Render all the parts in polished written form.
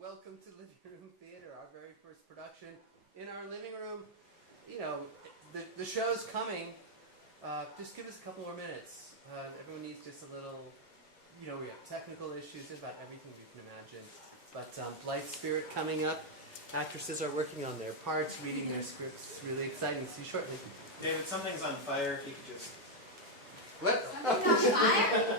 welcome to Living Room Theater, our very first production in our living room. You know, the show's coming. Just give us a couple more minutes. Everyone needs just a little, we have technical issues, there's about everything you can imagine. But Blithe Spirit coming up. Actresses are working on their parts, reading their scripts. It's really exciting. See you shortly. David, something's on fire. If you could just... What? Something's on fire?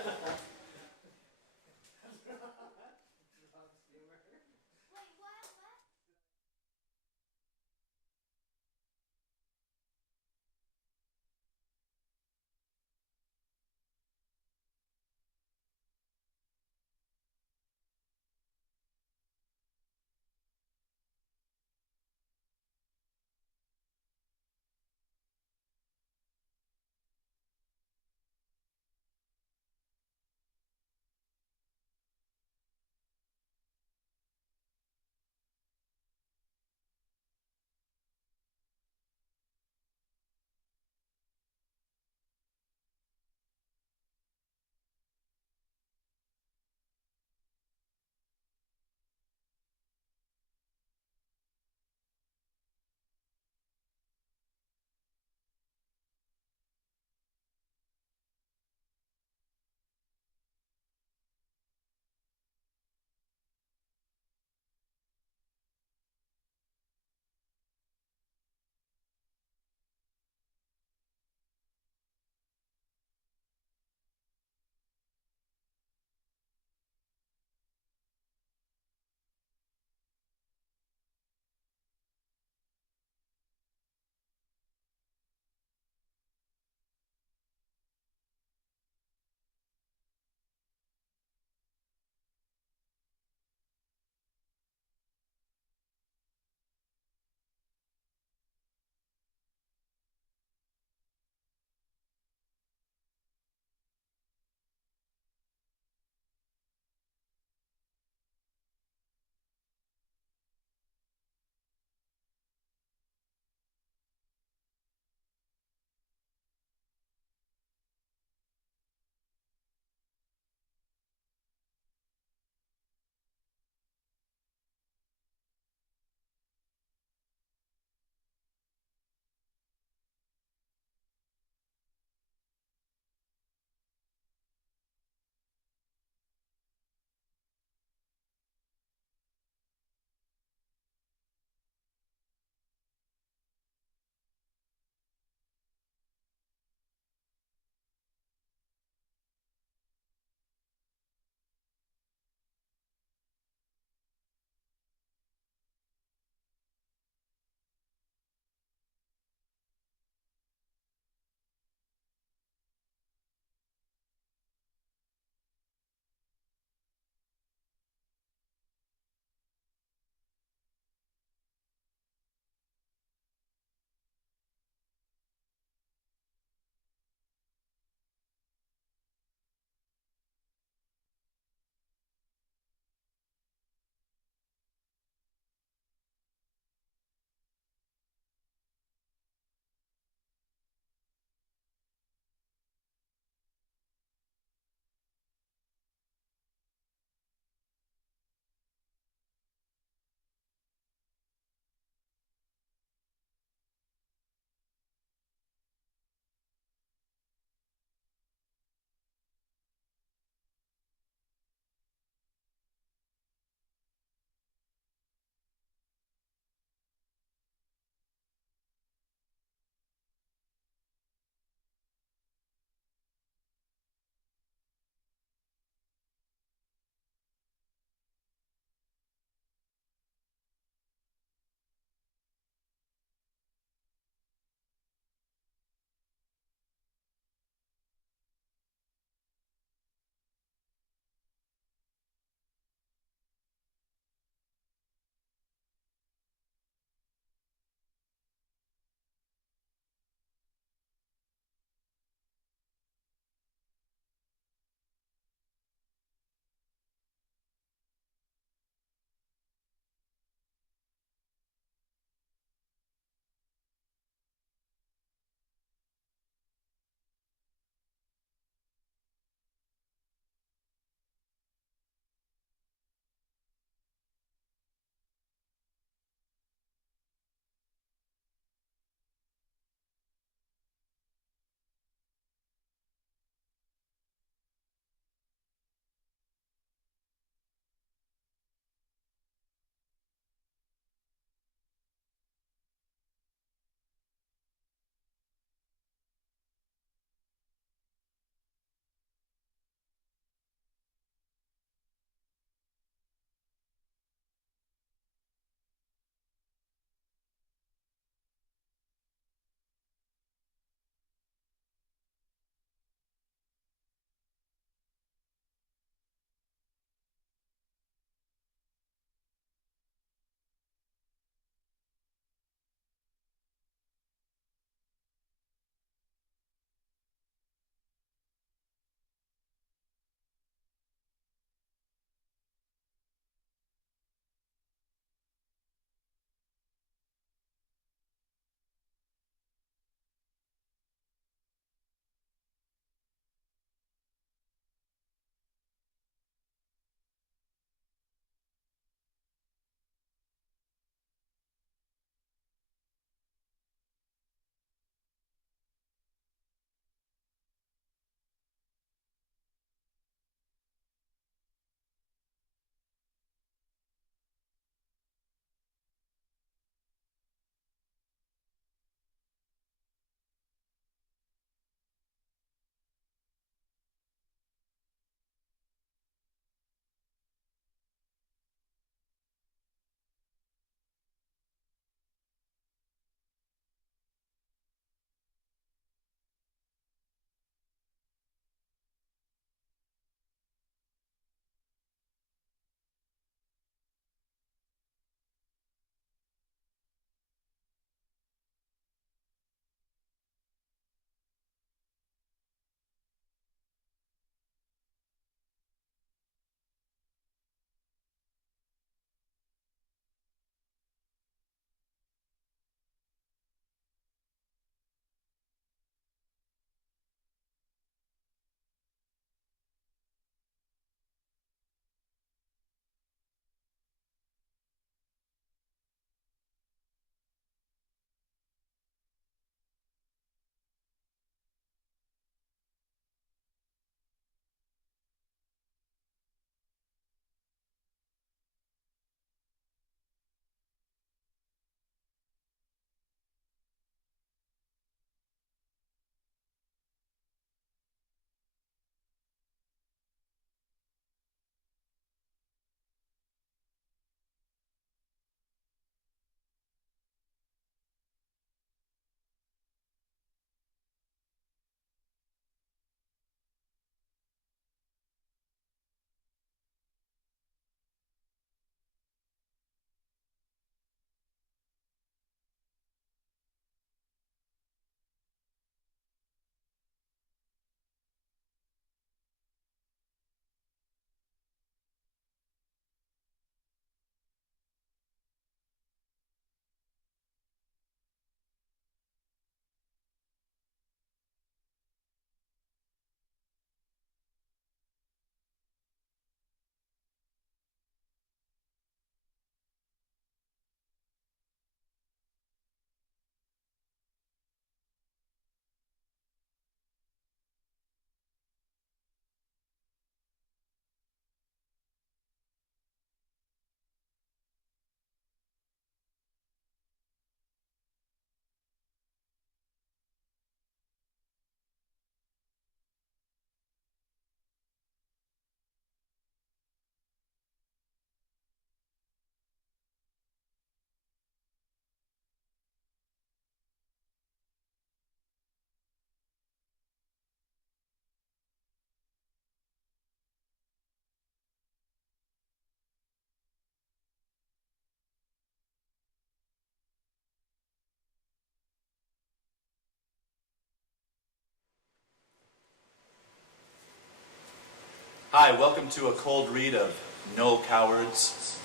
Hi, welcome to a cold read of No Cowards,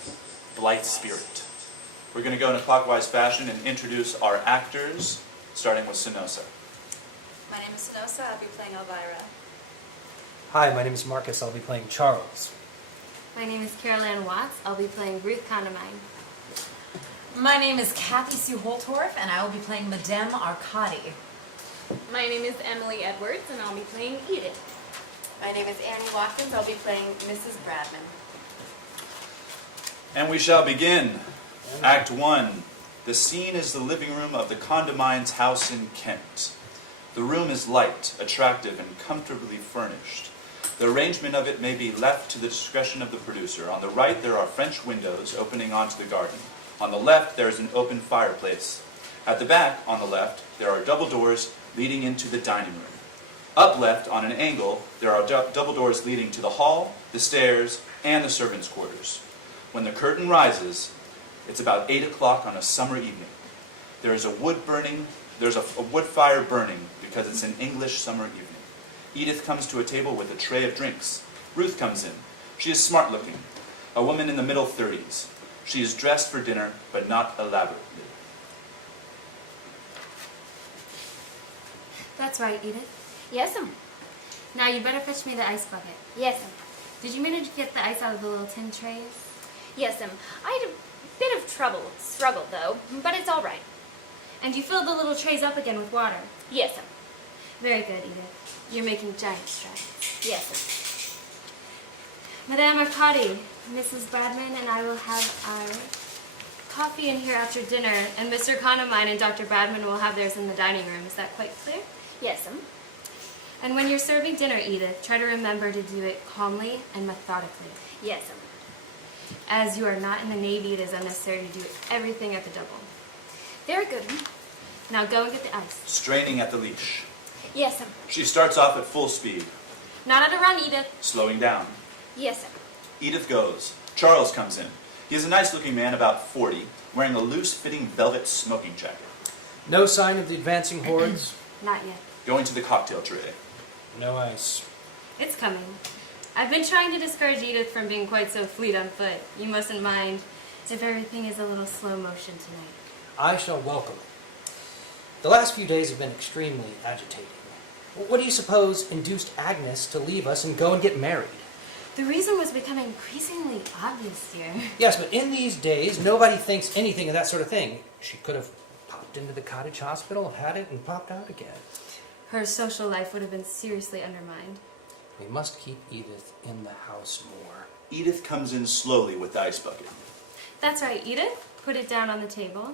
Blithe Spirit. We're going to go in a clockwise fashion and introduce our actors, starting with Sinosa. My name is Sinosa. I'll be playing Elvira. Hi, my name is Marcus. I'll be playing Charles. My name is Carol Ann Watts. I'll be playing Ruth Condamine. My name is Kathy Sue Holtorf, and I will be playing Madame Arcadi. My name is Emily Edwards, and I'll be playing Edith. My name is Annie Watkins. I'll be playing Mrs. Bradman. And we shall begin. Act 1. The scene is the living room of the Condamines' house in Kent. The room is light, attractive, and comfortably furnished. The arrangement of it may be left to the discretion of the producer. On the right, there are French windows opening onto the garden. On the left, there is an open fireplace. At the back, on the left, there are double doors leading into the dining room. Up left, on an angle, there are double doors leading to the hall, the stairs, and the servants' quarters. When the curtain rises, it's about 8 o'clock on a summer evening. There's a wood fire burning because it's an English summer evening. Edith comes to a table with a tray of drinks. Ruth comes in. She is smart-looking, a woman in the middle 30s. She is dressed for dinner, but not elaborately. That's right, Edith. Yes'm. Now you better fetch me the ice bucket. Yes'm. Did you manage to get the ice out of the little tin trays? Yes'm. I had a bit of struggle though, but it's all right. And you filled the little trays up again with water? Yes'm. Very good, Edith. You're making giant strides. Yes'm. Madame Arcadi, Mrs. Bradman and I will have our coffee in here after dinner, and Mr. Condamine and Dr. Bradman will have theirs in the dining room. Is that quite clear? Yes'm. And when you're serving dinner, Edith, try to remember to do it calmly and methodically. Yes'm. As you are not in the Navy, it is unnecessary to do everything at the double. Very good. Now go and get the ice. Straining at the leash. Yes'm. She starts off at full speed, Not at a run, Edith. slowing down. Yes'm. Edith goes. Charles comes in. He is a nice-looking man, about 40, wearing a loose-fitting velvet smoking jacket. No sign of the advancing hordes? Not yet. Going to the cocktail tray. No ice. It's coming. I've been trying to discourage Edith from being quite so fleet on foot. You mustn't mind if everything is a little slow motion tonight. I shall welcome it. The last few days have been extremely agitating. What do you suppose induced Agnes to leave us and go and get married? The reason was becoming increasingly obvious here. Yes, but in these days, nobody thinks anything of that sort of thing. She could have popped into the cottage hospital, had it, and popped out again. Her social life would have been seriously undermined. We must keep Edith in the house more. Edith comes in slowly with the ice bucket. That's right, Edith. Put it down on the table.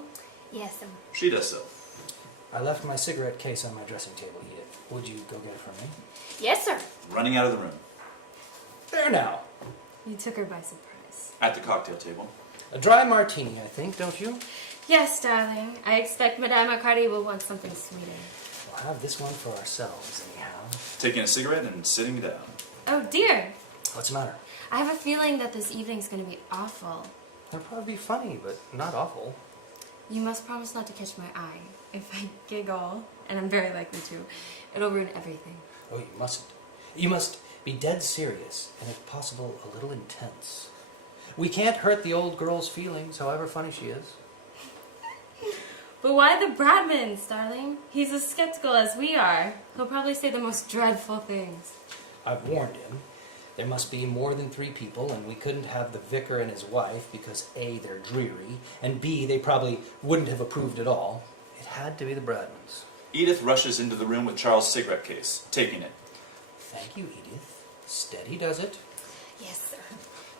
Yes'm. She does so. I left my cigarette case on my dressing table, Edith. Would you go get it for me? Yes, sir. Running out of the room. There now. You took her by surprise. At the cocktail table. A dry martini, I think, don't you? Yes, darling. I expect Madame Arcadi will want something sweeter. We'll have this one for ourselves, anyhow. Taking a cigarette and sitting down. Oh, dear. What's the matter? I have a feeling that this evening's going to be awful. It'll probably be funny, but not awful. You must promise not to catch my eye. If I giggle, and I'm very likely to, it'll ruin everything. Oh, you mustn't. You must be dead serious, and if possible, a little intense. We can't hurt the old girl's feelings, however funny she is. But why the Bradmans, darling? He's as skeptical as we are. He'll probably say the most dreadful things. I've warned him. There must be more than 3 people, and we couldn't have the vicar and his wife because A, they're dreary, and B, they probably wouldn't have approved at all. It had to be the Bradmans. Edith rushes into the room with Charles' cigarette case, taking it. Thank you, Edith. Steady does it. Yes, sir.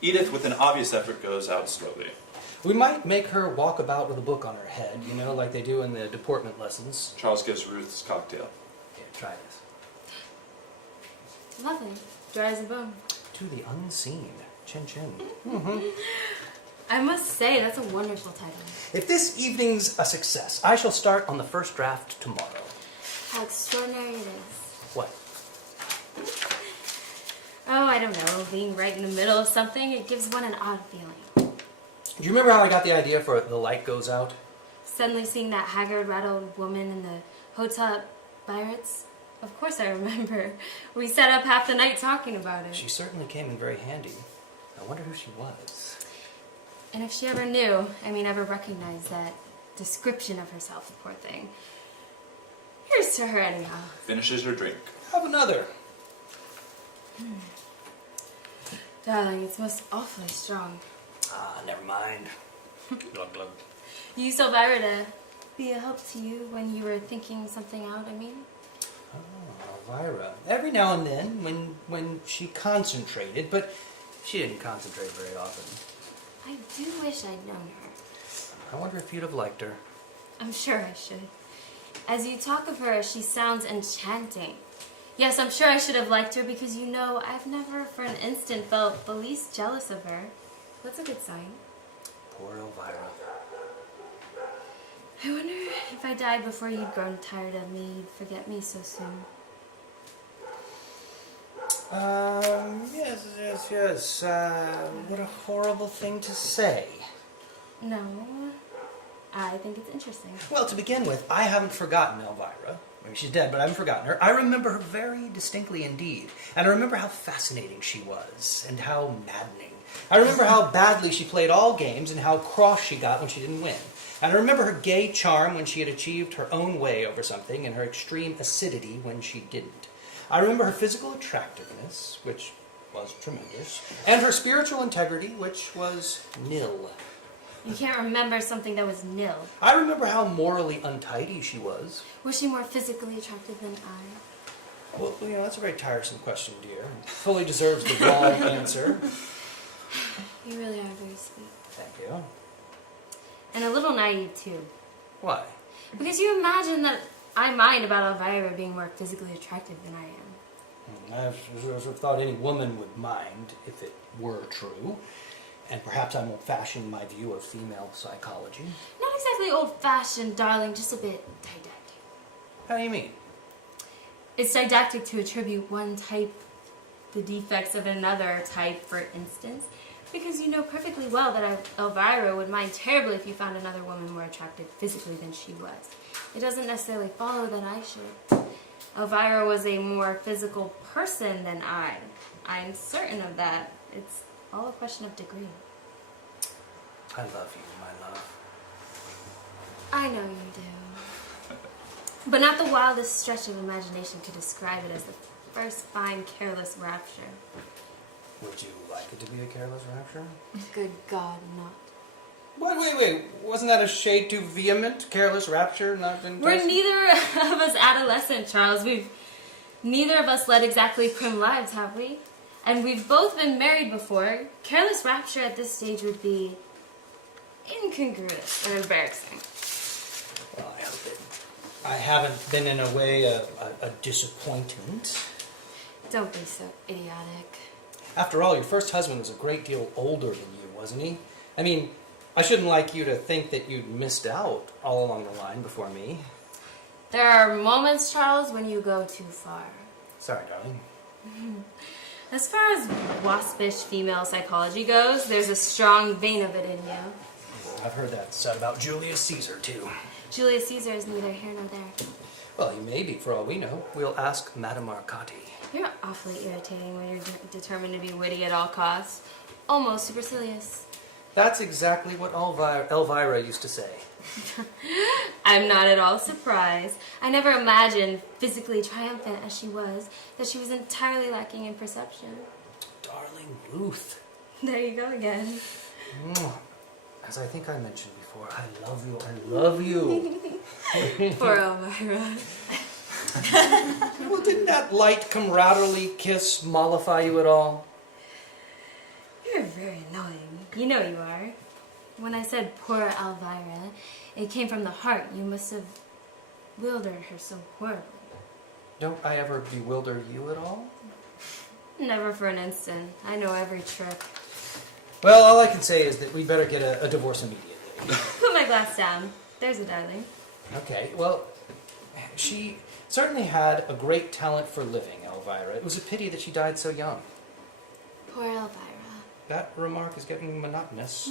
Edith, with an obvious effort, goes out slowly. We might make her walk about with a book on her head, you know, like they do in the deportment lessons. Charles gives Ruth's cocktail. Here, try this. Lovely. Dry as a bone. To the unseen. Chin chin. I must say, that's a wonderful title. If this evening's a success, I shall start on the first draft tomorrow. How extraordinary it is. What? Oh, I don't know. Being right in the middle of something, it gives one an odd feeling. Do you remember how I got the idea for The Light Goes Out? Suddenly seeing that haggard, rattled woman in the hotel at Biarritz. Of course I remember. We sat up half the night talking about it. She certainly came in very handy. I wonder who she was. And if she ever knew, ever recognized that description of herself, poor thing. Here's to her anyhow. Finishes her drink. Have another. Darling, it's most awfully strong. Ah, never mind. Glug glug. You used Elvira to be a help to you when you were thinking something out, Oh, Elvira. Every now and then, when she concentrated, but she didn't concentrate very often. I do wish I'd known her. I wonder if you'd have liked her. I'm sure I should. As you talk of her, she sounds enchanting. Yes, I'm sure I should have liked her because I've never for an instant felt the least jealous of her. What's a good sign? Poor Elvira. I wonder if I died before you'd grown tired of me, you'd forget me so soon. Yes. What a horrible thing to say. No, I think it's interesting. Well, to begin with, I haven't forgotten Elvira. She's dead, but I haven't forgotten her. I remember her very distinctly indeed. And I remember how fascinating she was, and how maddening. I remember how badly she played all games, and how cross she got when she didn't win. And I remember her gay charm when she had achieved her own way over something, and her extreme acidity when she didn't. I remember her physical attractiveness, which was tremendous, and her spiritual integrity, which was nil. You can't remember something that was nil. I remember how morally untidy she was. Was she more physically attractive than I? Well, that's a very tiresome question, dear. It fully deserves the wrong answer. You really are very sweet. Thank you. And a little naive, too. Why? Because you imagine that I mind about Elvira being more physically attractive than I am. I've thought any woman would mind if it were true. And perhaps I'm old-fashioned in my view of female psychology. Not exactly old-fashioned, darling, just a bit didactic. How do you mean? It's didactic to attribute one type the defects of another type, for instance, because you know perfectly well that Elvira would mind terribly if you found another woman more attractive physically than she was. It doesn't necessarily follow that I should. Elvira was a more physical person than I. I'm certain of that. It's all a question of degree. I love you, my love. I know you do. But not the wildest stretch of imagination could describe it as the first fine, careless rapture. Would you like it to be a careless rapture? Good God, not. What? Wait. Wasn't that a shade too vehement? Careless rapture? We're neither of us adolescent, Charles. Neither of us led exactly prim lives, have we? And we've both been married before. Careless rapture at this stage would be incongruous and embarrassing. Well, I hope it. I haven't been in a way a disappointment. Don't be so idiotic. After all, your first husband was a great deal older than you, wasn't he? I mean, I shouldn't like you to think that you'd missed out all along the line before me. There are moments, Charles, when you go too far. Sorry, darling. As far as waspish female psychology goes, there's a strong vein of it in you. I've heard that said about Julius Caesar, too. Julius Caesar is neither here nor there. Well, he may be, for all we know. We'll ask Madame Arcati. You're awfully irritating when you're determined to be witty at all costs. Almost supercilious. That's exactly what Elvira used to say. I'm not at all surprised. I never imagined, physically triumphant as she was, that she was entirely lacking in perception. Darling Ruth. There you go again. As I think I mentioned before, I love you. I love you. Poor Elvira. Well, didn't that light camaraderie kiss mollify you at all? You're very annoying. You know you are. When I said poor Elvira, it came from the heart. You must have bewildered her so horribly. Don't I ever bewilder you at all? Never for an instant. I know every trick. Well, all I can say is that we'd better get a divorce immediately. Put my glass down. There's a darling. Okay, well, she certainly had a great talent for living, Elvira. It was a pity that she died so young. Poor Elvira. That remark is getting monotonous.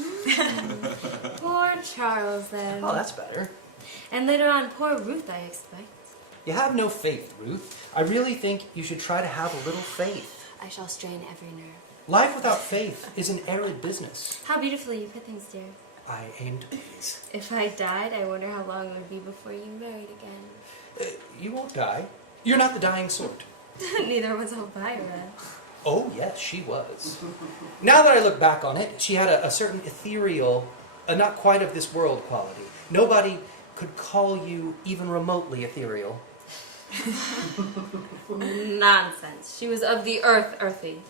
Poor Charles, then. Oh, that's better. And later on, poor Ruth, I expect. You have no faith, Ruth. I really think you should try to have a little faith. I shall strain every nerve. Life without faith is an arid business. How beautifully you put things, dear. I aim to please. If I died, I wonder how long it would be before you married again. You won't die. You're not the dying sort. Neither was Elvira. Oh, yes, she was. Now that I look back on it, she had a certain ethereal, not quite of this world quality. Nobody could call you even remotely ethereal. Nonsense. She was of the earth, earthy.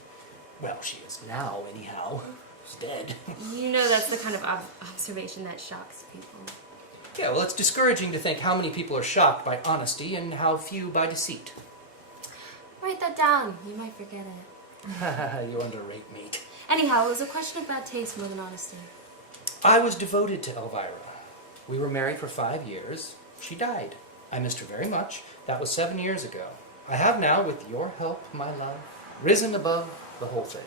Well, she is now, anyhow. She's dead. You know that's the kind of observation that shocks people. Yeah, well, it's discouraging to think how many people are shocked by honesty and how few by deceit. Write that down. You might forget it. You underrate me. Anyhow, it was a question of bad taste more than honesty. I was devoted to Elvira. We were married for 5 years. She died. I missed her very much. That was 7 years ago. I have now, with your help, my love, risen above the whole thing.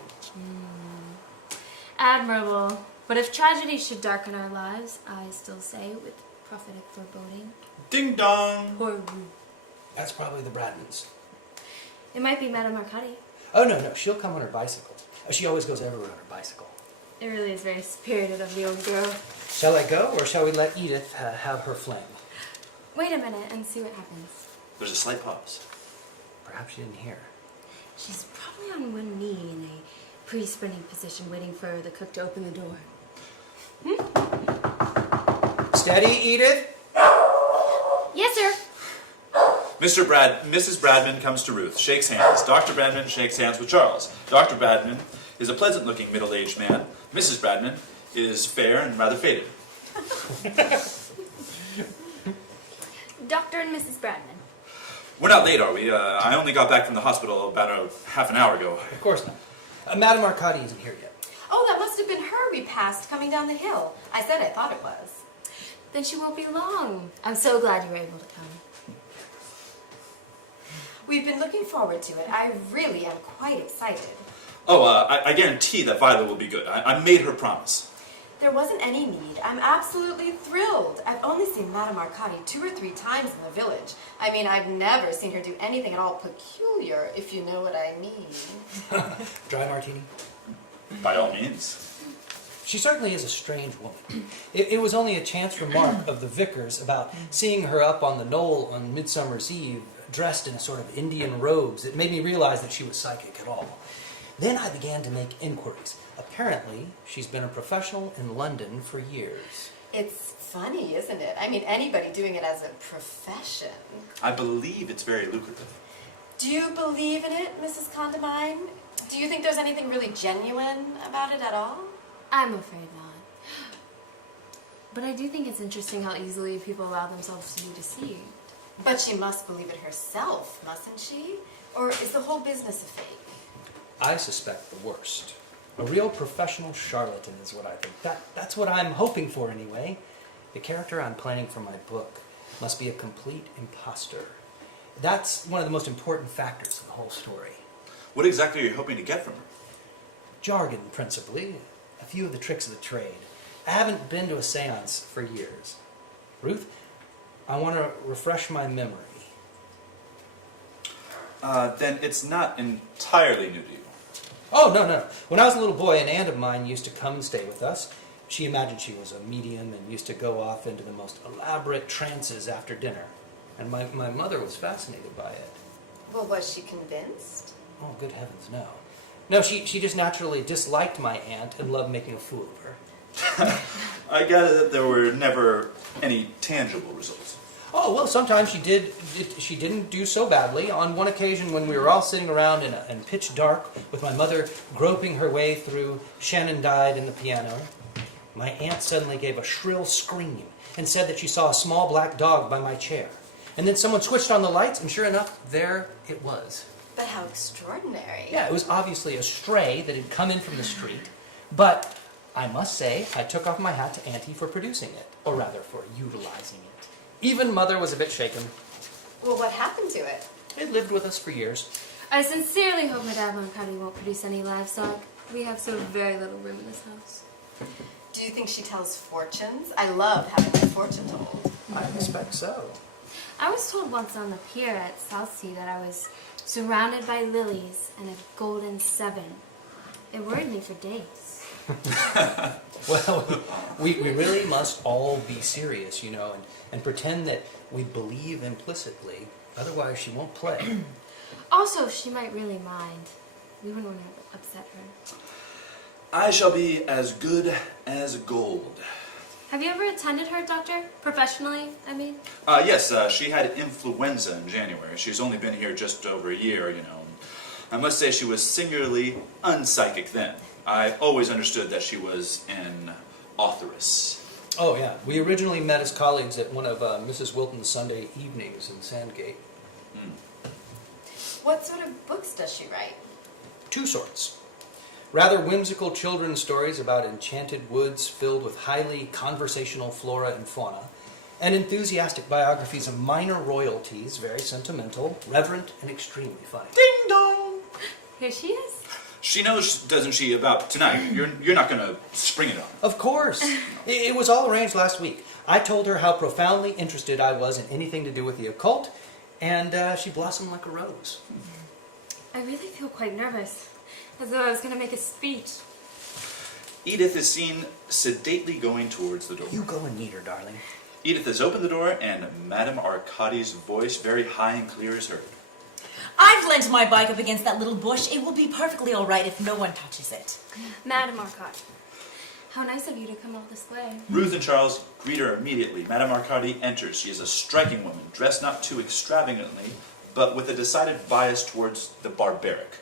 Admirable. But if tragedy should darken our lives, I still say, with prophetic foreboding, Ding dong! poor Ruth. That's probably the Bradmans. It might be Madame Arcadi. Oh, no, she'll come on her bicycle. She always goes everywhere on her bicycle. It really is very spirited of the old girl. Shall I go, or shall we let Edith have her fling? Wait a minute and see what happens. There's a slight pause. Perhaps she didn't hear. She's probably on one knee in a pre-sprinting position waiting for the cook to open the door. Steady, Edith! Yes, sir. Mrs. Bradman comes to Ruth, shakes hands. Dr. Bradman shakes hands with Charles. Dr. Bradman is a pleasant-looking middle-aged man. Mrs. Bradman is fair and rather faded. Dr. and Mrs. Bradman. We're not late, are we? I only got back from the hospital about half an hour ago. Of course not. Madame Arcadi isn't here yet. Oh, that must have been her we passed coming down the hill. I said I thought it was. Then she won't be long. I'm so glad you were able to come. We've been looking forward to it. I really am quite excited. Oh, I guarantee that Violet will be good. I made her promise. There wasn't any need. I'm absolutely thrilled. I've only seen Madame Arcadi 2 or 3 times in the village. I mean, I've never seen her do anything at all peculiar, if you know what I mean. Dry martini? By all means. She certainly is a strange woman. It was only a chance remark of the vicar's about seeing her up on the knoll on Midsummer's Eve, dressed in a sort of Indian robes, that made me realize that she was psychic at all. Then I began to make inquiries. Apparently, she's been a professional in London for years. It's funny, isn't it? I mean, anybody doing it as a profession. I believe it's very lucrative. Do you believe in it, Mrs. Condamine? Do you think there's anything really genuine about it at all? I'm afraid not. But I do think it's interesting how easily people allow themselves to be deceived. But she must believe it herself, mustn't she? Or is the whole business a fake? I suspect the worst. A real professional charlatan is what I think. That's what I'm hoping for anyway. The character I'm planning for my book must be a complete imposter. That's one of the most important factors in the whole story. What exactly are you hoping to get from her? Jargon, principally. A few of the tricks of the trade. I haven't been to a seance for years. Ruth, I want to refresh my memory. Then it's not entirely new to you. Oh, no. When I was a little boy, an aunt of mine used to come and stay with us. She imagined she was a medium and used to go off into the most elaborate trances after dinner. And my mother was fascinated by it. Well, was she convinced? Oh, good heavens, no. No, she just naturally disliked my aunt and loved making a fool of her. I gather that there were never any tangible results. Oh, well, sometimes she did. She didn't do so badly. On one occasion when we were all sitting around in pitch dark with my mother groping her way through Shannon Died in the piano, my aunt suddenly gave a shrill scream and said that she saw a small black dog by my chair. And then someone switched on the lights, and sure enough, there it was. But how extraordinary. Yeah, it was obviously a stray that had come in from the street, but I must say I took off my hat to Auntie for producing it, or rather for utilizing it. Even Mother was a bit shaken. Well, what happened to it? It lived with us for years. I sincerely hope Madame Arcadi won't produce any livestock. We have so very little room in this house. Do you think she tells fortunes? I love having my fortune told. I expect so. I was told once on the pier at Southsea that I was surrounded by lilies and a golden seven. It worried me for days. Well, we really must all be serious, you know, and pretend that we believe implicitly. Otherwise, she won't play. Also, she might really mind. We wouldn't want to upset her. I shall be as good as gold. Have you ever attended her, Doctor? Professionally, I mean? Yes, she had influenza in January. She's only been here just over a year, you know. I must say she was singularly unpsychic then. I always understood that she was an authoress. Oh, yeah. We originally met as colleagues at one of Mrs. Wilton's Sunday evenings in Sandgate. What sort of books does she write? Two sorts. Rather whimsical children's stories about enchanted woods filled with highly conversational flora and fauna, and enthusiastic biographies of minor royalties, very sentimental, reverent, and extremely funny. Ding dong! Here she is. She knows, doesn't she, about tonight? You're not going to spring it on her. Of course. It was all arranged last week. I told her how profoundly interested I was in anything to do with the occult, and she blossomed like a rose. I really feel quite nervous, as though I was going to make a speech. Edith is seen sedately going towards the door. You go and meet her, darling. Edith has opened the door, and Madame Arcadi's voice, very high and clear, is heard. I've leant my bike up against that little bush. It will be perfectly all right if no one touches it. Madame Arcade. How nice of you to come all this way. Ruth and Charles greet her immediately. Madame Arcadi enters. She is a striking woman, dressed not too extravagantly, but with a decided bias towards the barbaric.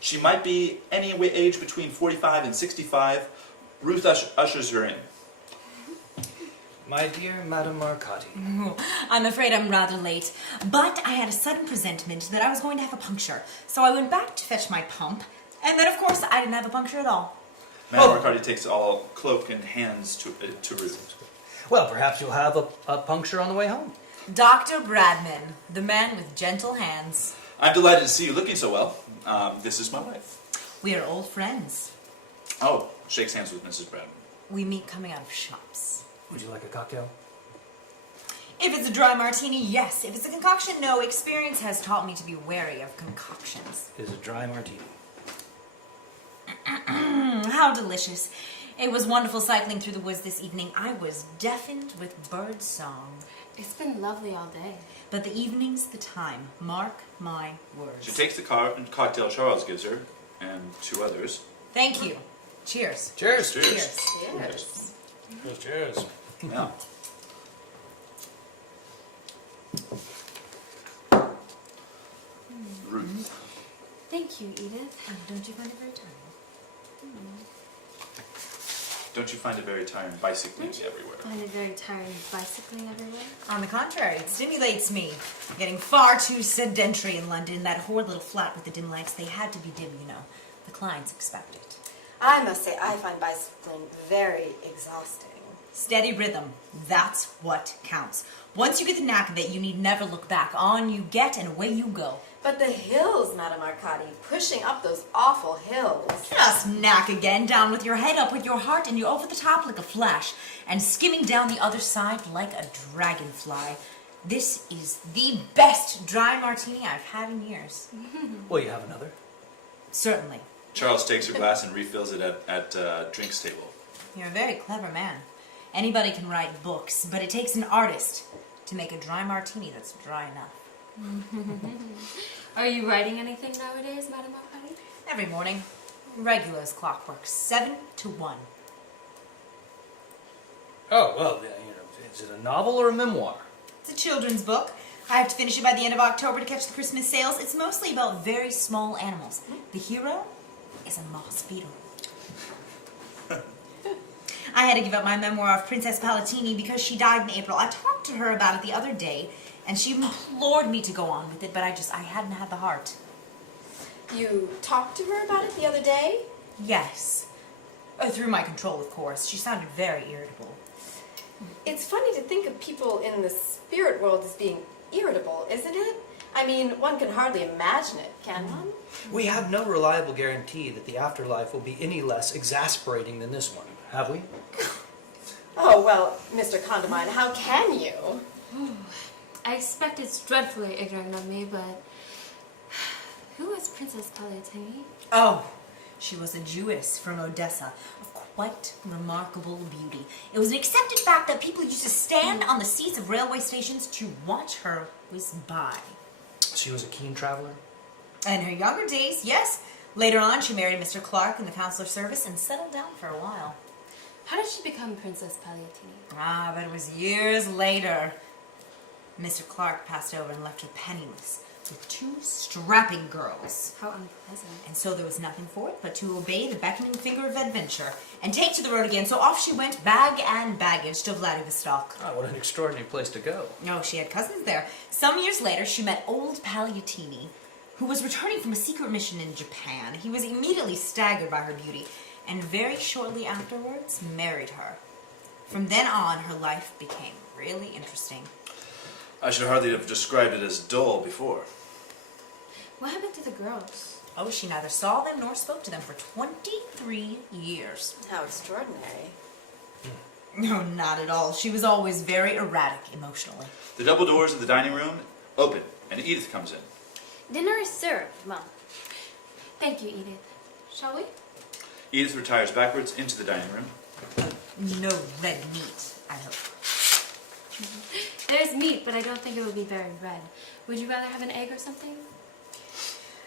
She might be any age between 45 and 65. Ruth ushers her in. My dear Madame Arcadi. I'm afraid I'm rather late, but I had a sudden presentiment that I was going to have a puncture, so I went back to fetch my pump, and then of course I didn't have a puncture at all. Madame Arcadi takes all cloak and hands to Ruth. Well, perhaps you'll have a puncture on the way home. Dr. Bradman, the man with gentle hands. I'm delighted to see you looking so well. This is my wife. We are old friends. Oh, shakes hands with Mrs. Bradman. We meet coming out of shops. Would you like a cocktail? If it's a dry martini, yes. If it's a concoction, no. Experience has taught me to be wary of concoctions. It is a dry martini. How delicious. It was wonderful cycling through the woods this evening. I was deafened with bird song. It's been lovely all day. But the evening's the time. Mark my words. She takes the cocktail Charles gives her, and two others. Thank you. Cheers. Cheers. Cheers. Yes. Cheers. Cheers. Yeah. Ruth. Thank you, Edith. Don't you find it very tiring? Don't you find it very tiring bicycling everywhere? I find it very tiring bicycling everywhere. On the contrary, it stimulates me. Getting far too sedentary in London. That horrid little flat with the dim lights, they had to be dim, you know. The clients expect it. I must say, I find bicycling very exhausting. Steady rhythm. That's what counts. Once you get the knack of it, you need never look back. On you get and away you go. But the hills, Madame Arcadi, pushing up those awful hills. Just knack again, down with your head, up with your heart, and you're over the top like a flash, and skimming down the other side like a dragonfly. This is the best dry martini I've had in years. Will you have another? Certainly. Charles takes her glass and refills it at drinks table. You're a very clever man. Anybody can write books, but it takes an artist to make a dry martini that's dry enough. Are you writing anything nowadays, Madame Arcadi? Every morning. Regular as clockwork. 7 to 1. Oh, well, is it a novel or a memoir? It's a children's book. I have to finish it by the end of October to catch the Christmas sales. It's mostly about very small animals. The hero is a moss beetle. I had to give up my memoir of Princess Palatini because she died in April. I talked to her about it the other day, and she implored me to go on with it, but I hadn't had the heart. You talked to her about it the other day? Yes. Through my control, of course. She sounded very irritable. It's funny to think of people in the spirit world as being irritable, isn't it? I mean, one can hardly imagine it, can one? We have no reliable guarantee that the afterlife will be any less exasperating than this one, have we? Oh, well, Mr. Condamine, how can you? I expect it's dreadfully ignorant of me, but who is Princess Pagliatini? Oh, she was a Jewess from Odessa of quite remarkable beauty. It was an accepted fact that people used to stand on the seats of railway stations to watch her whiz by. She was a keen traveler. In her younger days, yes. Later on, she married Mr. Clark in the consular service and settled down for a while. How did she become Princess Pagliatini? Ah, but it was years later. Mr. Clark passed over and left her penniless with 2 strapping girls. How unpleasant. And so there was nothing for it but to obey the beckoning finger of adventure and take to the road again. So off she went, bag and baggage, to Vladivostok. Oh, what an extraordinary place to go. Oh, she had cousins there. Some years later, she met old Pagliatini, who was returning from a secret mission in Japan. He was immediately staggered by her beauty, and very shortly afterwards married her. From then on, her life became really interesting. I should hardly have described it as dull before. What happened to the girls? Oh, she neither saw them nor spoke to them for 23 years. How extraordinary. No, not at all. She was always very erratic emotionally. The double doors of the dining room open, and Edith comes in. Dinner is served, Mom. Thank you, Edith. Shall we? Edith retires backwards into the dining room. No red meat, I hope. There's meat, but I don't think it would be very red. Would you rather have an egg or something?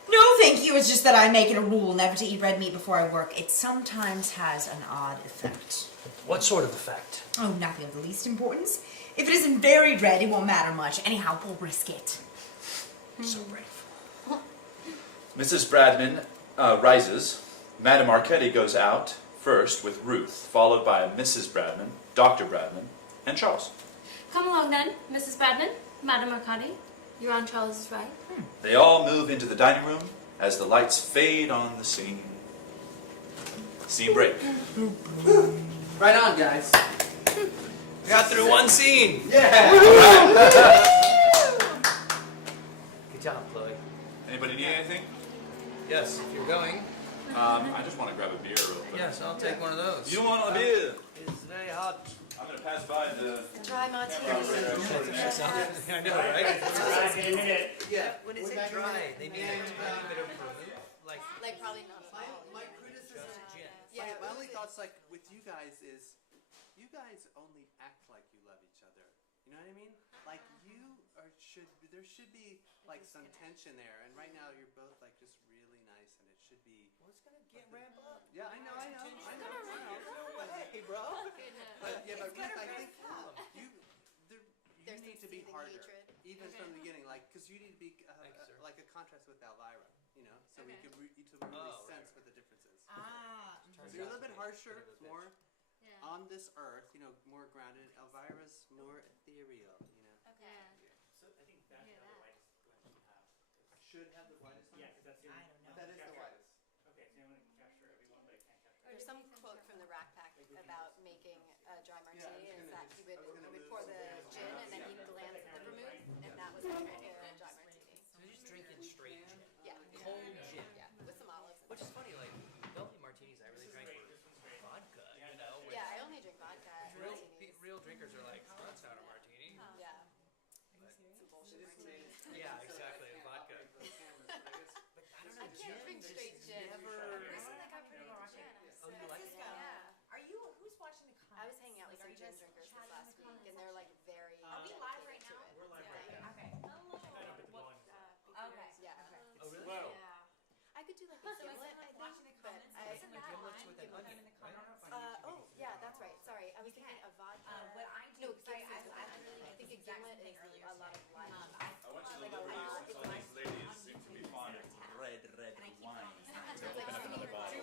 No, thank you. It's just that I make it a rule never to eat red meat before I work. It sometimes has an odd effect. What sort of effect? Oh, nothing of the least importance. If it isn't very red, it won't matter much. Anyhow, we'll risk it. So brave. Mrs. Bradman rises. Madame Arquetti goes out first with Ruth, followed by Mrs. Bradman, Dr. Bradman, and Charles. Come along then, Mrs. Bradman, Madame Arcadi. You're on Charles's right. They all move into the dining room as the lights fade on the scene. Scene break. Right on, guys. We got through one scene. Yeah. Good job, Chloe. Anybody need anything? Yes, if you're going. I just want to grab a beer real quick. Yes, I'll take one of those. You want a beer? It's very hot. I'm going to pass by the Dry martini. I know, right? Yeah. When it's dry, they need a tiny bit of vermouth. Like probably not. My criticism, gin. my only thoughts like with you guys is, you guys only act like you love each other. You know what I mean? Like there should be like some tension there. And right now you're both like just really nice, and it should be. Well, it's gonna get ramp up. Yeah, I know. No way, bro. But Ruth, I think you need to be harder, even from the beginning, like because you need to be like a contrast with Elvira, you know, so we can really sense what the difference is. So you're a little bit harsher, more on this earth, you know, more grounded. Elvira's more ethereal, you know. Okay. So I think that's the whitest one you have. Should have the whitest one. Yeah, because that's the only. That is the whitest. Okay, so you only can capture everyone, but it can't capture. There's some quote from the Rack Pack about making a dry martini, is that he would pour the gin and then he'd glance at the vermouth, and that was the dry martini. So you're just drinking straight gin. Yeah. Cold gin. Yeah, with some olives. Which is funny, like, the only martinis I really drank were vodka, you know? Yeah, I only drink vodka. Real drinkers are like, oh, that's not a martini. Yeah. Some bullshit martini. Yeah, exactly, vodka. But I don't know, I can't drink straight gin. Isn't that guy pretty rocking? Oh, you like it? Yeah. Are you, who's watching the comments? I was hanging out with some gin drinkers this last week, and they're like very. Are we live right now? We're live right now. Okay. Okay. Yeah. Oh, really? I could do like a gimlet, I think, but Isn't that Gimlets with an onion. oh yeah, that's right. Sorry, I was thinking of vodka. What I do, No, sorry, gimlet. I literally I think a did the exact gimlet same is thing earlier. a lot of lime. I went to the Like a Liberty, lot. so these ladies seem to be fond of red wine. So it's like Open up another bottle.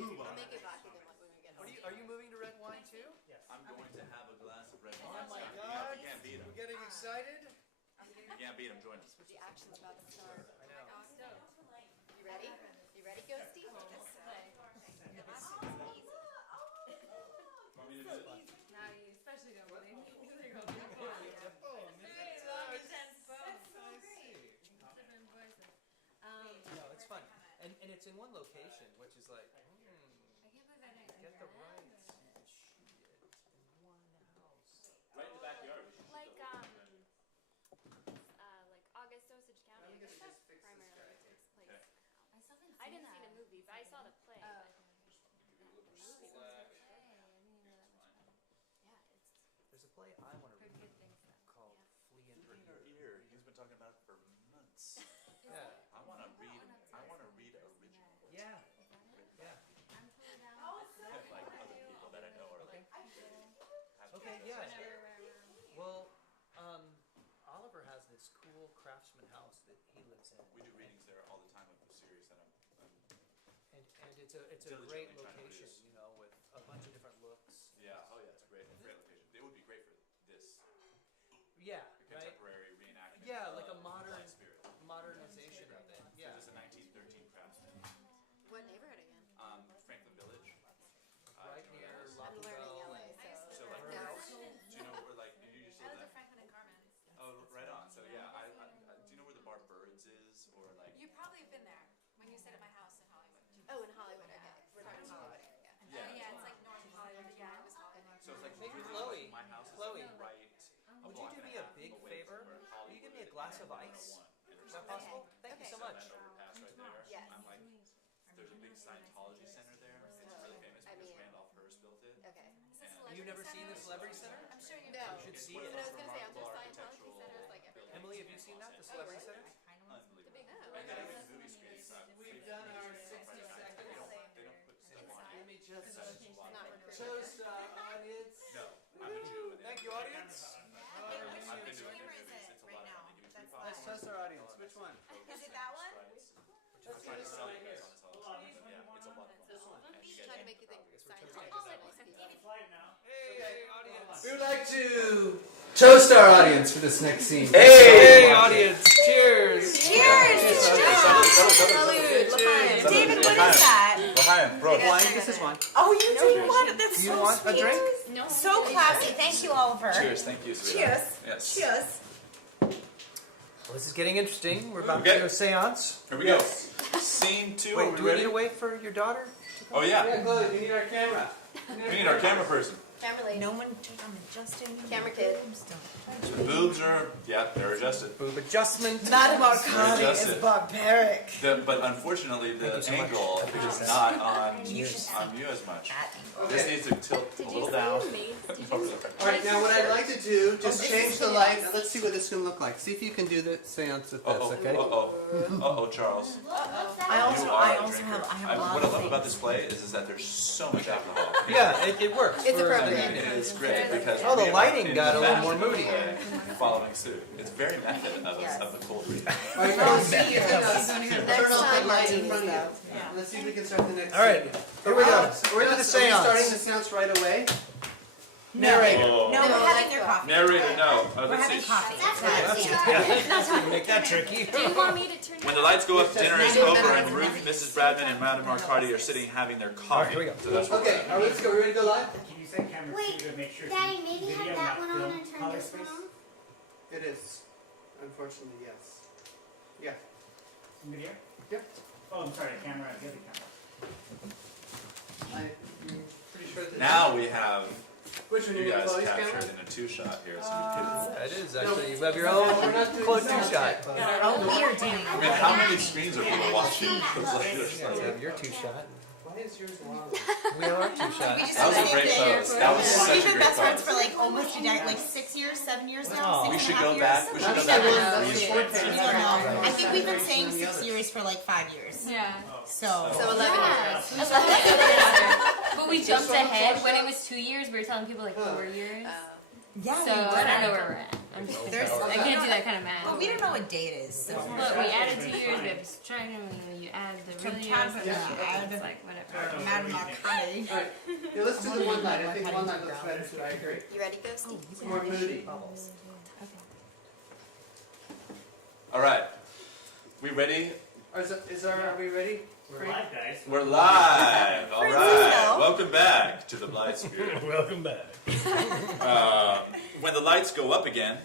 We'll make it vodka gimlet when we get home. Are you moving to red wine too? I'm going to have a glass of red Oh wine. my You God. can't beat them. We're getting excited. You can't beat them. Join us. The action's about to start. I know. You ready? You ready, Ghosty? Want me to do it? Now you especially don't believe me. You're going different voices. No, it's fun. And it's in one location, which is like, I can't believe I didn't get the rights. Shit. In one house. Right in the backyard. We should Like, just go. I didn't see the movie, but I saw the play. Oh. There's a play I want to Heard read good things though. called Flea in Her Flea in Her Ear. Ear. He's been talking about it for months. Yeah. I want to read original. Yeah. Yeah. I'm totally down. Like other people that I know are like. Okay, yeah. Whenever. Well, Oliver has this cool craftsman house that he lives in. We do readings there all the time with the series that I'm And it's a diligently great trying to location, produce. you know, with a bunch of different looks. Yeah, oh yeah, it's a great location. It would be great for this, Yeah, the right? contemporary reenactment. Yeah, like a of modern Blithe Spirit. modernization of it. So Yeah. this is a 1913 craftsman. What neighborhood again? Franklin Village. Right do you know near where that is? I'm learning Lafayette. LA, So so like, no. do you know where like you used to live there? Franklin and Carmen. Oh, right on. So yeah, do you know where the bar Birds is, or like? You probably have been there when you stayed at my house in Hollywood. Oh, in Hollywood, okay. We're talking Hollywood area. Yeah. Yeah, it's like North Hollywood. Yeah, it was Hollywood. So it's like Hey, really Chloe. my house Chloe. is like right. Would you do me a big favor? Will you give me a glass of ice? Is that possible? Thank you so much. That overpass right there. Yes. I'm like, there's a big Scientology center there. It's really famous I because mean- Randolph Hearst built it. Okay. You've never seen the Celebrity Center? I'm sure you No. You should It's see one it. of But I those was gonna say, aren't there remarkable Scientology architectural centers like everywhere? Emily, have you seen that? The Celebrity Center? Unbelievable. Big no. And then even movie screens. We've done our 60 seconds. They don't put stuff on Let it. me just Not recruiting. toast our audience. No, I'm a Jew. and Thank you, audience. I've been doing their movies. It's a lot of fun. They give me free Let's popcorn. toast our audience. Which one? Is it that one? Let's I'm do trying to this sell one you right guys here. on this all. Yeah, it's a lot of fun. This one. And you Trying to get make you think Scientology speak. Flight now. Hey, audience. We would like to toast our audience for this next scene. Hey, audience. Cheers. David, what is that? Behind, bro. Wine. This is wine. Oh, you do want that's You so want a sweet. drink? No. So classy. Thank you, Oliver. Cheers, thank you, sweetheart. Cheers. Yes. Cheers. Well, this is getting interesting. We're about Okay. to do a seance. Here we go. Scene 2. Are Wait, we do we ready? need to wait for your daughter? Oh yeah. Yeah, Chloe, we need our camera. We need our camera person. Camera lady. No one turned on adjusting. Camera kid. The boobs are, yeah, they're adjusted. Boob adjustment. Madame Arcani Adjusted. is barbaric. But unfortunately, Thank the you so much. angle I appreciate is that. not on Cheers. you as much. That- This needs to tilt a Did you little say down. you made? Did Over you there. All right, now what I'd like to do, just this change is the the light. ice. And let's see what this is going to look like. See if you can do the seance with this, Uh-oh, okay? uh-oh, Charles. I also, You I are a also drinker. have, I have a lot What I of love things. about this play is that there's so much alcohol. Yeah, it works. It's for the appropriate. evening. It is great because Oh, the we are lighting in got a little more fashion moody. play Following suit. It's very method of the cold reading. All right, guys, see if you can turn off the time, light in front of you. martinis, Let's see if we can start the next All right, scene. here we go. Alex, We're into the Are we seance. starting the seance right away? Narrator. Oh. No, we're having their coffee. Narrator, no. We're Let's having see. coffee. That's going to make that tricky. Do you want me to turn When the it lights go up, dinner is Just over, minutes. and Ruth, Mrs. Bradman, and Madame Arcadi are sitting having their coffee. All right, here we go. So that's what Okay, all right, let's go. We ready to go live? Can you set camera Wait, 2 to make sure Daddy, the maybe video have that not one on film and turn color this one space? on? It is. Unfortunately, yes. Yeah. Video? Yep. Oh, I'm sorry, the other camera. I'm pretty sure that. Now we have Which one you you guys Chloe's captured camera? in a two-shot here, so you can. It is actually. You have your No, own we're not doing close sound two check, shot. Chloe. Oh, we are doing. I mean, how many screens are people watching? It's like, there's You like- have your two shot. Why is yours long? We are two shot. We just That was a did great the same pose. thing. That was such We've a been great best friends pose. for like almost like 6 years, 7 years now. Oh. We 6 should and a half go back. years. We should go That's back the and one read that's it. short I page. don't know. I think we've been Right. saying Than the 6 others. years for like 5 years. Yeah. So. So 11 Yes. years. But we jumped ahead when it was 2 years. We were telling people like 4 years. Yeah, So we I don't know did. where we're at. I'm just There's- I can't do that kind of math. Well, we don't know what day it is. So. But we added 2 years. We have subtracted, and then you add the real years. Subtract, yeah. It's like whatever. Madame Arcadi. All right. Yeah, let's do the one light. I think one light looks better too. I agree. You ready, Ghosty? It's more moody. All right. We ready? Are we ready? We're live, guys. We're live. All right. Francisco. Welcome back to the Blithe Spirit. Welcome back. When the lights go up again,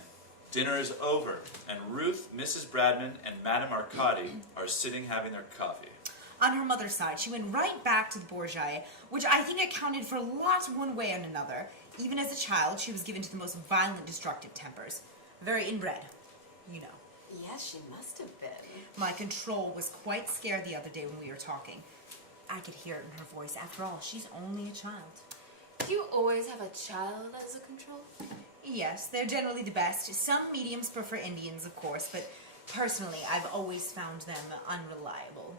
dinner is over, and Ruth, Mrs. Bradman, and Madame Arcadi are sitting having their coffee. On her mother's side, she went right back to the Borgia, which I think accounted for lots one way and another. Even as a child, she was given to the most violent, destructive tempers. Very inbred, you know. Yes, she must have been. My control was quite scared the other day when we were talking. I could hear it in her voice. After all, she's only a child. Do you always have a child as a control? Yes, they're generally the best. Some mediums prefer Indians, of course, but personally, I've always found them unreliable.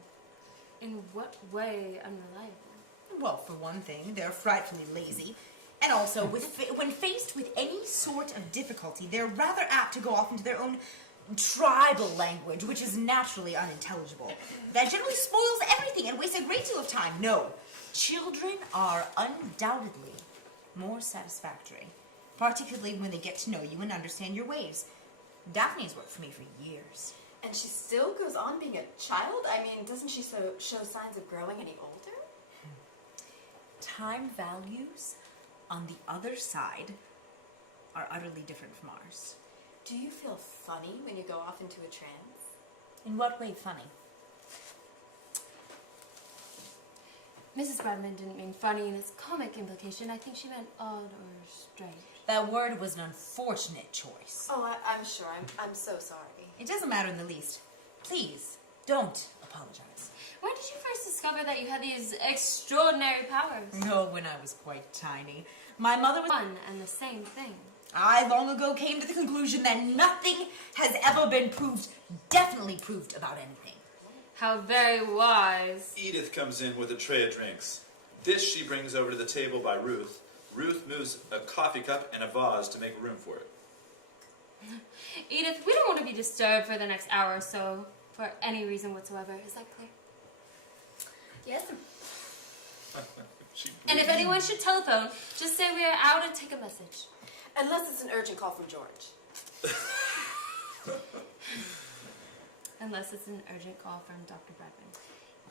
In what way unreliable? Well, for one thing, they're frightfully lazy. And also, when faced with any sort of difficulty, they're rather apt to go off into their own tribal language, which is naturally unintelligible. That generally spoils everything and wastes a great deal of time. No, children are undoubtedly more satisfactory, particularly when they get to know you and understand your ways. Daphne's worked for me for years. And she still goes on being a child? I mean, doesn't she show signs of growing any older? Time values on the other side are utterly different from ours. Do you feel funny when you go off into a trance? In what way funny? Mrs. Bradman didn't mean funny in its comic implication. I think she meant odd or strange. That word was an unfortunate choice. Oh, I'm sure. I'm so sorry. It doesn't matter in the least. Please, don't apologize. When did you first discover that you had these extraordinary powers? No, when I was quite tiny. My mother was... One and the same thing. I long ago came to the conclusion that nothing has ever been definitely proved about anything. How very wise. Edith comes in with a tray of drinks. This she brings over to the table by Ruth. Ruth moves a coffee cup and a vase to make room for it. Edith, we don't want to be disturbed for the next hour or so for any reason whatsoever. Is that clear? Yes. And if anyone should telephone, just say we are out and take a message. Unless it's an urgent call from George. Unless it's an urgent call from Dr. Bradman.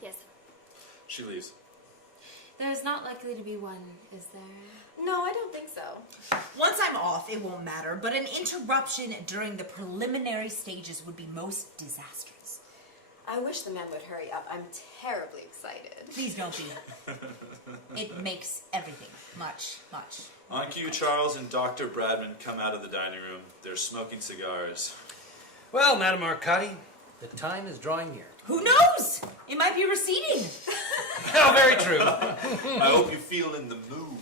Yes. She leaves. There is not likely to be one, is there? No, I don't think so. Once I'm off, it won't matter, but an interruption during the preliminary stages would be most disastrous. I wish the man would hurry up. I'm terribly excited. Please don't be. It makes everything much, much. On cue, Charles and Dr. Bradman come out of the dining room. They're smoking cigars. Well, Madame Arcadi, the time is drawing near. Who knows? It might be receding. How very true. I hope you feel in the mood,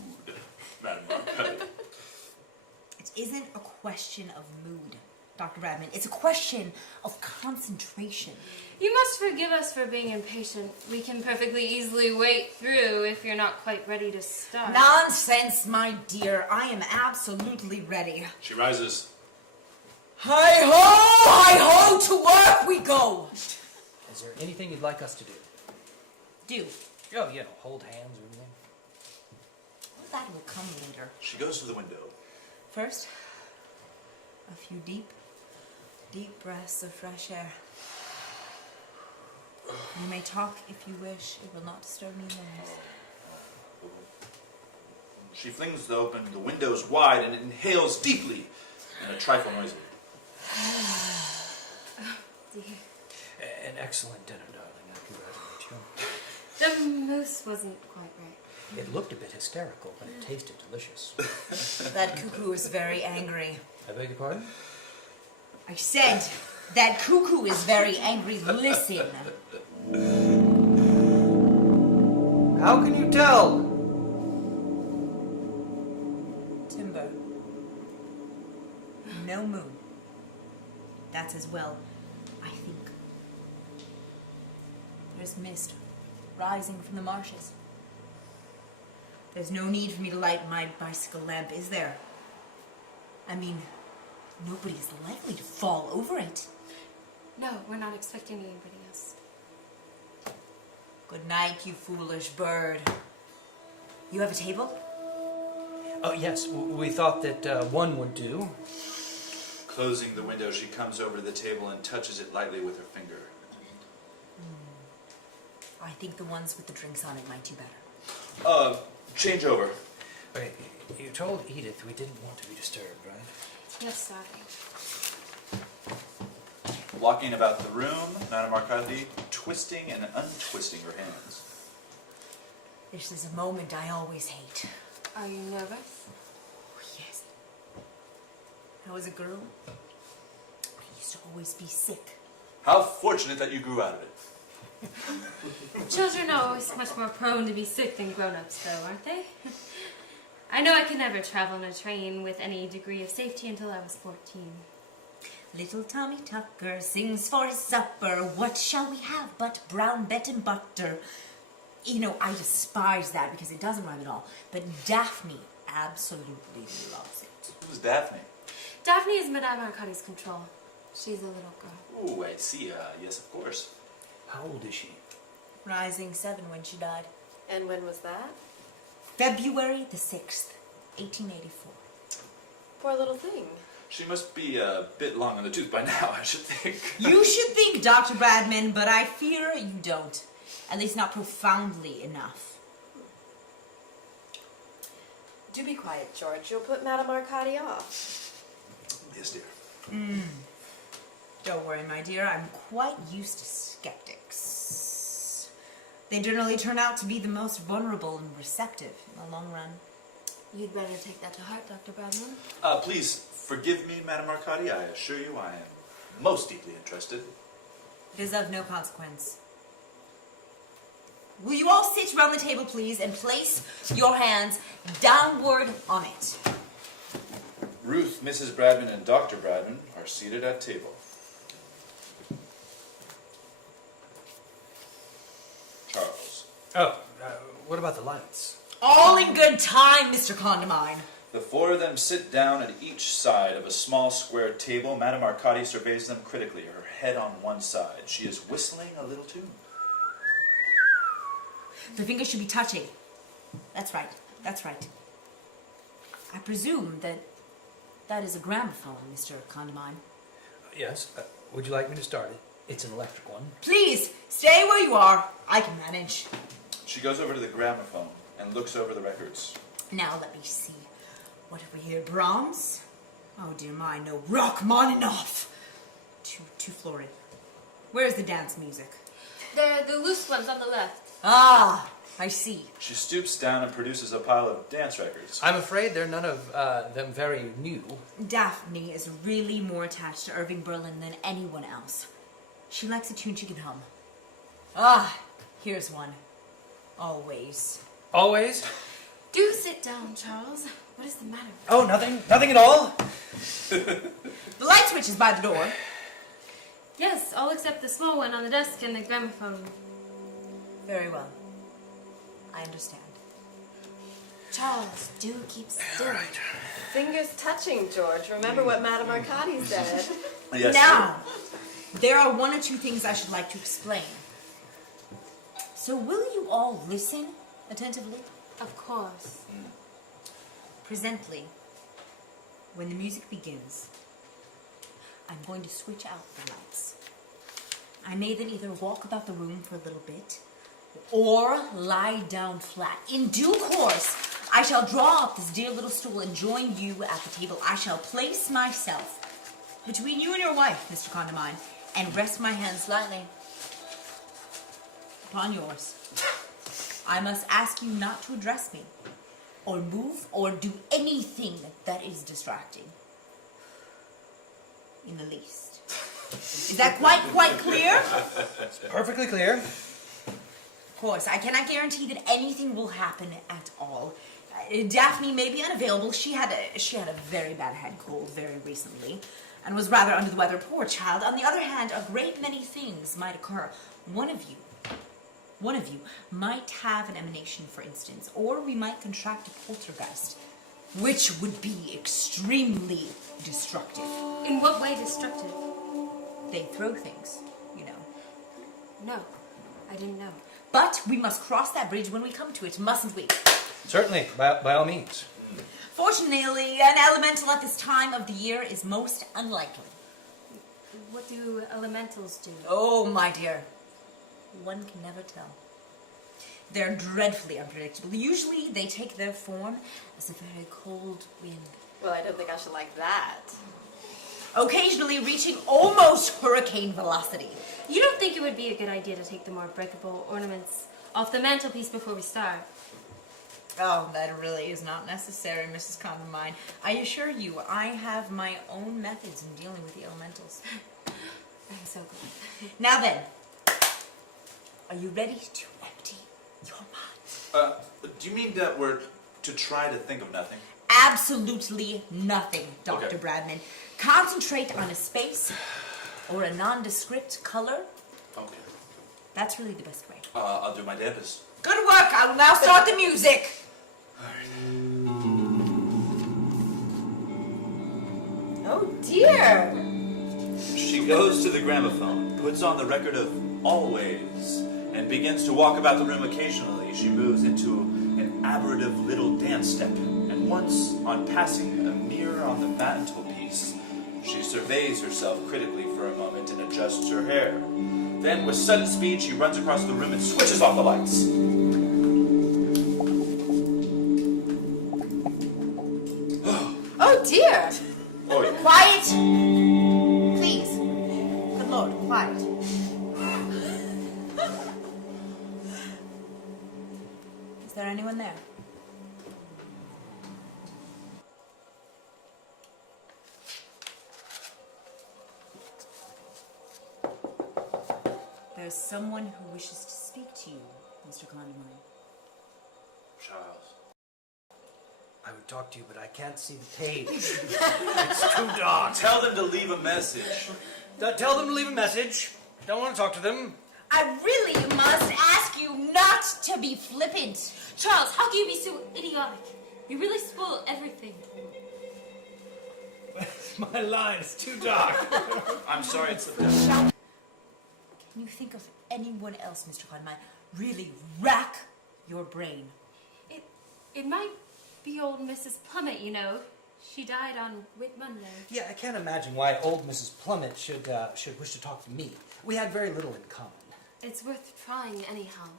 Madame Arcadi. It isn't a question of mood, Dr. Bradman. It's a question of concentration. You must forgive us for being impatient. We can perfectly easily wait through if you're not quite ready to start. Nonsense, my dear. I am absolutely ready. She rises. Hi-ho! Hi-ho! To work we go! Is there anything you'd like us to do? Do. Oh, you know, hold hands or anything. Well, that will come later. She goes to the window. First, a few deep breaths of fresh air. You may talk if you wish. It will not disturb me in the least. She flings open the windows wide and inhales deeply and a trifle noisily. An excellent dinner, darling. I congratulate you. The moose wasn't quite right. It looked a bit hysterical, but it tasted delicious. That cuckoo is very angry. I beg your pardon? I said that cuckoo is very angry. Listen. How can you tell? Timber. No moon. That's as well, I think. There's mist rising from the marshes. There's no need for me to light my bicycle lamp, is there? I mean, nobody's likely to fall over it. No, we're not expecting anybody else. Good night, you foolish bird. You have a table? Oh, yes. We thought that one would do. Closing the window, she comes over to the table and touches it lightly with her finger. I think the ones with the drinks on it might do better. Change over. Okay, you told Edith we didn't want to be disturbed, right? Yes, darling. Walking about the room, Madame Arcadi twisting and untwisting her hands. This is a moment I always hate. Are you nervous? Oh, yes. I was a girl. used to always be sick. How fortunate that you grew out of it. Children are always much more prone to be sick than grown-ups, though, aren't they? I know I could never travel on a train with any degree of safety until I was 14. Little Tommy Tucker sings for his supper. What shall we have but brown bread and butter? You know, I despise that because it doesn't rhyme at all. But Daphne absolutely loves it. Who's Daphne? Daphne is Madame Arcadi's control. She's a little girl. Oh, I see. Yes, of course. How old is she? Rising 7 when she died. And when was that? February the 6th, 1884. Poor little thing. She must be a bit long in the tooth by now, I should think. You should think, Dr. Bradman, but I fear you don't. At least not profoundly enough. Do be quiet, George. You'll put Madame Arcadi off. Yes, dear. Don't worry, my dear. I'm quite used to skeptics. They generally turn out to be the most vulnerable and receptive in the long run. You'd better take that to heart, Dr. Bradman. Please forgive me, Madame Arcadi. I assure you I am most deeply interested. It is of no consequence. Will you all sit around the table, please, and place your hands downward on it? Ruth, Mrs. Bradman, and Dr. Bradman are seated at table. Charles. Oh, what about the lights? All in good time, Mr. Condamine. The four of them sit down at each side of a small square table. Madame Arcadi surveys them critically, her head on one side. She is whistling a little tune. The fingers should be touching. That's right. That's right. I presume that is a gramophone, Mr. Condamine. Yes. Would you like me to start it? It's an electric one. Please, stay where you are. I can manage. She goes over to the gramophone and looks over the records. Now let me see. What have we here? Brahms? Oh dear my, no. Rachmaninoff. Too florid. Where's the dance music? They're the loose ones on the left. Ah, I see. She stoops down and produces a pile of dance records. I'm afraid they're none of them very new. Daphne is really more attached to Irving Berlin than anyone else. She likes a tune she can hum. Ah, here's one. Always. Always? Do sit down, Charles. What is the matter? Oh, nothing. Nothing at all. The light switch is by the door. Yes, all except the small one on the desk and the gramophone. Very well. I understand. Charles, do keep still. All right. Fingers touching, George. Remember what Madame Arcadi said. Yes, Now, there are one or two things I should like to explain. So will you all listen attentively? Of course. Presently, when the music begins, I'm going to switch out the lights. I may then either walk about the room for a little bit, or lie down flat. In due course, I shall draw up this dear little stool and join you at the table. I shall place myself between you and your wife, Mr. Condamine, and rest my hand slightly upon yours. I must ask you not to address me, or move, or do anything that is distracting. In the least. Is that quite clear? It's perfectly clear. Of course, I cannot guarantee that anything will happen at all. Daphne may be unavailable. She had a very bad head cold very recently, and was rather under the weather. Poor child. On the other hand, a great many things might occur. One of you might have an emanation, for instance, or we might contract a poltergeist, which would be extremely destructive. In what way destructive? They throw things, you know. No, I didn't know. But we must cross that bridge when we come to it, mustn't we? Certainly, by all means. Fortunately, an elemental at this time of the year is most unlikely. What do elementals do? Oh, my dear. One can never tell. They're dreadfully unpredictable. Usually they take their form as a very cold wind. Well, I don't think I should like that. Occasionally reaching almost hurricane velocity. You don't think it would be a good idea to take the more breakable ornaments off the mantelpiece before we start? Oh, that really is not necessary, Mrs. Condamine. I assure you, I have my own methods in dealing with the elementals. I'm so glad. Now then, are you ready to empty your mind? Do you mean that we're to try to think of nothing? Absolutely nothing, Dr. Okay. Bradman. Concentrate on a space or a nondescript color. Okay. That's really the best way. I'll do my damnedest. Good work. I will now start the music. Oh dear. She goes to the gramophone, puts on the record of Always, and begins to walk about the room occasionally. She moves into an aberrative little dance step, and once, on passing a mirror on the mantelpiece, she surveys herself critically for a moment and adjusts her hair. Then, with sudden speed, she runs across the room and switches off the lights. Oh dear. Oh, yeah. Quiet. Please. Good Lord, quiet. Is there anyone there? There's someone who wishes to speak to you, Mr. Condamine. Charles. I would talk to you, but I can't see the page. It's too dark. Tell them to leave a message. Tell them to leave a message. Don't want to talk to them. I really must ask you not to be flippant. Charles, how can you be so idiotic? You really spoil everything. My line is too dark. I'm sorry, it's the Can you think of anyone else, Mr. Condamine? Really rack your brain. It might be old Mrs. Plummet, you know. She died on Whit Monday. Yeah, I can't imagine why old Mrs. Plummet should wish to talk to me. We had very little in common. It's worth trying anyhow.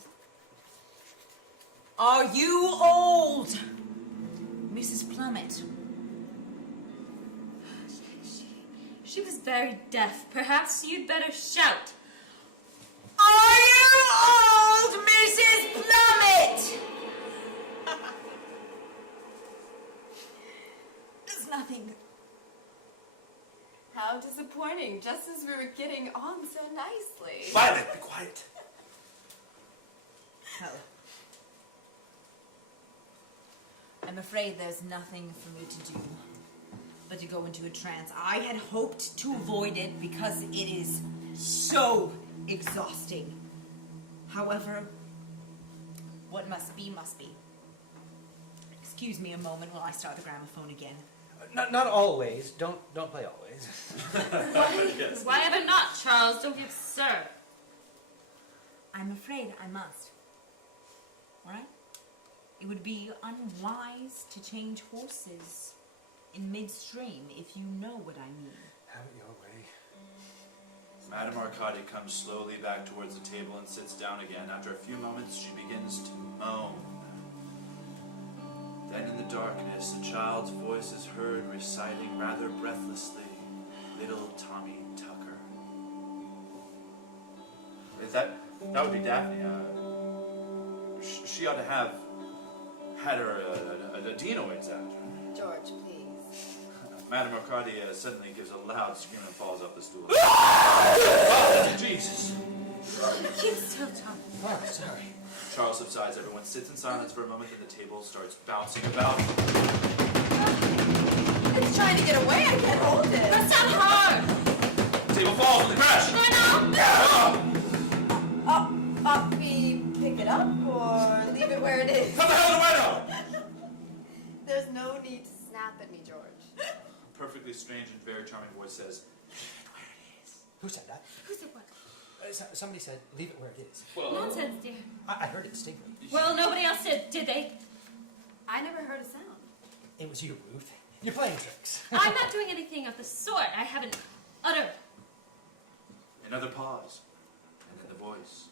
Are you old, Mrs. Plummet? She was very deaf. Perhaps you'd better shout. Are you old, Mrs. Plummet? There's nothing. How disappointing, just as we were getting on so nicely. Violet, be quiet. Hell. I'm afraid there's nothing for me to do but to go into a trance. I had hoped to avoid it because it is so exhausting. However, what must be, must be. Excuse me a moment while I start the gramophone again. Not always. Don't play always. Yes. Why ever not, Charles? Don't be absurd. I'm afraid I must. Alright? It would be unwise to change horses in midstream, if you know what I mean. Have it your way. Madame Arcadi comes slowly back towards the table and sits down again. After a few moments, she begins to moan. Then in the darkness, a child's voice is heard reciting rather breathlessly, Little Tommy Tucker. That would be Daphne. She ought to have had her a Dinoids out. George, please. Madame Arcadia suddenly gives a loud scream and falls off the stool. Oh, Jesus! Keep still, Charles. Oh, sorry. Charles subsides. Everyone sits in silence for a moment, then the table starts bouncing about. It's trying to get away. I can't hold it. Press down hard. The table falls with a crash. We pick it up or leave it where it is? Come the hell out the window! There's no need to snap at me, George. A perfectly strange and very charming voice says, Who said that? Who said what? Somebody said, leave it where it is. Nonsense, dear. I heard it distinctly. Well, nobody else did they? I never heard a sound. It was you, Ruth. You're playing tricks. I'm not doing anything of the sort. I haven't uttered. Another pause, and then the voice.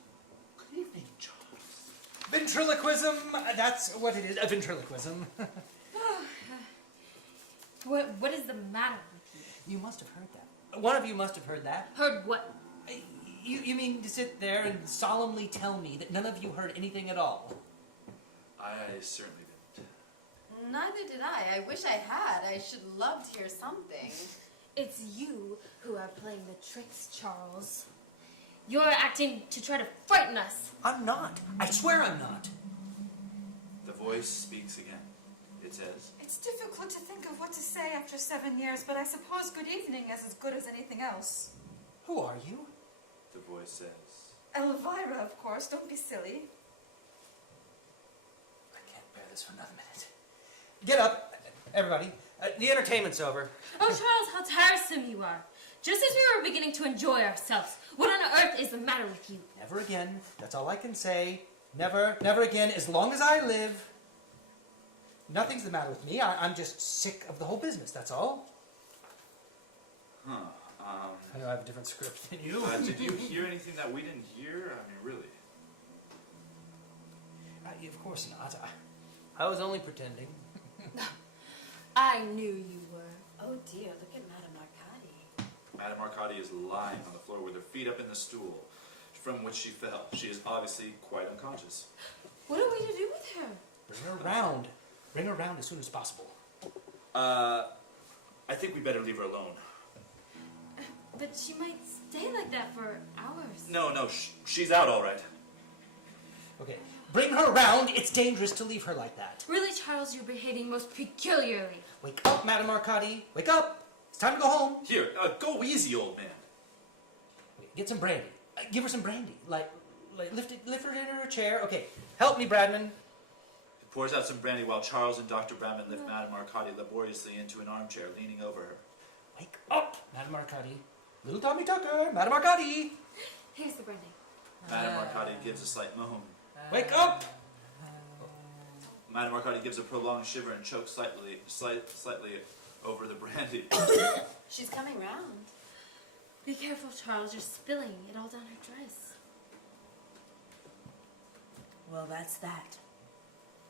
Good evening, Charles. Ventriloquism! That's what it is, a ventriloquism. What is the matter with you? You must have heard that. One of you must have heard that. Heard what? You mean to sit there and solemnly tell me that none of you heard anything at all? I certainly didn't. Neither did I. I wish I had. I should love to hear something. It's you who are playing the tricks, Charles. You're acting to try to frighten us. I'm not. I swear I'm not. The voice speaks again. It says, It's difficult to think of what to say after 7 years, but I suppose good evening is as good as anything else. Who are you? the voice says. Elvira, of course. Don't be silly. I can't bear this for another minute. Get up, everybody. The entertainment's over. Oh, Charles, how tiresome you are. Just as we were beginning to enjoy ourselves. What on earth is the matter with you? Never again. That's all I can say. Never, never again, as long as I live. Nothing's the matter with me. I'm just sick of the whole business, that's all. Huh. I know I have a different script than you. Did you hear anything that we didn't hear? I mean, really? Of course not. I was only pretending. I knew you were. Oh dear, look at Madame Arcadi. Madame Arcadi is lying on the floor with her feet up in the stool from which she fell. She is obviously quite unconscious. What are we to do with her? Bring her around. Bring her around as soon as possible. I think we better leave her alone. But she might stay like that for hours. No, she's out all right. Okay, bring her around. It's dangerous to leave her like that. Really, Charles, you're behaving most peculiarly. Wake up, Madame Arcadi. Wake up. It's time to go home. Here, go easy, old man. Wait, get some brandy. Give her some brandy. Like lift her into her chair. Okay, help me, Bradman. He pours out some brandy while Charles and Dr. Bradman lift Madame Arcadi laboriously into an armchair, leaning over her. Wake up, Madame Arcadi. Little Tommy Tucker, Madame Arcadi. Here's the brandy. Madame Arcadi gives a slight moan. Wake up. Madame Arcadi gives a prolonged shiver and chokes slightly over the brandy. She's coming round. Be careful, Charles. You're spilling it all down her dress. Well, that's that.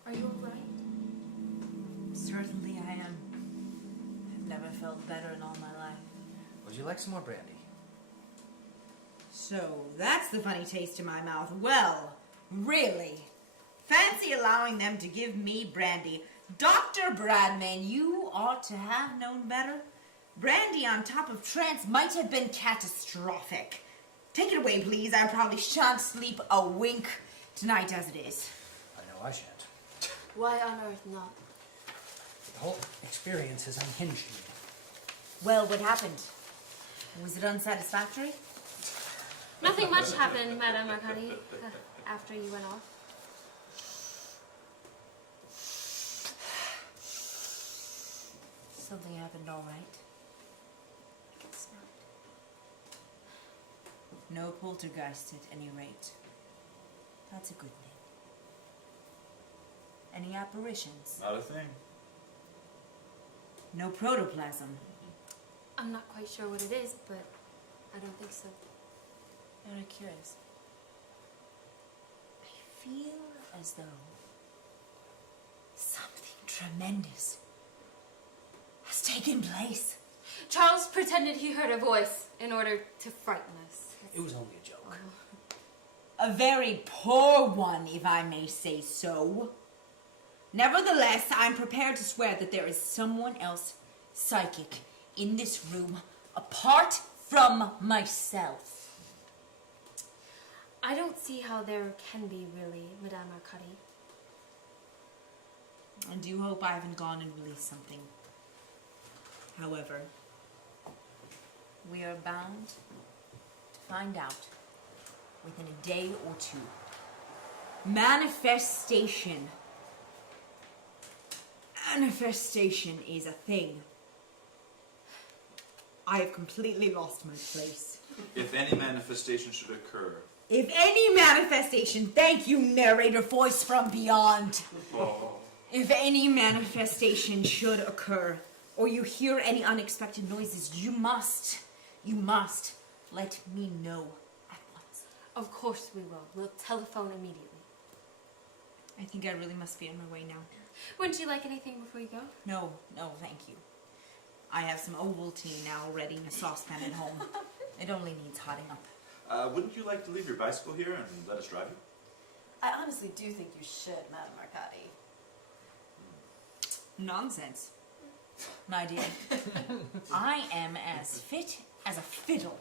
Are you all right? Certainly I am. I've never felt better in all my life. Would you like some more brandy? So, that's the funny taste in my mouth. Well, really? Fancy allowing them to give me brandy. Dr. Bradman, you ought to have known better. Brandy on top of trance might have been catastrophic. Take it away, please. I probably shan't sleep a wink tonight as it is. I know I shan't. Why on earth not? The whole experience has unhinged me. Well, what happened? Was it unsatisfactory? Nothing much happened, Madame Arcadi, after you went off. Something happened all right. It's not. No poltergeist at any rate. That's a good thing. Any apparitions? Not a thing. No protoplasm. I'm not quite sure what it is, but I don't think so. Very curious. I feel as though something tremendous has taken place. Charles pretended he heard a voice in order to frighten us. It was only a joke. A very poor one, if I may say so. Nevertheless, I'm prepared to swear that there is someone else psychic in this room apart from myself. I don't see how there can be, really, Madame Arcadi. I do hope I haven't gone and released something. However, we are bound to find out within a day or two. Manifestation. Manifestation is a thing. I have completely lost my place. If any manifestation should occur. If any manifestation, thank you, narrator voice from beyond. Oh. If any manifestation should occur, or you hear any unexpected noises, you must let me know at once. Of course we will. We'll telephone immediately. I think I really must be on my way now. Wouldn't you like anything before you go? No, thank you. I have some Ovaltine now already in a saucepan at home. It only needs hotting up. Wouldn't you like to leave your bicycle here and let us drive you? I honestly do think you should, Madame Arcadi. Nonsense. My dear, I am as fit as a fiddle.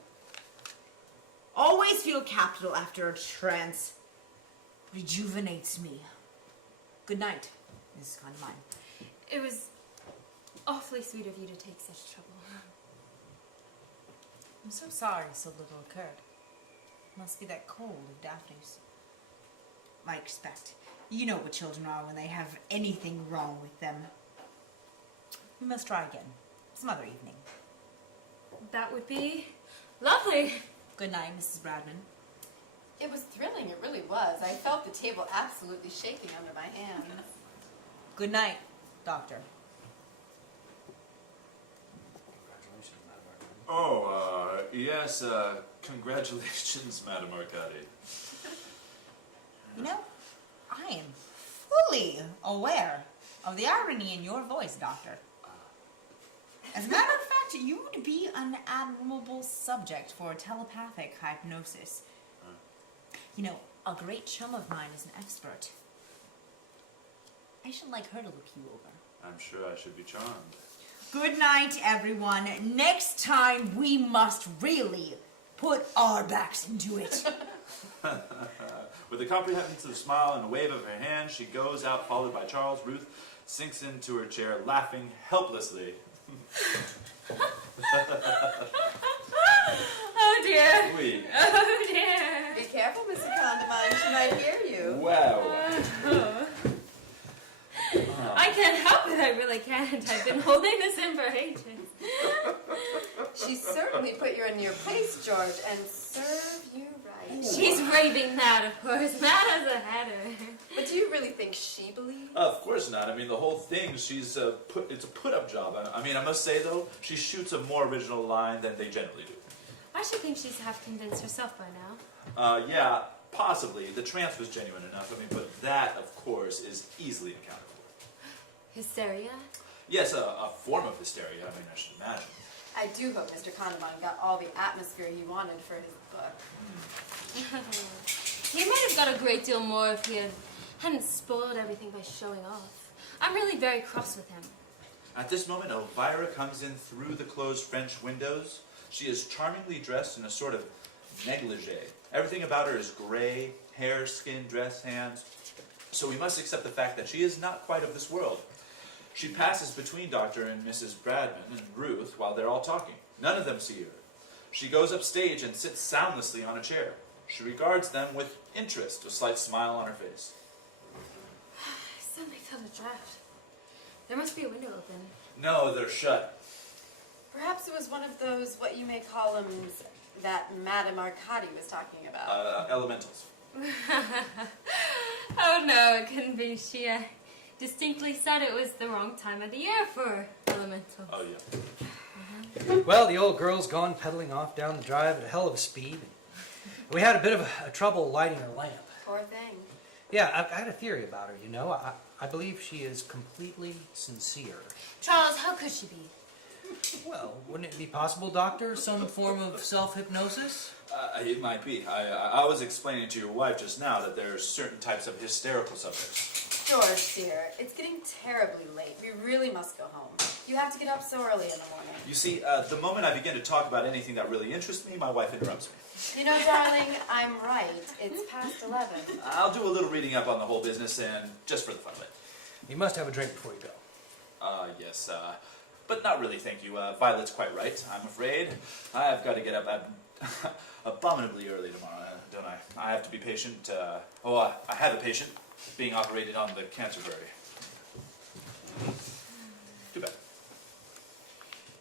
Always feel capital after a trance. Rejuvenates me. Good night, Mrs. Condamine. It was awfully sweet of you to take such trouble. I'm so sorry so little occurred. Must be that cold of Daphne's. I expect. You know what children are when they have anything wrong with them. We must try again. Some other evening. That would be lovely. Good night, Mrs. Bradman. It was thrilling, it really was. I felt the table absolutely shaking under my hands. Good night, Doctor. Congratulations, Madam Arcadi. Oh, yes, congratulations, Madam Arcadi. You know, I am fully aware of the irony in your voice, Doctor. As a matter of fact, you would be an admirable subject for telepathic hypnosis. You know, a great chum of mine is an expert. I should like her to look you over. I'm sure I should be charmed. Good night, everyone. Next time, we must really put our backs into it. With a comprehensive smile and a wave of her hand, she goes out, followed by Charles. Ruth sinks into her chair, laughing helplessly. Oh dear. Oui. Oh dear. Be careful, Mr. Condamine. She might hear you. Wow. I can't help it, I really can't. I've been holding this in for ages. She certainly put you in your place, George, and serve you right. She's raving mad, of course. Mad as a hatter. But do you really think she believes? Of course not. I mean, the whole thing, it's a put-up job. I mean, I must say, though, she shoots a more original line than they generally do. I should think she's half convinced herself by now. Yeah, possibly. The trance was genuine enough. I mean, but that, of course, is easily accounted for. Hysteria? Yes, a form of hysteria, I mean, I should imagine. I do hope Mr. Condamine got all the atmosphere he wanted for his book. He might have got a great deal more if he hadn't spoiled everything by showing off. I'm really very cross with him. At this moment, Elvira comes in through the closed French windows. She is charmingly dressed in a sort of negligee. Everything about her is gray, hair, skin, dress, hands. So we must accept the fact that she is not quite of this world. She passes between Dr. and Mrs. Bradman and Ruth while they're all talking. None of them see her. She goes upstage and sits soundlessly on a chair. She regards them with interest, a slight smile on her face. I suddenly felt a draft. There must be a window open. No, they're shut. Perhaps it was one of those, what you may call them, that Madame Arcadi was talking about. Elementals. Oh no, it couldn't be. She distinctly said it was the wrong time of the year for elemental. Oh, yeah. Well, the old girl's gone pedaling off down the drive at a hell of a speed. We had a bit of a trouble lighting her lamp. Poor thing. Yeah, I had a theory about her, you know. I believe she is completely sincere. Charles, how could she be? Well, wouldn't it be possible, Doctor? Some form of self-hypnosis? It might be. I was explaining to your wife just now that there are certain types of hysterical subjects. George, dear, it's getting terribly late. We really must go home. You have to get up so early in the morning. You see, the moment I begin to talk about anything that really interests me, my wife interrupts me. You know, darling, I'm right. It's past 11. I'll do a little reading up on the whole business, and just for the fun of it. You must have a drink before you go. Yes, but not really, thank you. Violet's quite right, I'm afraid. I've got to get up abominably early tomorrow, don't I? I have to be patient. I have a patient being operated on the Canterbury. Too bad.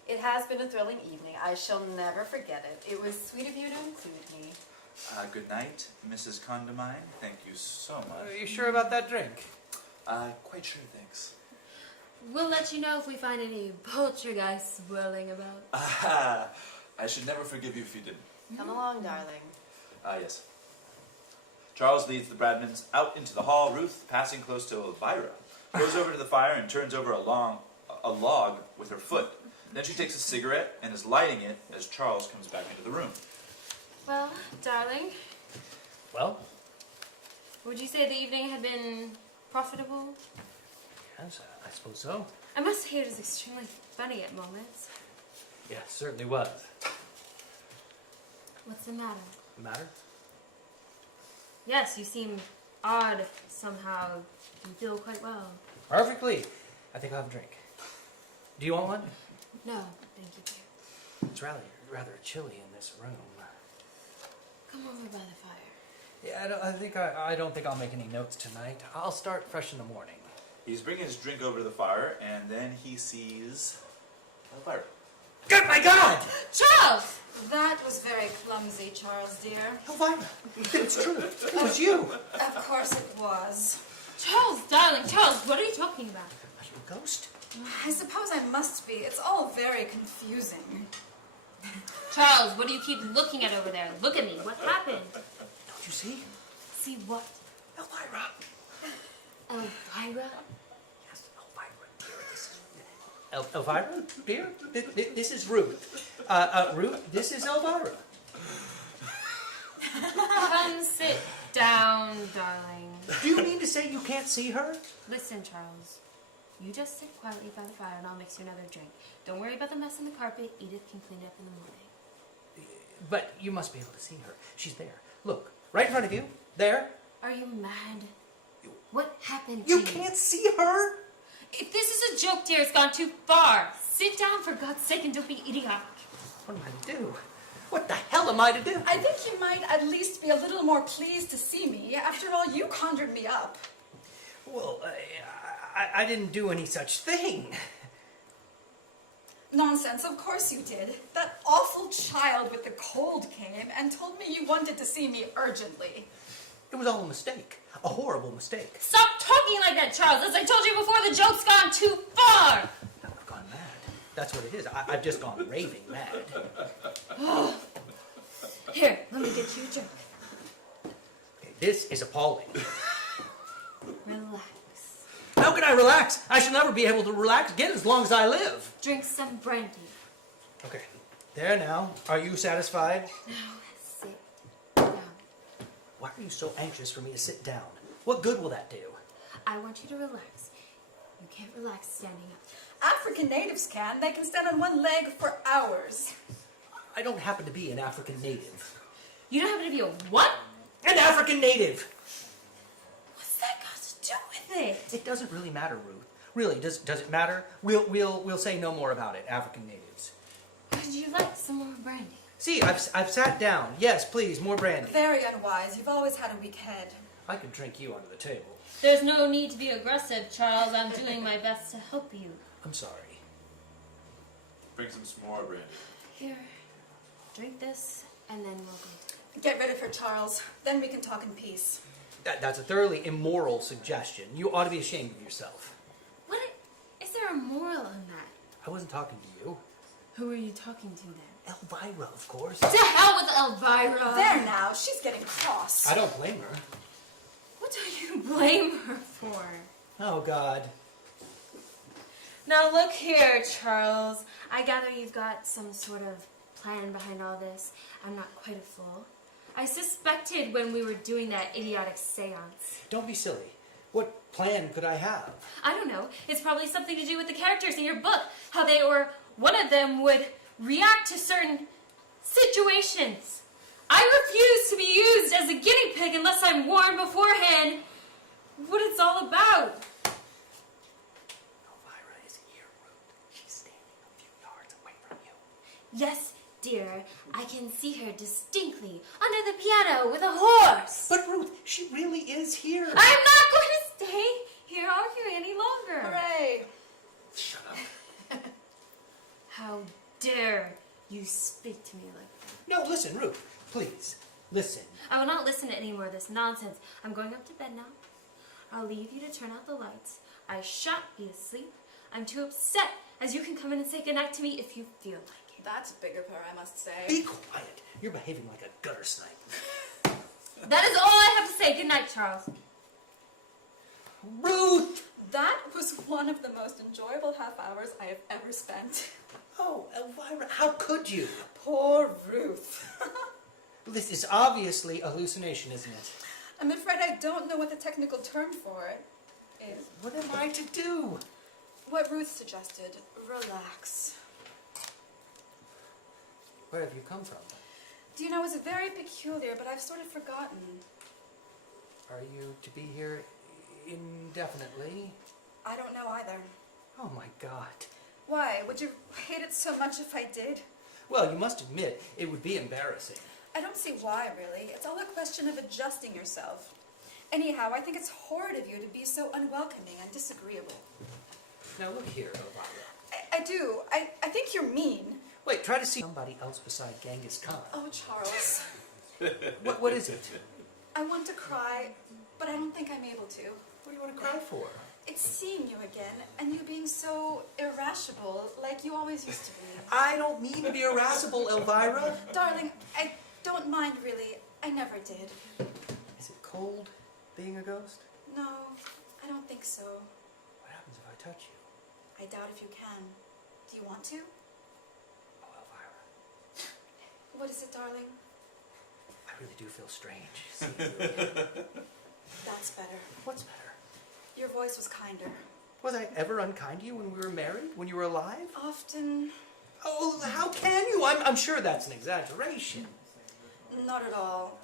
It has been a thrilling evening. I shall never forget it. It was sweet of you to include me. Good night, Mrs. Condamine. Thank you so much. Are you sure about that drink? Quite sure, thanks. We'll let you know if we find any poltergeists swirling about. I should never forgive you if you didn't. Come along, darling. Yes. Charles leads the Bradmans out into the hall. Ruth, passing close to Elvira, goes over to the fire and turns over a log with her foot. Then she takes a cigarette and is lighting it as Charles comes back into the room. Well, darling, Well, would you say the evening had been profitable? Yes, I suppose so. I must say it is extremely funny at moments. Yeah, certainly was. What's the matter? Matter? Yes, you seem odd somehow. You feel quite well. Perfectly. I think I'll have a drink. Do you want one? No, thank you, dear. It's rather chilly in this room. Come over by the fire. Yeah, I don't think I'll make any notes tonight. I'll start fresh in the morning. He's bringing his drink over to the fire, and then he sees Elvira. Good, my God! Charles! That was very clumsy, Charles, dear. Elvira, it's true. It was you. Of course it was. Charles, darling, Charles, what are you talking about? Are you a ghost? I suppose I must be. It's all very confusing. Charles, what do you keep looking at over there? Look at me. What happened? Don't you see? See what? Elvira. Elvira? Yes, Elvira. Elvira, dear? This is Ruth. Ruth, this is Elvira. Come sit down, darling. Do you mean to say you can't see her? Listen, Charles. You just sit quietly by the fire and I'll mix you another drink. Don't worry about the mess on the carpet. Edith can clean it up in the morning. But you must be able to see her. She's there. Look, right in front of you. There. Are you mad? What happened to You can't see her. If this is a joke, dear, it's gone too far. Sit down for God's sake and don't be idiotic. What am I to do? What the hell am I to do? I think you might at least be a little more pleased to see me. After all, you conjured me up. Well, I didn't do any such thing. Nonsense, of course you did. That awful child with the cold came and told me you wanted to see me urgently. It was all a mistake. A horrible mistake. Stop talking like that, Charles. As I told you before, the joke's gone too far. I've gone mad. That's what it is. I've just gone raving mad. Here, let me get you a drink. Okay, this is appalling. Relax. How can I relax? I shall never be able to relax again as long as I live. Drink some brandy. Okay, there now. Are you satisfied? Now sit down. Why are you so anxious for me to sit down? What good will that do? I want you to relax. You can't relax standing up. African natives can. They can stand on one leg for hours. I don't happen to be an African native. You don't happen to be a what? An African native! What's that got to do with it? It doesn't really matter, Ruth. Really, does it matter? We'll say no more about it, African natives. Would you like some more brandy? See, I've sat down. Yes, please, more brandy. Very unwise. You've always had a weak head. I could drink you under the table. There's no need to be aggressive, Charles. I'm doing my best to help you. I'm sorry. Bring some more brandy. Here, drink this, and then we'll go. Get rid of her, Charles. Then we can talk in peace. That's a thoroughly immoral suggestion. You ought to be ashamed of yourself. What? Is there a moral in that? I wasn't talking to you. Who are you talking to then? Elvira, of course. To hell with Elvira! There now, she's getting cross. I don't blame her. What do you blame her for? Oh, God. Now look here, Charles. I gather you've got some sort of plan behind all this. I'm not quite a fool. I suspected when we were doing that idiotic seance. Don't be silly. What plan could I have? I don't know. It's probably something to do with the characters in your book. How they or one of them would react to certain situations. I refuse to be used as a guinea pig unless I'm warned beforehand what it's all about. Elvira is here, Ruth. She's standing a few yards away from you. Yes, dear, I can see her distinctly under the piano with a horse. But Ruth, she really is here. I'm not going to stay here arguing any longer. Hooray! Shut up. How dare you speak to me like that? No, listen, Ruth. Please, listen. I will not listen to any more of this nonsense. I'm going up to bed now. I'll leave you to turn out the lights. I shan't be asleep. I'm too upset, as you can come in and say goodnight to me if you feel like it. That's big of her, I must say. Be quiet. You're behaving like a gutter snipe. That is all I have to say. Good night, Charles. Ruth! That was one of the most enjoyable half hours I have ever spent. Oh, Elvira, how could you? Poor Ruth. This is obviously a hallucination, isn't it? I'm afraid I don't know what the technical term for it. is What am I to do? what Ruth suggested. Relax. Where have you come from? Do you know, it's very peculiar, but I've sort of forgotten. Are you to be here indefinitely? I don't know either. Oh my God. Why? Would you hate it so much if I did? Well, you must admit, it would be embarrassing. I don't see why, really. It's all a question of adjusting yourself. Anyhow, I think it's horrid of you to be so unwelcoming and disagreeable. Now look here, Elvira. I do. I think you're mean. Wait, try to see somebody else beside Genghis Khan. Oh, Charles. What is it? I want to cry, but I don't think I'm able to. What do you want to cry for? It's seeing you again, and you being so irascible, like you always used to be. I don't mean to be irascible, Elvira. Darling, I don't mind really. I never did. Is it cold being a ghost? No, I don't think so. What happens if I touch you? I doubt if you can. Do you want to? Oh, Elvira, What is it, darling? I really do feel strange seeing you again. That's better. What's better? Your voice was kinder. Was I ever unkind to you when we were married? When you were alive? Often, Oh, how can you? I'm sure that's an exaggeration. not at all.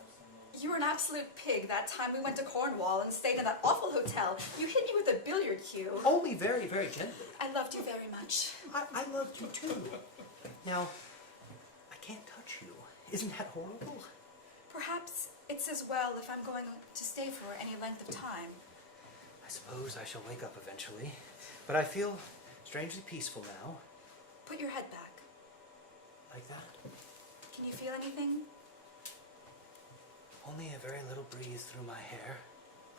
You were an absolute pig that time we went to Cornwall and stayed in that awful hotel. You hit me with a billiard cue. Only very, very gently. I loved you very much. I loved you too. Now, I can't touch you. Isn't that horrible? Perhaps it's as well if I'm going to stay for any length of time. I suppose I shall wake up eventually, but I feel strangely peaceful now. Put your head back. Like that. Can you feel anything? Only a very little breeze through my hair.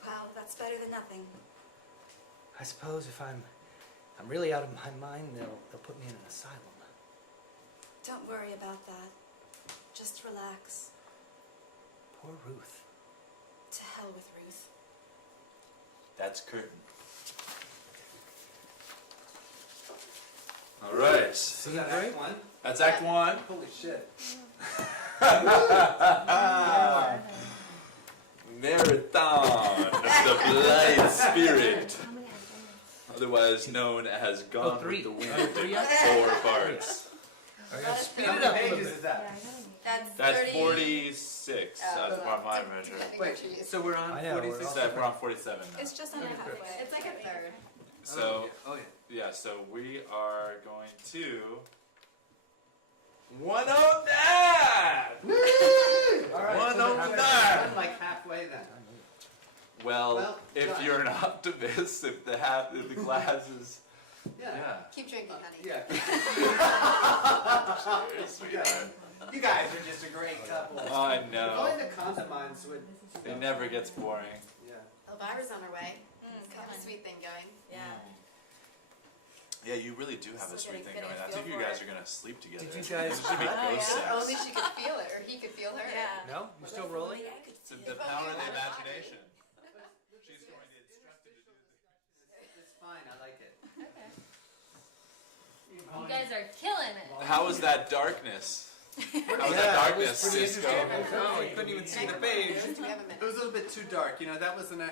Well, that's better than nothing. I suppose if I'm really out of my mind, they'll put me in an asylum. Don't worry about that. Just relax. Poor Ruth. To hell with Ruth. That's curtain. All right. Is that Act 1? That's Act 1. Holy shit. Marathon of the Blithe Spirit, otherwise known as Gone three. with the Wind. Oh, three yet? 4 parts. I gotta speed How it many up a little pages bit. is that? That's 30. 46. That's what my measure. Wait, so we're on I know, we're 46? all- We're on 47 now. It's just under halfway. It's like a third. So, Oh, yeah. yeah, so we are going to 109! Alright, 109! I'm like halfway then. Well, if done. you're an optimist, if the glass is... Yeah. Yeah. Keep drinking, honey. Yeah. Sweetheart. You guys are just a great couple. I If know. only the condiments would... It never gets boring. Yeah. Elvira's on her way. Mm, Got a sweet thing going. Yeah. Yeah, you really do have a Still sweet thing getting going. I feel think you for guys it. are gonna sleep together. Did you guys- This should be Oh, ghost yeah. sex. Only she could feel it, or he could feel her. Yeah. No? You still rolling? It's the power of the imagination. She's going to instruct him to do this. It's fine, I like it. Okay. You guys are killing it. How was that darkness? How was Yeah, that it was darkness, pretty Cisco? interesting. No, you couldn't even see the page. Do we have a It minute? was a little bit too dark. You know, that was an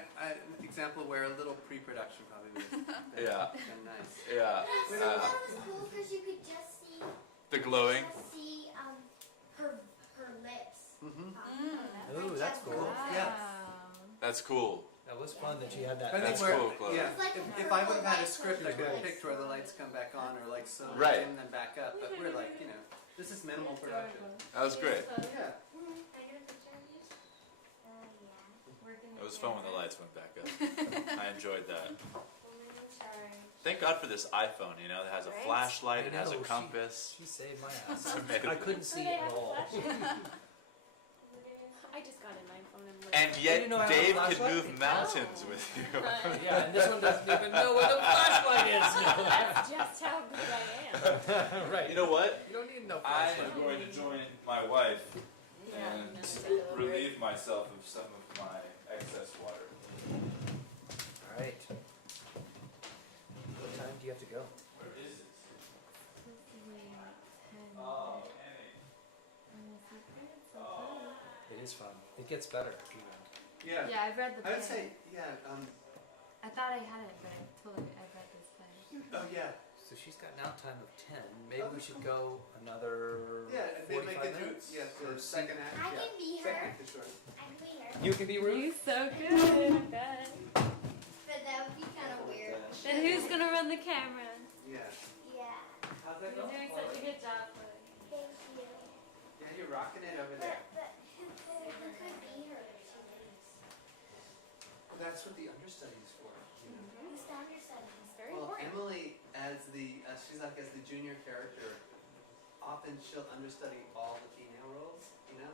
example where a little pre-production probably would have Yeah. been nice. Yeah. That was cool because you could just see, The glowing. her lips. Mm-hmm. Ooh, that's cool. Yeah. That's cool. That was fun that you had that. I think That's we're, cool, Chloe. yeah, It's like if a I would have had a purple script, I light could have on picked where the lights come back on or like so Right. dim then back up. But we're like, you know, this is minimal production. That was great. Yeah. Can I get a picture of you? Yeah. It was fun when the lights went back up. I enjoyed that. Sorry. Thank God for this iPhone, you know, that has a Right? flashlight, it I has a know, compass. She saved my ass. It's amazing. I couldn't see it at all. I just got an iPhone and And You yet, didn't know I had a Dave flashlight? could move mountains with you. Yeah, and this one doesn't even know where the flashlight That's just how good I am. is. Right. You You know what? don't need no I flashlight. am going to join my wife Yeah, and no, take a little break. relieve myself of some of my excess water. All right. What time do you have to go? Where is it? Oh, Annie. It is fun. It gets better. You know. Yeah. Yeah, I've read the I would book. say, yeah, I thought I had it, but I totally I read this time. Oh yeah. So she's got an out time of 10. Maybe we should go another Yeah, and maybe 45 we could do minutes? the second act. I yeah. can be Second her. act is short. I can be her. You can be Ruth? You're so good. I bet. But that would be kind of weird. Then who's gonna run the camera? Yeah. Yeah. How's that You're going? doing such a good job, Chloe. Thank you. Yeah, you're rocking it over there. But who could be her if she leaves? That's what the understudy is for. You know? Who's the understudy? It's very Well, important. Emily, as she's like as the junior character, often she'll understudy all the female roles, you know,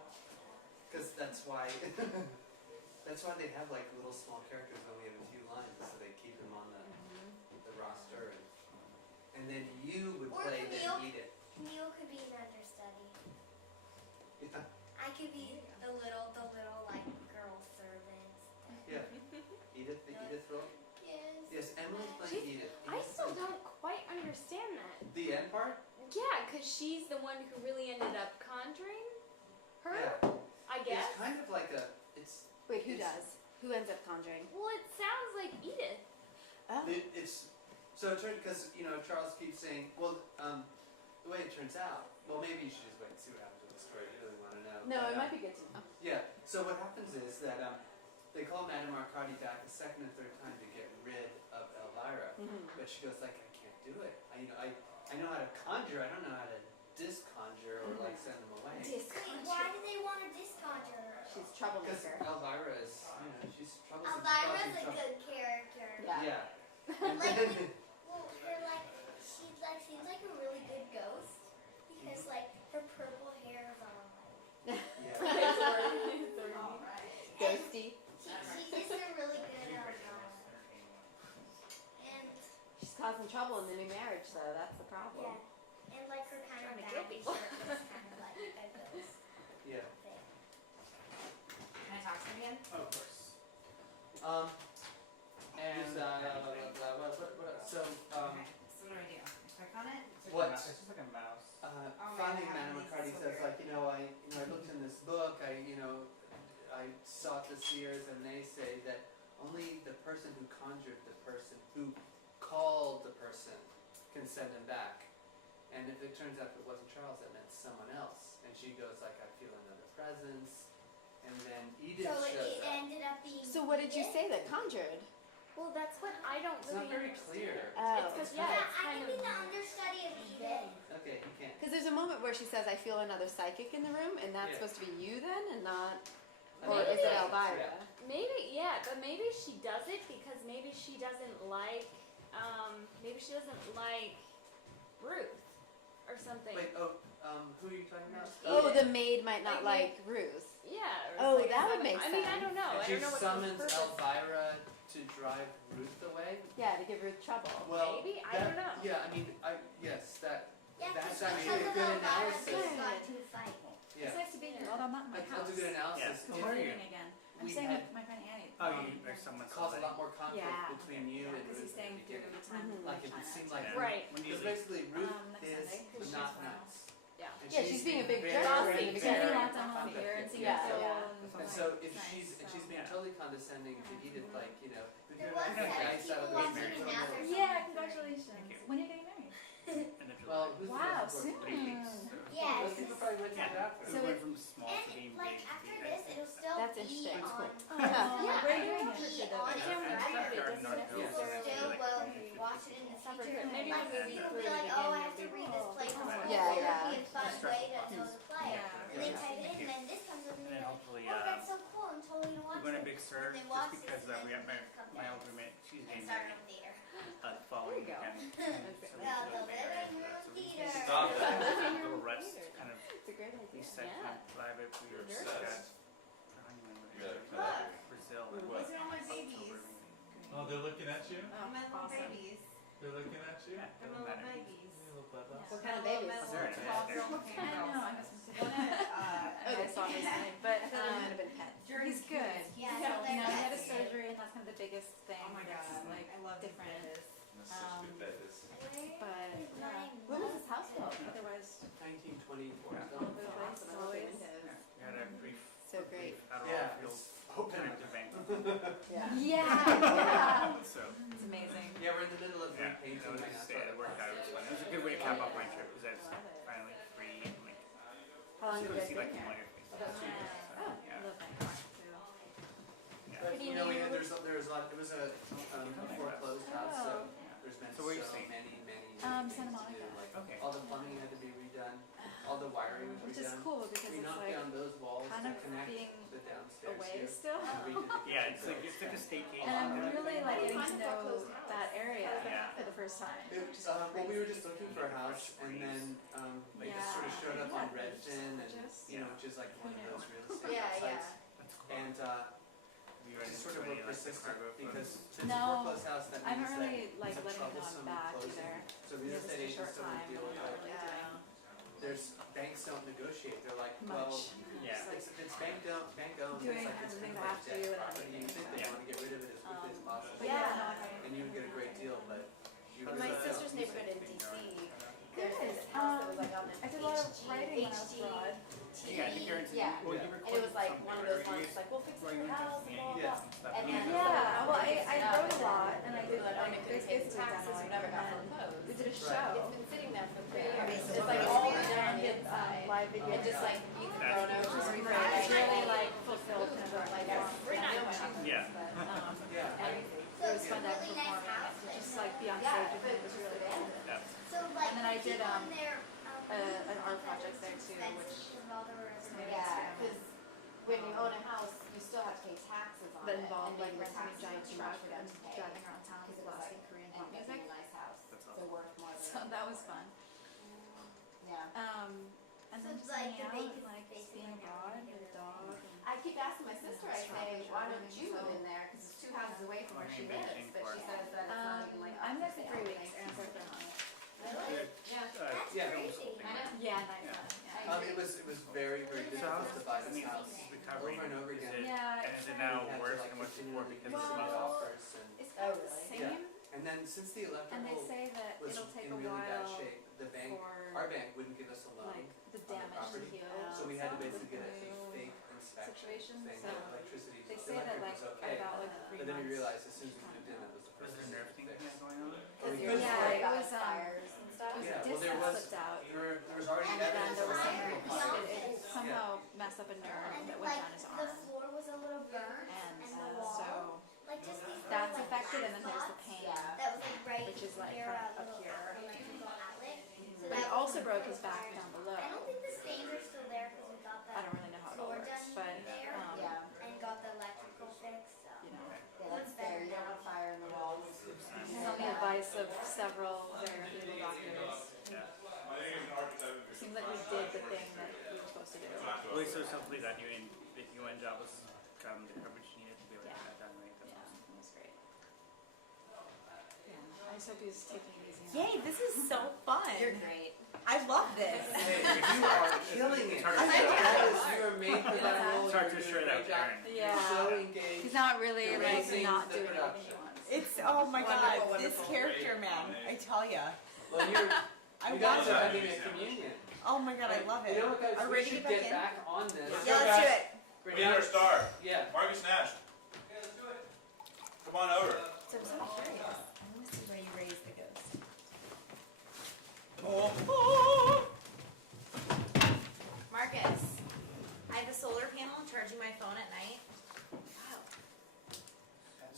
because that's why they have like little small characters when we have a few lines, so they keep them on the roster, and then you would Or play Camille. then Edith. Camille could be an understudy. Yeah, I could be the little like girl servant. yeah. Edith, the Edith role. Yes. Yes, Emily's playing Edith. I still don't quite understand that. The end part. Yeah, because she's the one who really ended up conjuring her, Yeah. I guess. It's kind of like it's. Wait, who It's- does? Who ends up conjuring? Well, it sounds like Edith. Oh. It's so it turns because Charles keeps saying, well, the way it turns out. Well, maybe you should just wait and see what happens with the story. You really want to know. No, But, it might be good to know. Yeah. So what happens is that they call Madame Arcadi back a second and third time to get rid of Elvira, but she goes like, I can't do it. I know how to conjure. I don't know how to disconjure or like send them away. Wait, why do they want to disconjure her? She's Because troublemaker. Elvira is, she's troublesome. Elvira's a good character. Yeah. Yeah. Like, well, her she seems like a really good ghost because like her purple hair is all like. Yeah. Ghosty. She's just a really good and She's causing trouble in the new marriage, though. That's the problem. yeah, and like her kind of Trying to kill baggy people. shirt is kind of like a ghost Yeah. thing. Can I talk to him again? Oh, of course. And so Okay. So what do I do? I click on it? It's like What? It's just like a mouse. finally, I have Madame these McCarty says, silver- like, I looked in this book, I sought the seers, and they say that only the person who conjured the person, who called the person, can send him back. And if it turns out it wasn't Charles, that meant someone else. And she goes like, I feel another presence. And then Edith So shows it up. ended up being. So what did you Edith? say that conjured? Well, that's what I don't It's really not very understand. clear. Oh. It's Yeah, it's I kind can be of the understudy of Edith. Okay, you can't. Because there's a moment where she says, I feel another psychic in the room, and that's Yeah. supposed to be you then, and not... I Or mean, is it yeah. Elvira? maybe, yeah, but maybe she does it because maybe she doesn't like, Ruth or something. Wait, who are you talking about? Oh, the maid might not Like, like Ruth. Yeah. or Oh, like that would some- make I mean, I don't know. And I she don't know what the summons purpose. Elvira to drive Ruth away. Yeah, to give Ruth trouble. Well, Maybe? I that- don't know. Yeah, I mean, yes, that. Yeah, That's because actually a of good Elvira's analysis. got to fight. Yeah, nice to be here, although I'm not in my that's house. a good analysis. Yeah. If How are you? Again. I'm We staying had- with my friend Annie. Oh, there's someone. Cause a lot more conflict Yeah. between you and Because he's Ruth at staying the through beginning. the time. Like it would seem like Right. When do you because leave? basically Ruth Next is Sunday, 'cause she's not well. nice. Yeah. And Yeah, she's being a big very, jerk very, in the Spending a beginning. lot of time on here and seeing Yeah, her yeah. soul And so if nice, she's so. being totally condescending to Edith, like if There you're was like seven nice out of people the watching very and now total- there's Yeah, only congratulations. Thank you. When are you getting married? End of July. Well, who's Wow, the soon. 3 weeks. Yes. Those people probably went to Yeah. it after. We So went it- from small to being And big. like after this, it'll still That's be interesting. on. Oh, Yeah, where are you It'll doing be it? on I can't remember. It Saturday. doesn't necessarily. Still will watch it in the future. Maybe Like when we you'll put be it like, again, oh, I you'll have to be, read this play from school. Yeah, It'll yeah. be a fun way to know the play. Yeah. And they type it in, and then this comes up, and And you're then like, hopefully, oh, that's so cool. I'm totally gonna watch We're going to it. Big Sur And they just watch because this, and we got then come my down. old roommate. She's And getting start married on theater. the following There you go. weekend. So we Well, should the go married living for that. room So we theater. Stop that. a little rest, kind of It's a great idea. reset, Yeah. kind of fly back. We were You're just obsessed. for honeymoon with Yeah. her. Brazil and What? These are all my October babies. maybe. Oh, they're looking at you? Oh, my little Awesome. babies. They're looking at you? Yeah, They're doesn't my little matter. babies. You little bubba. What kind of babies? They're in I know, I must have One Oh, they saw his name. But I thought it might have been pets. He's good. Yeah, So, so he had a that's- surgery, and that's kind of the biggest thing. Oh my that's, God. like I love different. That's such good Vegas. But Mine when was this house built? Otherwise, 1924. Yeah. all over the place. Awesome. Always. Yeah, we had a brief, So great. brief out of Yeah, all field it's open. kind of banquet Yeah. Yeah. So, It's amazing. Yeah, we're in the middle of yeah, repainting that was my just house. it. It worked out. It was fun. It was a good way to cap off my trip because I was finally free and like How long just have go you see guys like been one here? of your faces. Oh, I Yeah. love Bangkok too. But you know, there's a lot. It was a foreclosed house, so there's been So where are you so staying? many Santa things to Monica. do. Like Okay. all the plumbing had to be redone, all the wiring was Which is redone. cool because We it's knocked like down those walls kind to of connect being the downstairs away here. still. And redid the Yeah, kitchen. it's like a staycation. And I'm really like getting to Find a know foreclosed house. that area Yeah. for the first time. Well, we were just looking for a house, and then it just sort of showed up on Redfin, and which is like one of those real estate Yeah, websites. That's cool. And We were just in sort of Germany, were like the persistent cargo because floats. it's a No, foreclosed house. That I haven't means really that like it's a letting them know troublesome I'm back closing. either. So real Just estate a agents short don't time. deal with Not it. really doing There's banks don't negotiate. They're like, well, much. Yeah. it's bank owned. Doing It's like it's the things kind I of have like to do debt and property. You think they Yeah. want to get rid of it as quickly as possible. But Yeah. no, I haven't. And you would get a great deal, but you In would my have to sister's use it. neighborhood in DC, Good. there's this house that was like on the I did a lot of writing when I was abroad. Yeah, I think you're into Yeah. well, you Yeah. And it was like recorded one of something, those or ones, you- it's like, we'll fix or your you house, just- blah, blah, Yeah. blah. And then Yeah, well, I wrote a lot and I did like, like basically taxes demoing, never got and then foreclosed. we did a Right. show. It's been sitting there for 3 Yeah. years. It's It's like like all done done with inside. live video. And just like youth That's grown cool. over. Which is great. It's really like fulfilled kind of Like like every night when I'm Yeah. Yeah. everything. So it was it's a fun to have really nice performing house. and to just like be on Yeah, stage but with it was really cool. Yeah. So like And then I did, people in there, an art project there too, which Yeah, because when you own a house, you still have to pay taxes on that it. involved and like maybe the renting a taxes giant are too much truck for them and to pay. driving around town Because it was blasting like, Korean and pop getting music. a nice house. That's So awesome. worth more than. So that was fun. Yeah. And So then it's just like hanging the out bacon and like space being right now, abroad we with a get dog. And I keep asking my sister, I say, why don't you So- move in there? Because it's 2 houses away from where she What are you lives. beijing But for? she says that it's not even like. I'm there up for for 3 sale. weeks. Aaron's there for a month. Really? Yeah. That's Yeah. crazy. I know. Yeah, nice. Yeah. Yeah. It was very difficult to buy this house Recovery. over and over Is again. it, Yeah, and is it We now had to, worse like, than what before continually because make of these the offers and It's kind of the really? same. Yeah. And then since the And they electrical say that was it'll take in a really bad while shape, the bank, for our bank wouldn't give us a loan like the on the damage to property. heal. So we had to Some basically get a new fake inspection situation, saying so that electricity, they the say that electric like was okay. about like 3 But then we months. realized as soon as we moved in, that was the Is first there a thing nerve to thing fix. going on? Oh, Because yeah. Yeah, it got was, fires and stuff. It was Yeah, a well, disc there that was, slipped out. there was already And then evidence there of was some electrical Yeah. fire. it somehow messed up a nerve And that went like down his the arm. floor was a little burnt And the wall. so Like just these that's little, like, affected, and then black there's the spots pain. Yeah. that was like right Which is, like, near right a up little here. electrical outlet. So But he that also was broke really his back fired. down below. I don't think the stains are still there because we got I that don't really know how it all floor works, done but there Yeah. and got the electrical fixed. So. you know, Yeah, that's fair. You don't want fire in the walls. he's on the advice of several very reputable doctors. Yeah. Seems like we did the thing that we were supposed to do. Well, so hopefully that the UN job was the coverage you needed to be able to Yeah. get that done, right? That's Yeah, awesome. it was great. Yeah, I just hope he's taking it easy. Yay, this is so fun. You're great. I love this. Hey, you are killing it. It's hard to You are made for that role. It's hard You're to doing a share that great job. Aaron. Yeah. You're so engaged. He's not really You're like raising not the doing anything he production. wants. It's oh my Wonderful, god, wonderful. this character, man. I tell ya. Well, you I guys want are it. having a communion. Oh my god, I love it. You know what, guys? Are we We ready to should get get back in? back on this. Yeah, let's do it. We need our star. Yeah. Marcus Nash. Come on over. So I'm so curious. I want to see where you raise the ghost. Marcus, I have a solar panel charging my phone at night.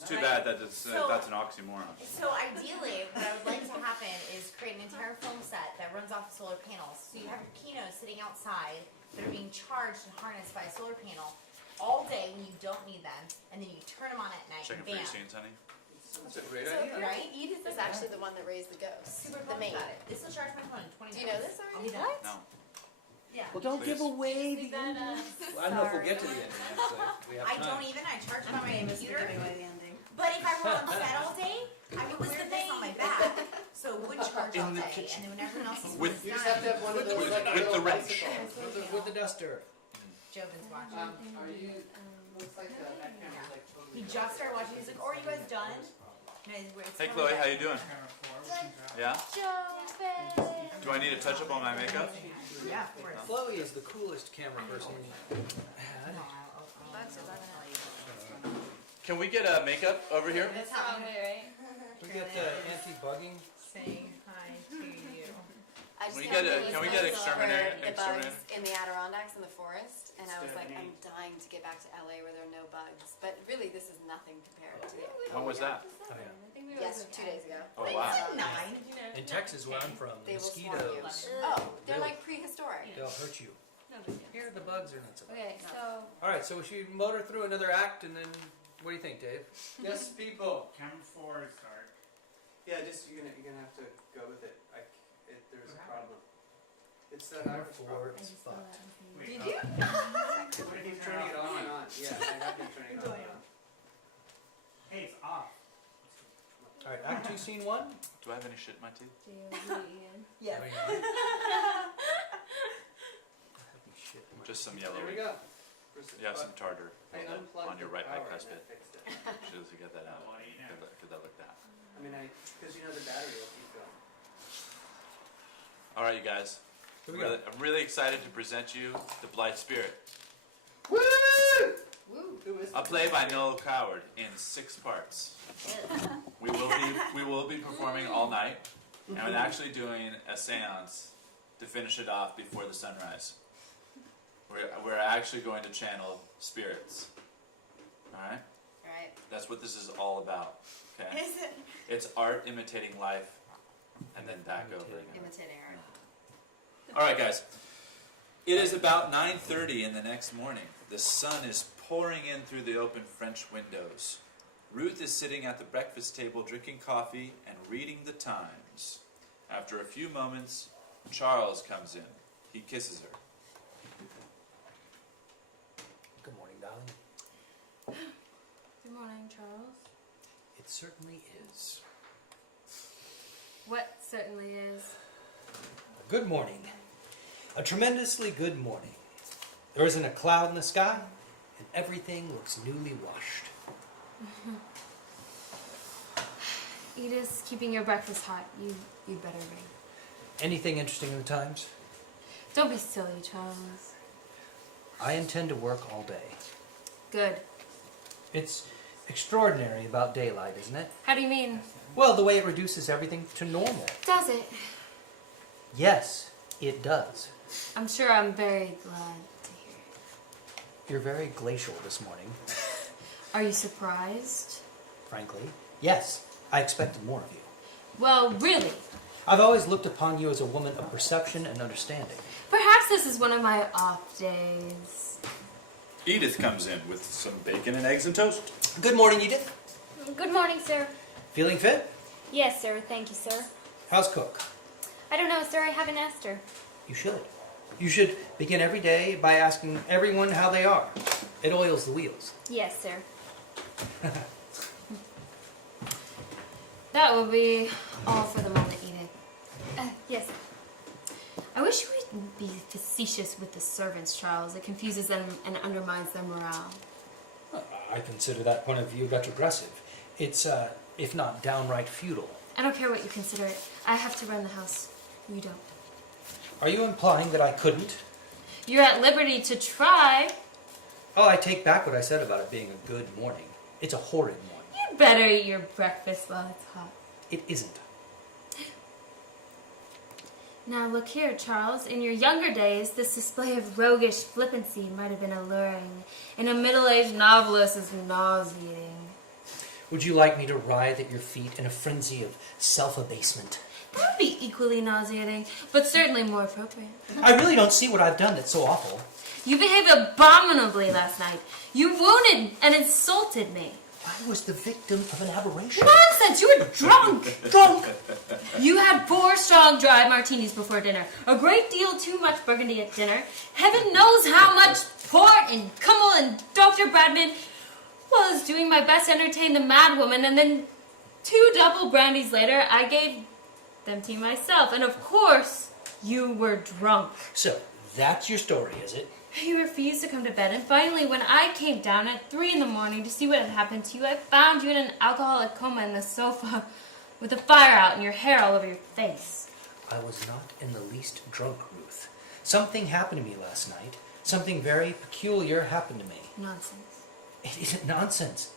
It's too bad that that's an oxymoron. So ideally, what I would like to happen is create an entire film set that runs off of solar panels. So you have your keynotes sitting outside that are being charged and harnessed by a solar panel all day when you don't need them, and then you turn them on at night. Checking for Bam. your scenes, honey. That's a great So idea. apparently Edith is actually the one that raised the ghost. Super The pumped maid. about it. This will charge my phone in 20 minutes. Do you know this I'll already? be done. No. Yeah. Well, don't give Please. away the That, ending. Well, I don't know if we'll get to the ending yet, so if we have I time. don't even. I charge it on my computer. the ending. But if I were on set all day, I would wear this on my back, so it would charge In all the day. kitchen. And then when everyone else is With- You just have to have one of those With- like with little the wrench. bicycles. With the duster. Jovin's watching. Are you? Looks like that camera's like totally. He just started watching. He's like, "Oh, are you guys done?" No, it's Hey totally Chloe, how done. you doing? Yeah? Do I need to touch up on my makeup? Yeah, of course. Chloe is the coolest camera person we had. No, I'll tell you. Can we get a makeup over here? That's probably right. We get the anti-bugging. Saying hi to you. I just Can we can't get a- believe can we I get saw exterminator- the exterminator? bugs in the Adirondacks in the forest, and I was like, I'm Exterminate. dying to get back to LA where there are no bugs. But really, this is nothing compared to When was that? Oh, yeah. I think we were Yes, over 2 days ago. Oh, wow. In Texas, where I'm from, They the will swarm you. mosquitoes, Oh, they're Really? like prehistoric. they'll hurt you. No big deal. Here, the bugs are not so bad. Okay, so All right, so we should motor through another act, and then what do you think, Dave? Yes, people. Chem 4 start. Yeah, just you're gonna have to go with it. There's a problem. It's that Camera Irish 4 problem. is fucked. Wait, Did oh, you? What if you Keep turn turning it it off? on and on. Yeah, I have been turning it on and on. Hey, it's off. All right, Act 2, Scene 1. Do I have any shit in my teeth? Ian. Yeah. I mean, shit. Just some yellow. There we go. You have some tartar I unplugged on your the right power eye and cuspid. that fixed it. Should we get that out? Well, you know. Could that look that? I mean, because you know the battery will keep going. All right, you guys. Here we go. I'm really excited to present you the Blithe Spirit, Woo! Woo! Who is a play by Noel Coward in 6 parts. We will be performing all night, and we're actually doing a séance to finish it off before the sunrise. We're actually going to channel spirits. All right. Right. That's what this is all about. Okay. Is it? It's art imitating life, and then back over again. Imitating art. All right, guys. It is about 9:30 in the next morning. The sun is pouring in through the open French windows. Ruth is sitting at the breakfast table drinking coffee and reading the Times. After a few moments, Charles comes in. He kisses her. Good morning, darling. Good morning, Charles. It certainly is. What certainly is. Good morning. A tremendously good morning. There isn't a cloud in the sky, and everything looks newly washed. Edith's keeping your breakfast hot. You'd better ring. Anything interesting in the Times? Don't be silly, Charles. I intend to work all day. Good. It's extraordinary about daylight, isn't it? How do you mean? Well, the way it reduces everything to normal. Does it? Yes, it does. I'm sure I'm very glad to hear it. You're very glacial this morning, Are you surprised? frankly. Yes, I expected more of you. Well, really. I've always looked upon you as a woman of perception and understanding. Perhaps this is one of my off days. Edith comes in with some bacon and eggs and toast. Good morning, Edith. Good morning, sir. Feeling fit? Yes, sir. Thank you, sir. How's Cook? I don't know, sir. I haven't asked her. You should. You should begin every day by asking everyone how they are. It oils the wheels. Yes, sir. That will be all for the moment, Edith. Yes. I wish you would be facetious with the servants, Charles. It confuses them and undermines their morale. I consider that point of view retrogressive. It's, if not downright feudal. I don't care what you consider it. I have to run the house. You don't. Are you implying that I couldn't? You're at liberty to try. Oh, I take back what I said about it being a good morning. It's a horrid morning. You better eat your breakfast while it's hot. It isn't. Now look here, Charles. In your younger days, this display of roguish flippancy might have been alluring. In a middle-aged novelist, it's nauseating. Would you like me to writhe at your feet in a frenzy of self-abasement? That would be equally nauseating, but certainly more appropriate. I really don't see what I've done that's so awful. You behaved abominably last night. You wounded and insulted me. I was the victim of an aberration. Nonsense! You were drunk! Drunk! You had 4 strong dry martinis before dinner. A great deal too much burgundy at dinner. Heaven knows how much port and Kummel and Dr. Bradman. Was doing my best to entertain the madwoman, and then 2 double brandies later, I gave them to you myself. And of course, you were drunk. So, that's your story, is it? You refused to come to bed, and finally, when I came down at 3 in the morning to see what had happened to you, I found you in an alcoholic coma in the sofa with the fire out and your hair all over your face. I was not in the least drunk, Ruth. Something happened to me last night. Something very peculiar happened to me. Nonsense. It isn't nonsense.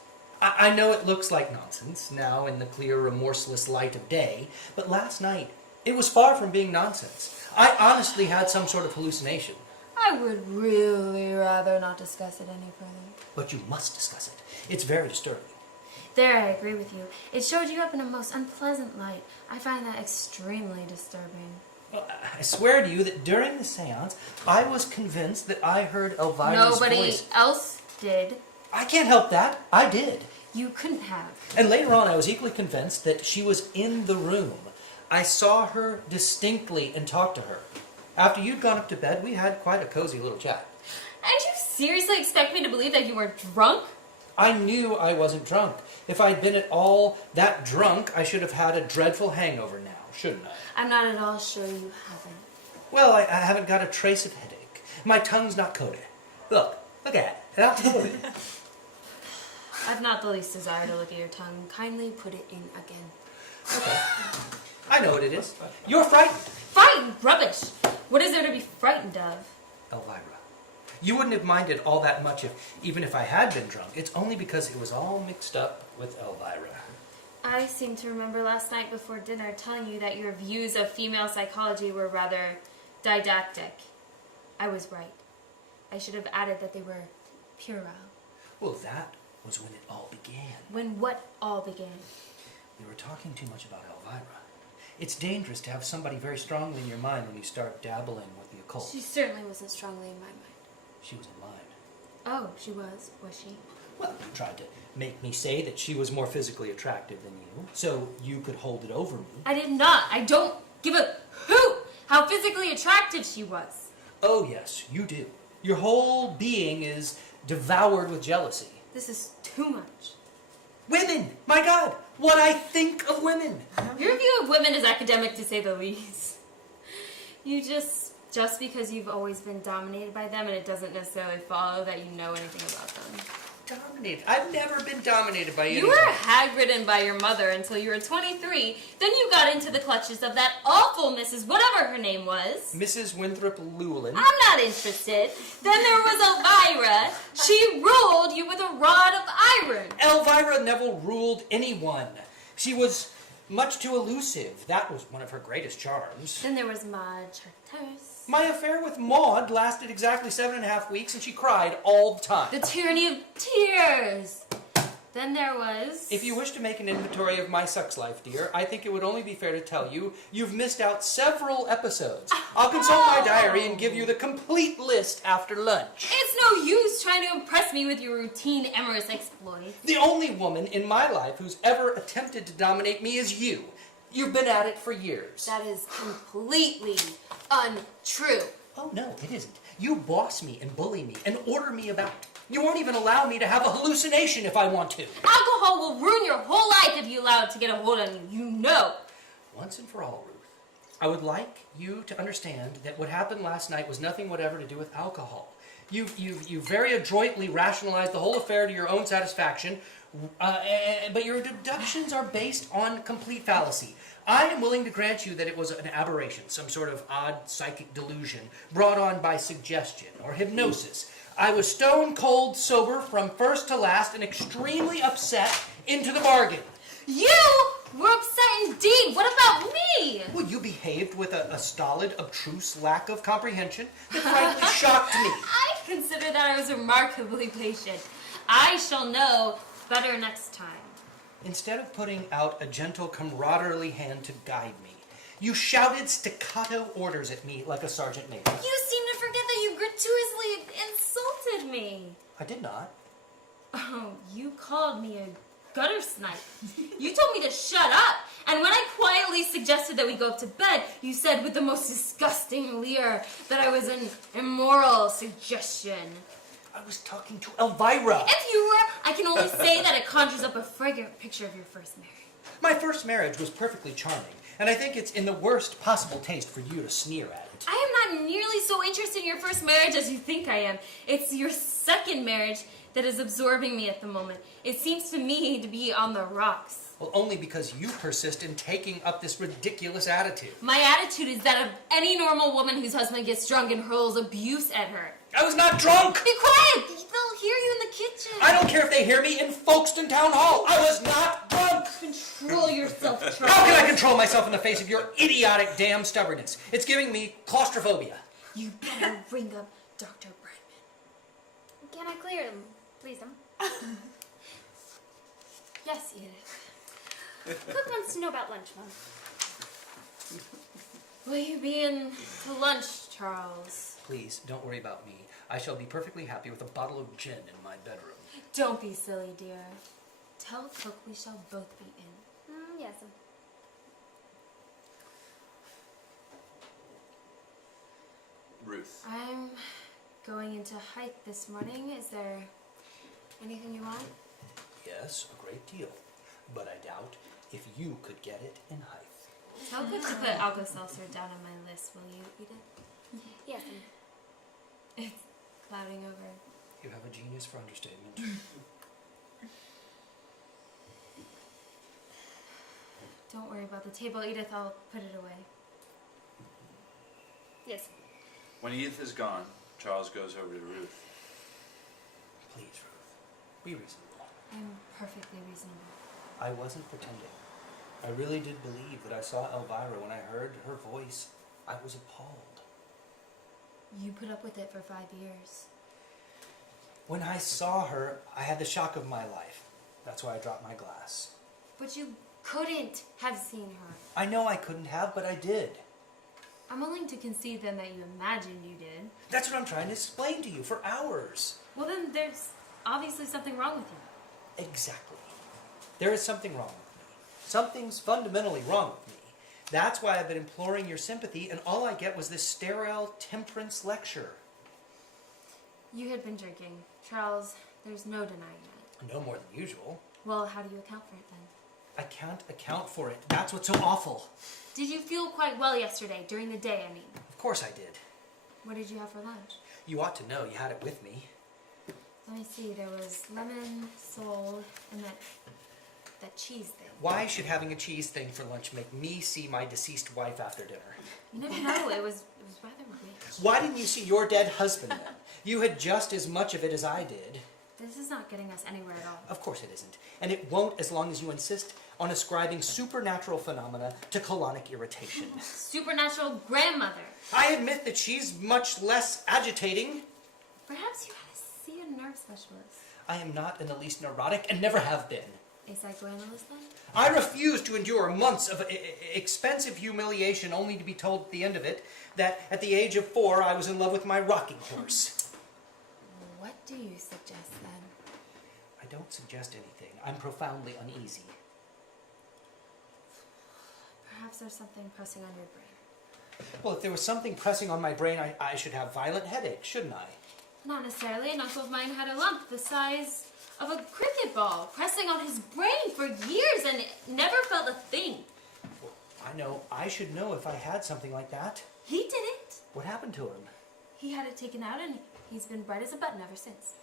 I know it looks like nonsense now in the clear, remorseless light of day, but last night it was far from being nonsense. I honestly had some sort of hallucination. I would really rather not discuss it any further. But you must discuss it. It's very disturbing. There, I agree with you. It showed you up in a most unpleasant light. I find that extremely disturbing. Well, I swear to you that during the seance, I was convinced that I heard Elvira's Nobody voice. else did. I can't help that. I did. You couldn't have. And later on, I was equally convinced that she was in the room. I saw her distinctly and talked to her. After you'd gone up to bed, we had quite a cozy little chat. And you seriously expect me to believe that you were drunk? I knew I wasn't drunk. If I'd been at all that drunk, I should have had a dreadful hangover now, shouldn't I? I'm not at all sure you haven't. Well, I haven't got a trace of headache. My tongue's not coated. Look at it. Now look at it. I've not the least desire to look at your tongue. Kindly put it in again. Okay. I know what it is. You're frightened. Frightened? Rubbish! What is there to be frightened of? Elvira. You wouldn't have minded all that much even if I had been drunk. It's only because it was all mixed up with Elvira. I seem to remember last night before dinner telling you that your views of female psychology were rather didactic. I was right. I should have added that they were puerile. Well, that was when it all began. When what all began? We were talking too much about Elvira. It's dangerous to have somebody very strongly in your mind when you start dabbling with the occult. She certainly wasn't strongly in my mind. She was in mine. Oh, she was she? Well, you tried to make me say that she was more physically attractive than you, so you could hold it over me. I did not. I don't give a hoot how physically attractive she was. Oh, yes, you do. Your whole being is devoured with jealousy. This is too much. Women! My God! What I think of women! Your view of women is academic, to say the least. You just because you've always been dominated by them, and it doesn't necessarily follow that you know anything about them. Dominated? I've never been dominated by anyone. You were hag-ridden by your mother until you were 23. Then you got into the clutches of that awful Mrs. whatever her name was. Mrs. Winthrop Llewellyn. I'm not interested. Then there was Elvira. She ruled you with a rod of iron. Elvira never ruled anyone. She was much too elusive. That was one of her greatest charms. Then there was Maud Charteris. My affair with Maud lasted exactly 7.5 weeks, and she cried all the time. The tyranny of tears. Then there was... If you wish to make an inventory of my sex life, dear, I think it would only be fair to tell you you've missed out several episodes. I'll consult my diary and give you the complete list after lunch. It's no use trying to impress me with your routine amorous exploits. The only woman in my life who's ever attempted to dominate me is you. You've been at it for years. That is completely untrue. Oh, no, it isn't. You boss me and bully me and order me about. You won't even allow me to have a hallucination if I want to. Alcohol will ruin your whole life if you allow it to get a hold on you. You know. Once and for all, Ruth, I would like you to understand that what happened last night was nothing whatever to do with alcohol. You very adroitly rationalized the whole affair to your own satisfaction, but your deductions are based on complete fallacy. I am willing to grant you that it was an aberration, some sort of odd psychic delusion brought on by suggestion or hypnosis. I was stone cold sober from first to last and extremely upset into the bargain. You were upset indeed. What about me? Well, you behaved with a stolid, obtruse lack of comprehension that frankly shocked me. I consider that I was remarkably patient. I shall know better next time. Instead of putting out a gentle, camaraderie hand to guide me, you shouted staccato orders at me like a sergeant major. You seem to forget that you gratuitously insulted me. I did not. Oh, you called me a gutter snipe. You told me to shut up. And when I quietly suggested that we go up to bed, you said with the most disgusting leer that I was an immoral suggestion. I was talking to Elvira. If you were, I can only say that it conjures up a fragrant picture of your first marriage. My first marriage was perfectly charming, and I think it's in the worst possible taste for you to sneer at it. I am not nearly so interested in your first marriage as you think I am. It's your second marriage that is absorbing me at the moment. It seems to me to be on the rocks. Well, only because you persist in taking up this ridiculous attitude. My attitude is that of any normal woman whose husband gets drunk and hurls abuse at her. I was not drunk! Be quiet! They'll hear you in the kitchen. I don't care if they hear me in Folkestone Town Hall. I was not drunk! Control yourself, Charles. How can I control myself in the face of your idiotic damn stubbornness? It's giving me claustrophobia. You better ring up Dr. Bradman. Can I clear them, please? Yes, Edith. Cook wants to know about lunch, Mom. Will you be in to lunch, Charles? Please, don't worry about me. I shall be perfectly happy with a bottle of gin in my bedroom. Don't be silly, dear. Tell Cook we shall both be in. Yes. Ruth. I'm going into hike this morning. Is there anything you want? Yes, a great deal. But I doubt if you could get it in height. Tell Cook to put Alka-Seltzer down on my list, will you, Edith? Yes. It's clouding over. You have a genius for understatement. Don't worry about the table, Edith. I'll put it away. Yes. When Edith is gone, Charles goes over to Ruth. Please, Ruth, be reasonable. I'm perfectly reasonable. I wasn't pretending. I really did believe that I saw Elvira when I heard her voice. I was appalled. You put up with it for 5 years. When I saw her, I had the shock of my life. That's why I dropped my glass. But you couldn't have seen her. I know I couldn't have, but I did. I'm willing to concede then that you imagined you did. That's what I'm trying to explain to you for hours. Well, then there's obviously something wrong with you. Exactly. There is something wrong with me. Something's fundamentally wrong with me. That's why I've been imploring your sympathy, and all I get was this sterile temperance lecture. You had been drinking. Charles, there's no denying that. No more than usual. Well, how do you account for it then? I can't account for it. That's what's so awful. Did you feel quite well yesterday, during the day, I mean? Of course I did. What did you have for lunch? You ought to know. You had it with me. Let me see, there was lemon, sole, and that cheese thing. Why should having a cheese thing for lunch make me see my deceased wife after dinner? You never know, it was rather rich. Why didn't you see your dead husband then? You had just as much of it as I did. This is not getting us anywhere at all. Of course it isn't. And it won't as long as you insist on ascribing supernatural phenomena to colonic irritation. Supernatural grandmother. I admit that she's much less agitating. Perhaps you had to see a nerve specialist. I am not in the least neurotic and never have been. A psychoanalyst then? I refuse to endure months of expensive humiliation only to be told at the end of it that at the age of 4 I was in love with my rocking horse. What do you suggest then? I don't suggest anything. I'm profoundly uneasy. Perhaps there's something pressing on your brain. Well, if there was something pressing on my brain, I should have violent headaches, shouldn't I? Not necessarily. An uncle of mine had a lump the size of a cricket ball pressing on his brain for years and never felt a thing. Well, I know. I should know if I had something like that. He didn't. What happened to him? He had it taken out and he's been bright as a button ever since.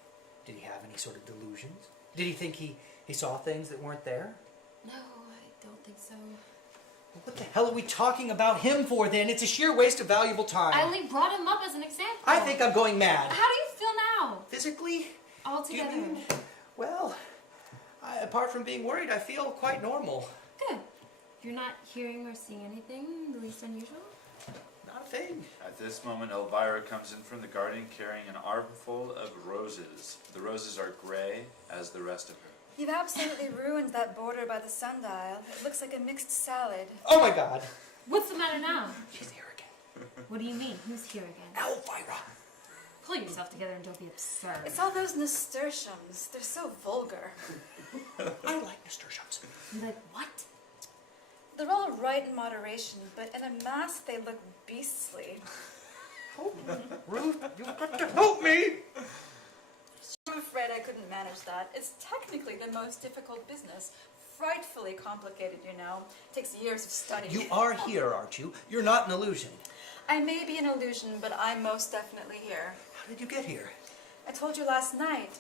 Did he have any sort of delusions? Did he think he saw things that weren't there? No, I don't think so. Well, what the hell are we talking about him for then? It's a sheer waste of valuable time. I only brought him up as an example. I think I'm going mad. How do you feel now? Physically? Altogether. You mean? Well, apart from being worried, I feel quite normal. Good. You're not hearing or seeing anything the least unusual? Not a thing. At this moment, Elvira comes in from the garden carrying an armful of roses. The roses are gray as the rest of her. You've absolutely ruined that border by the sundial. It looks like a mixed salad. Oh my God. What's the matter now? She's here again. What do you mean? Who's here again? Elvira. Pull yourself together and don't be absurd. It's all those nasturtiums. They're so vulgar. I like nasturtiums. You like what? They're all right in moderation, but in a mass they look beastly. Ruth, you've got to help me. I'm afraid I couldn't manage that. It's technically the most difficult business. Frightfully complicated, you know. Takes years of study. You are here, aren't you? You're not an illusion. I may be an illusion, but I'm most definitely here. How did you get here? I told you last night.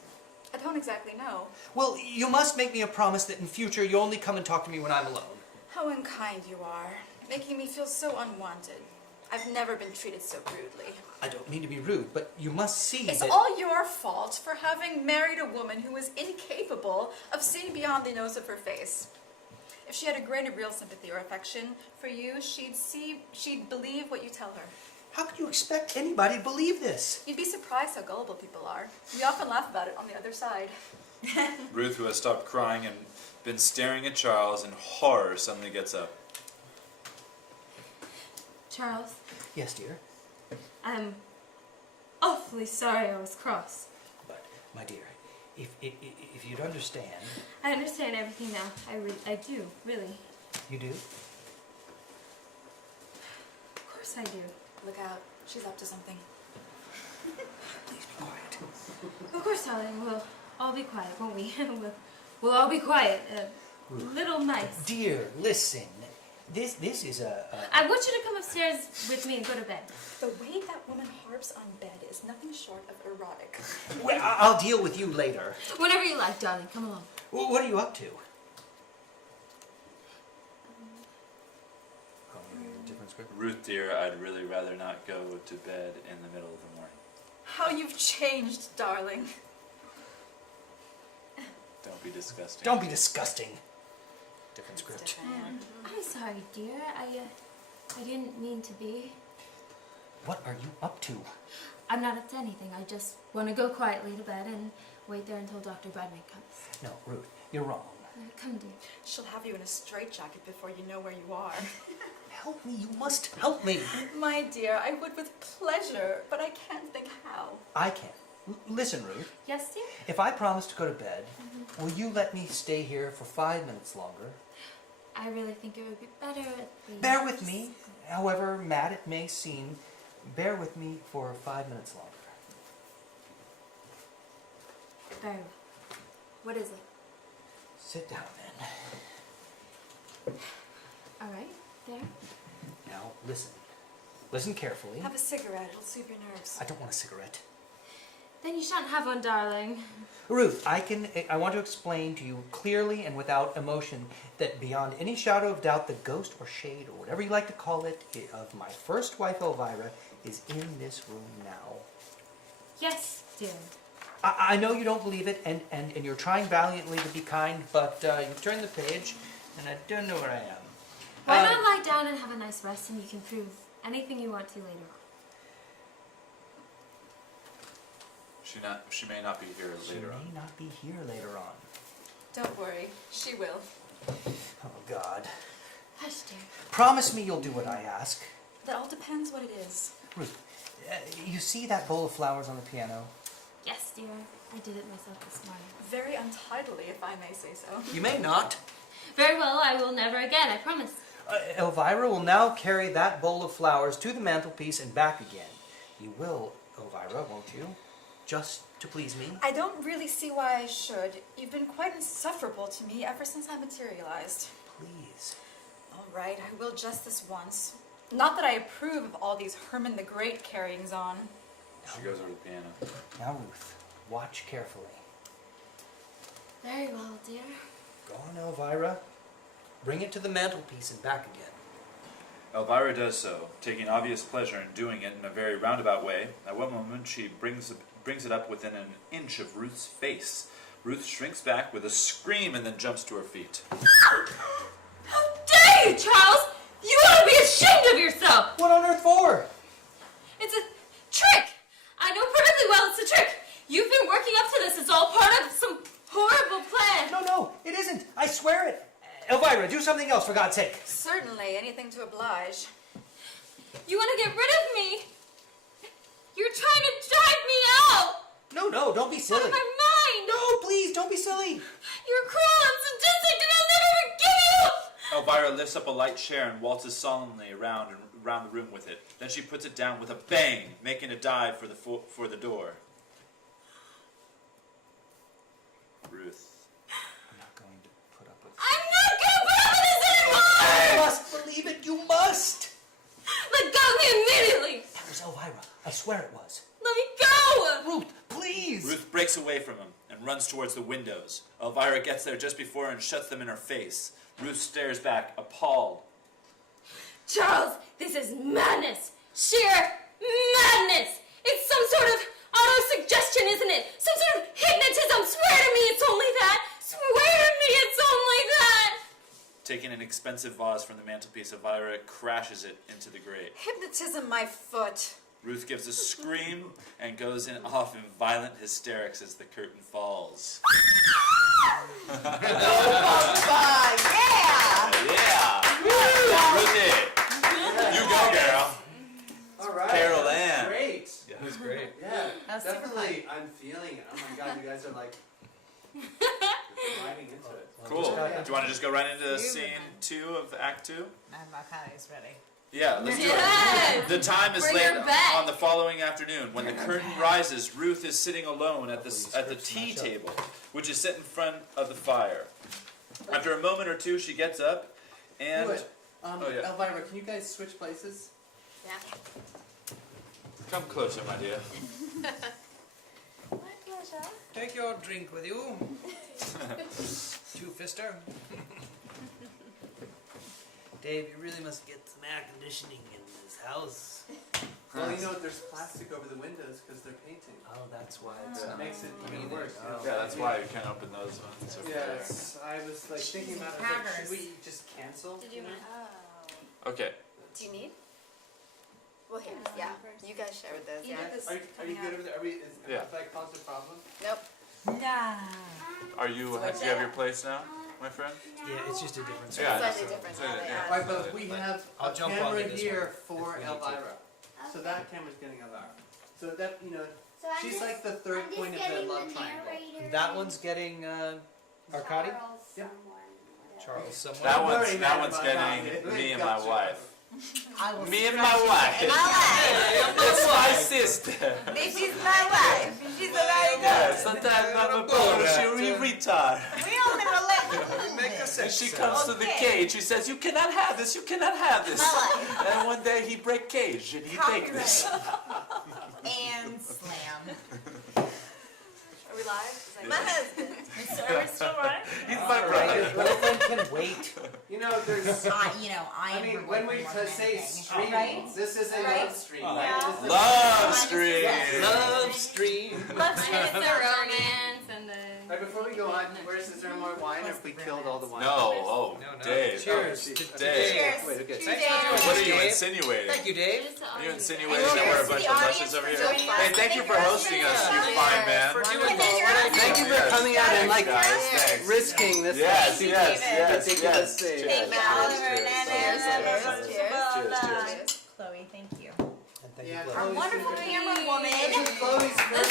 I don't exactly know. Well, you must make me a promise that in future you only come and talk to me when I'm alone. How unkind you are, making me feel so unwanted. I've never been treated so rudely. I don't mean to be rude, but you must see It's that... all your fault for having married a woman who was incapable of seeing beyond the nose of her face. If she had a grain of real sympathy or affection for you, she'd believe what you tell her. How can you expect anybody to believe this? You'd be surprised how gullible people are. We often laugh about it on the other side. Ruth, who has stopped crying and been staring at Charles in horror, suddenly gets up. Charles, Yes, dear. I'm awfully sorry I was cross. But, my dear, if you'd understand... I understand everything now. I do, really. You do? Of course I do. Look out. She's up to something. Please be quiet. Of course, darling. We'll all be quiet, won't we? we'll all be quiet. Little mice. Dear, listen. This is a... I want you to come upstairs with me and go to bed. The way that woman harps on bed is nothing short of erotic. Well, I'll deal with you later. Whenever you like, darling. Come along. Well, what are you up to? Different script? Ruth, dear, I'd really rather not go to bed in the middle of the morning. How you've changed, darling. Don't be disgusting. Don't be disgusting. Different script. I'm sorry, dear. I didn't mean to be. What are you up to? I'm not up to anything. I just want to go quietly to bed and wait there until Dr. Bradman comes. No, Ruth, you're wrong. Come, dear. She'll have you in a straitjacket before you know where you are. Help me, you must help me. My dear, I would with pleasure, but I can't think how. I can. Listen, Ruth. Yes, dear? If I promise to go to bed, will you let me stay here for 5 minutes longer? I really think it would be better if we... Bear with me, however mad it may seem. Bear with me for 5 minutes longer. Very well. What is it? Sit down, then. All right, there. Now, listen. Listen carefully. Have a cigarette. It'll soothe your nerves. I don't want a cigarette. Then you shan't have one, darling. Ruth, I want to explain to you clearly and without emotion that beyond any shadow of doubt, the ghost or shade, or whatever you like to call it, of my first wife, Elvira, is in this room now. Yes, dear. I know you don't believe it, and you're trying valiantly to be kind, but you've turned the page, and I don't know where I am. Why not lie down and have a nice rest, and you can prove anything you want to later on. She may not be here later on. She may not be here later on. Don't worry. She will. Oh, God. Hush, dear. Promise me you'll do what I ask. That all depends what it is. Ruth, you see that bowl of flowers on the piano? Yes, dear. I did it myself this morning. Very untidily, if I may say so. You may not. Very well, I will never again, I promise. Elvira will now carry that bowl of flowers to the mantelpiece and back again. You will, Elvira, won't you? Just to please me? I don't really see why I should. You've been quite insufferable to me ever since I materialized. Please. All right, I will just this once. Not that I approve of all these Herman the Great carryings on. She goes over to the piano. Now, Ruth, watch carefully. Very well, dear. Go on, Elvira. Bring it to the mantelpiece and back again. Elvira does so, taking obvious pleasure in doing it in a very roundabout way. At one moment, she brings it up within an inch of Ruth's face. Ruth shrinks back with a scream and then jumps to her feet. How dare you, Charles! You ought to be ashamed of yourself! What on earth for? It's a trick! I know perfectly well it's a trick! You've been working up to this. It's all part of some horrible plan. No, it isn't. I swear it. Elvira, do something else, for God's sake. Certainly, anything to oblige. You want to get rid of me? You're trying to drive me out! No, don't be silly. Out of my mind! No, please, don't be silly. You're cruel and sadistic, and I'll never forgive you! Elvira lifts up a light chair and waltzes solemnly around the room with it. Then she puts it down with a bang, making a dive for the door. Ruth. I'm not going to put up with I'm not gonna put up with this anymore! You must believe it, you must! Let go of me immediately! That was Elvira. I swear it was. Let me go! Ruth, please! Ruth breaks away from him and runs towards the windows. Elvira gets there just before her and shuts them in her face. Ruth stares back, appalled. Charles, this is madness! Sheer madness! It's some sort of auto-suggestion, isn't it? Some sort of hypnotism! Swear to me it's only that! Swear to me it's only that! Taking an expensive vase from the mantelpiece, Elvira crashes it into the grate. Hypnotism, my foot. Ruth gives a scream and goes off in violent hysterics as the curtain falls. Yeah! Ruthie! You go, girl. All right. Carol Ann. Great. Yeah, it was great. Yeah, That was super definitely. I'm feeling it. Oh my god, you guys are like diving into it. Cool. Do you want to just go right into scene 2 of Act 2? Madam Arcadi is ready. Yeah, let's do Yes! it. The time is Bring late her back. on the following afternoon. When the curtain rises, Ruth is sitting alone at the tea table, which is set in front of the fire. After a moment or two, she gets up and... Do it. Oh, yeah. Elvira, can you guys switch places? Yeah. Come closer, my dear. My pleasure. Take your drink with you. Two-fister. Dave, you really must get some air conditioning in this house. Well, you know, there's plastic over the windows because they're painting. Oh, that's why it's That makes it even worse. you know? Oh. Yeah, that's why you can't open those ones. over there. Yes, I was like thinking about it. Like, should we just cancel? Did you mind? Okay. Do you need? Well, here. Yeah. You guys share with this. You Yeah. did this. Are you good with it? Are we? Is Yeah. that caused a problem? Nope. Nah. Do you have your place now, my friend? Yeah, it's just a different Yeah, Slightly different. yeah, Yeah, yeah. Right, but we have I'll a jump camera onto this here one for if we need to. Elvira. So that camera's getting Elvira. So that, you know, So I'm she's just, like the third I'm just point of the getting love the triangle. narrator That one's getting Arcadi? Charles Yep. someone, whatever. Charles someone. That Don't one's worry, that man, one's about getting that. me and Gotcha. my wife. I will Me and stretch my you. wife. My wife. It's my sister. This is my wife. She's a very good. Yeah, sometimes I'm a bone, she retard. We only relate. And she comes to the cage, she says, "You cannot have this, you cannot have this." And one day he break cage and he take this. And slam. Are we live? Is that My good? husband. Are we still live? He's my brother. Boyfriend can wait. You know, there's. I I am mean, her when we boyfriend more than say anything. stream, Right? this is a Right? love stream, Oh. right? Yeah. This is- Love stream. Love stream. Let's get the romance and the... Right, before we go on, is there more wine or if we killed all the wine? No, oh, No. Dave. Cheers. Oh, to Dave. Dave. Wait, okay. Thanks for joining What us, are you Dave. insinuating? Thank you, Dave. Just to Are all you you insinuating guys. that we're a Cheers to bunch the of audience lushes over for here? joining us. Hey, thank you for hosting us, you fine man. For doing And this. then you're Thank you for Yes. coming out and like Thanks, guys. Thanks. risking this. Yes, Thank you, yes, David. yes, Ridiculous yes. thing. Cheers. Thank you, Oliver and Anna. Cheers. Cheers. Cheers. Well Cheers, done. cheers. Chloe, thank you. And thank Yeah, you, Our Chloe. wonderful camera This woman. is Chloe's first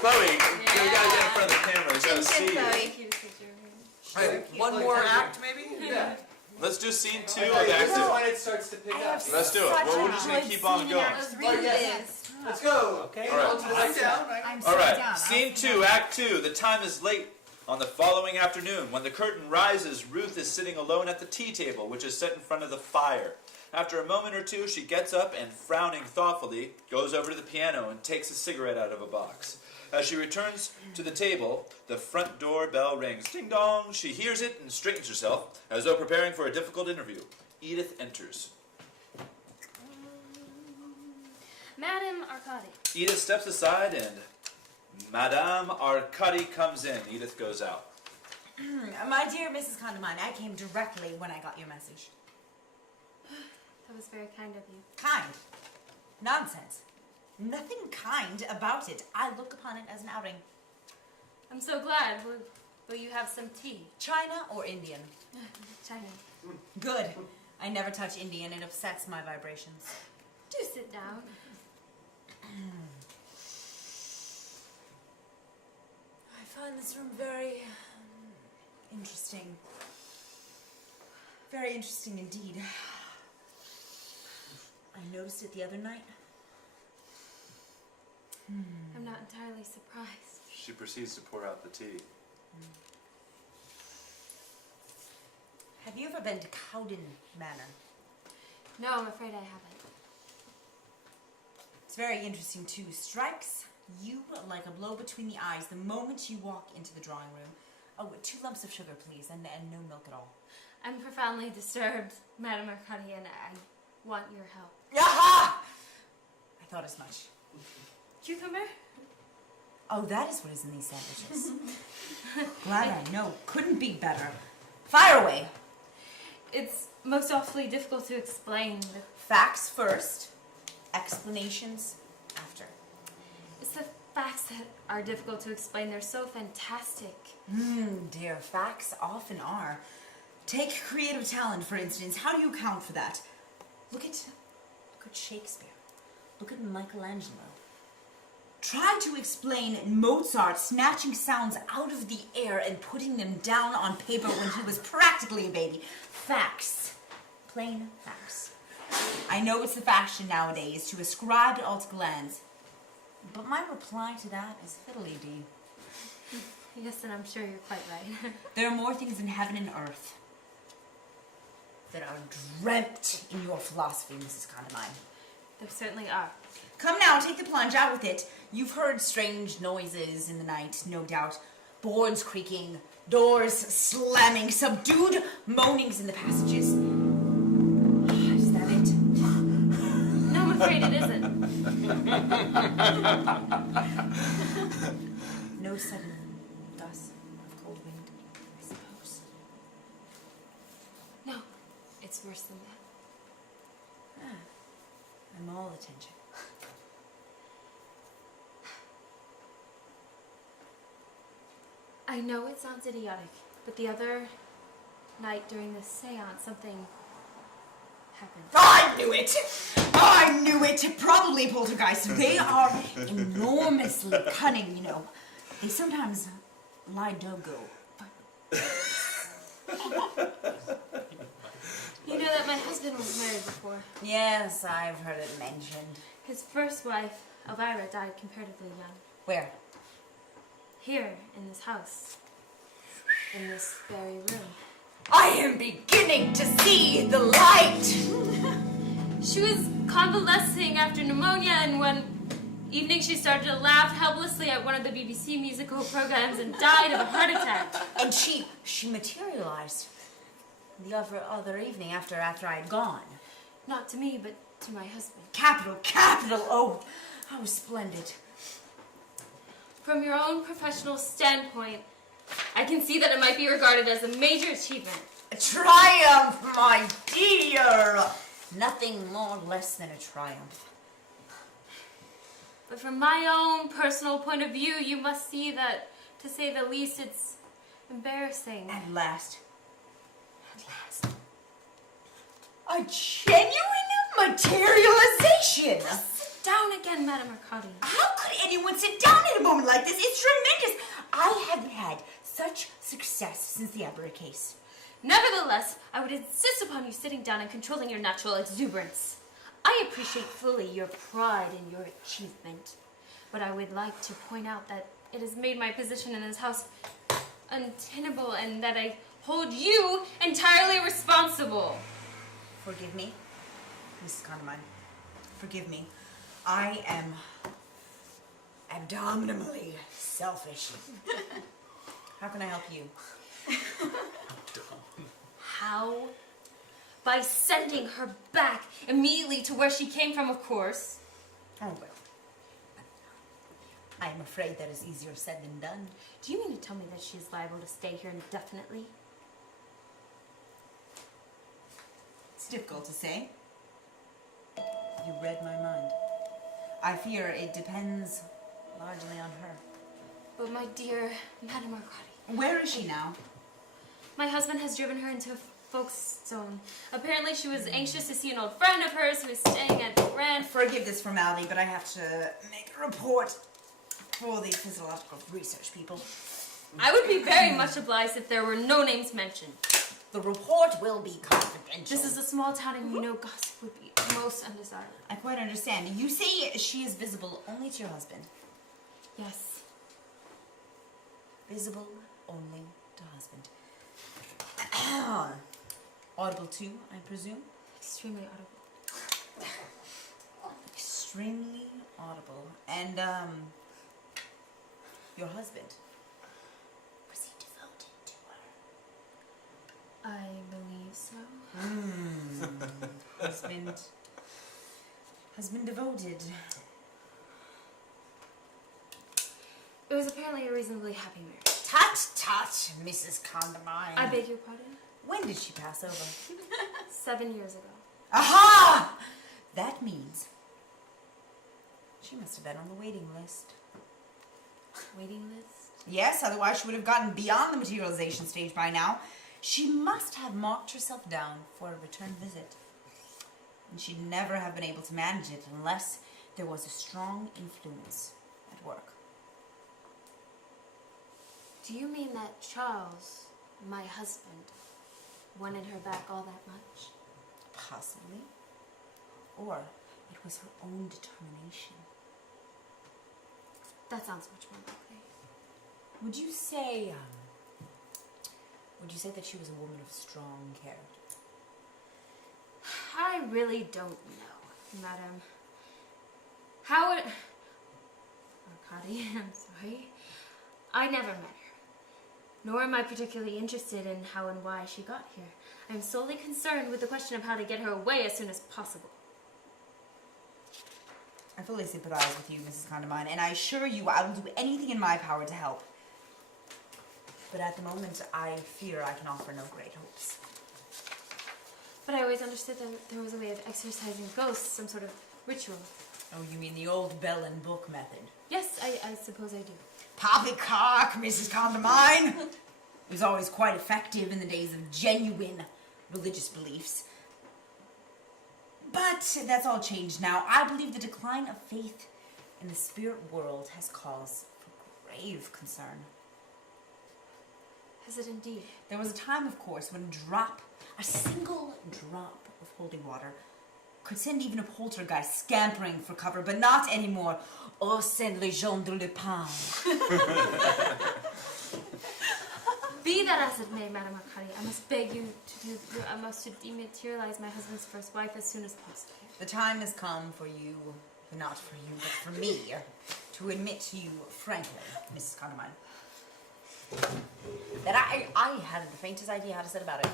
Chloe, you gotta get in front of the camera. They gotta see you. Thank you to sit your room. Hey, one more act, maybe? Yeah. Let's do scene 2 I of thought Act this is 2. when it starts to pick up. Let's do it. Well, we're just gonna keep on going. Let's read this. Let's go. Okay. Get on to the next one. I'm All right, down. scene 2, Act 2. The time is late on the following afternoon. When the curtain rises, Ruth is sitting alone at the tea table, which is set in front of the fire. After a moment or two, she gets up and, frowning thoughtfully, goes over to the piano and takes a cigarette out of a box. As she returns to the table, the front door bell rings. Ding dong! She hears it and straightens herself, as though preparing for a difficult interview. Edith enters. Madam Arcadi. Edith steps aside and Madame Arcadi comes in. Edith goes out. My dear Mrs. Condamine, I came directly when I got your message. That was very kind of you. Kind. Nonsense. Nothing kind about it. I look upon it as an outing. I'm so glad. Will you have some tea? China or Indian? China. Good. I never touch Indian. It upsets my vibrations. Do sit down. I find this room very interesting. Very interesting indeed. I noticed it the other night. I'm not entirely surprised. She proceeds to pour out the tea. Have you ever been to Cowden Manor? No, I'm afraid I haven't. It's very interesting too. Strikes you like a blow between the eyes the moment you walk into the drawing room. Oh, 2 lumps of sugar, please, and no milk at all. I'm profoundly disturbed, Madame Arcadi, and want your help. Aha! I thought as much. Cucumber? Oh, that is what is in these sandwiches. Glad I know. Couldn't be better. Fire away. It's most awfully difficult to explain. Facts first, explanations after. It's the facts that are difficult to explain. They're so fantastic. Dear, facts often are. Take creative talent, for instance. How do you account for that? Look at Shakespeare. Look at Michelangelo. Try to explain Mozart snatching sounds out of the air and putting them down on paper when he was practically a baby. Facts. Plain facts. I know it's the fashion nowadays to ascribe it all to glands, but my reply to that is fiddly-dee. Yes, and I'm sure you're quite right. There are more things in heaven and earth that are dreamt in your philosophy, Mrs. Condamine. There certainly are. Come now, take the plunge, out with it. You've heard strange noises in the night, no doubt. Boards creaking, doors slamming, subdued moanings in the passages. Is that it? No, I'm afraid it isn't. No sudden gust of cold wind, I suppose. No, it's worse than that. I'm all attention. I know it sounds idiotic, but the other night during the seance, something happened. I knew it! I knew it! Probably poltergeists. They are enormously cunning, you know. They sometimes lie dogo. You know that my husband was married before. Yes, I've heard it mentioned. His first wife, Elvira, died comparatively young. Where? Here, in this house. In this very room. I am beginning to see the light! She was convalescing after pneumonia, and one evening she started to laugh helplessly at one of the BBC musical programs and died of a heart attack. And she materialized the other evening after I had gone. Not to me, but to my husband. Capital! Oh, how splendid. From your own professional standpoint, I can see that it might be regarded as a major achievement. A triumph, my dear! Nothing more or less than a triumph. But from my own personal point of view, you must see that, to say the least, it's embarrassing. At last. A genuine materialization! Sit down again, Madame Arcadi. How could anyone sit down at a moment like this? It's tremendous! I haven't had such success since the Abra case. Nevertheless, I would insist upon you sitting down and controlling your natural exuberance. I appreciate fully your pride in your achievement, but I would like to point out that it has made my position in this house untenable and that I hold you entirely responsible. Forgive me, Mrs. Condamine. Forgive me. I am abominably selfish. How can I help you? How? By sending her back immediately to where she came from, of course. Oh, well. I am afraid that is easier said than done. Do you mean to tell me that she is liable to stay here indefinitely? It's difficult to say. You read my mind. I fear it depends largely on her. But my dear Madame Arcadi. Where is she now? My husband has driven her into a folks' zone. Apparently she was anxious to see an old friend of hers who is staying at the Grand. Forgive this formality, but I have to make a report for the physiological research people. I would be very much obliged if there were no names mentioned. The report will be confidential. This is a small town and you know gossip would be most undesirable. I quite understand. You say she is visible only to your husband? Yes. Visible only to husband. Audible too, I presume? Extremely audible. Extremely audible. And, your husband? Was he devoted to her? I believe so. Husband has been devoted. It was apparently a reasonably happy marriage. Tut, Mrs. Condamine. I beg your pardon? When did she pass over? 7 years ago. Aha! That means she must have been on the waiting list. Waiting list? Yes, otherwise she would have gotten beyond the materialization stage by now. She must have marked herself down for a return visit. And she'd never have been able to manage it unless there was a strong influence at work. Do you mean that Charles, my husband, wanted her back all that much? Possibly. Or it was her own determination. That sounds much more likely. Would you say that she was a woman of strong character? I really don't know, madam. How it... Arcady, I'm sorry. I never met her. Nor am I particularly interested in how and why she got here. I am solely concerned with the question of how to get her away as soon as possible. I fully sympathize with you, Mrs. Condamine, and I assure you I will do anything in my power to help. But at the moment, I fear I can offer no great hopes. But I always understood that there was a way of exorcising ghosts, some sort of ritual. Oh, you mean the old bell and book method? Yes, I suppose I do. Poppycock, Mrs. Condamine! It was always quite effective in the days of genuine religious beliefs. But that's all changed now. I believe the decline of faith in the spirit world has cause for grave concern. Has it indeed? There was a time, of course, when a single drop of holy water could send even a poltergeist scampering for cover, but not anymore. Oh, Saint Legion de Lupin. Be that as it may, Madame Arcady, I must beg you to do your utmost to dematerialize my husband's first wife as soon as possible. The time has come for you, not for you, but for me, to admit to you frankly, Mrs. Condamine, that I hadn't the faintest idea how to set about it.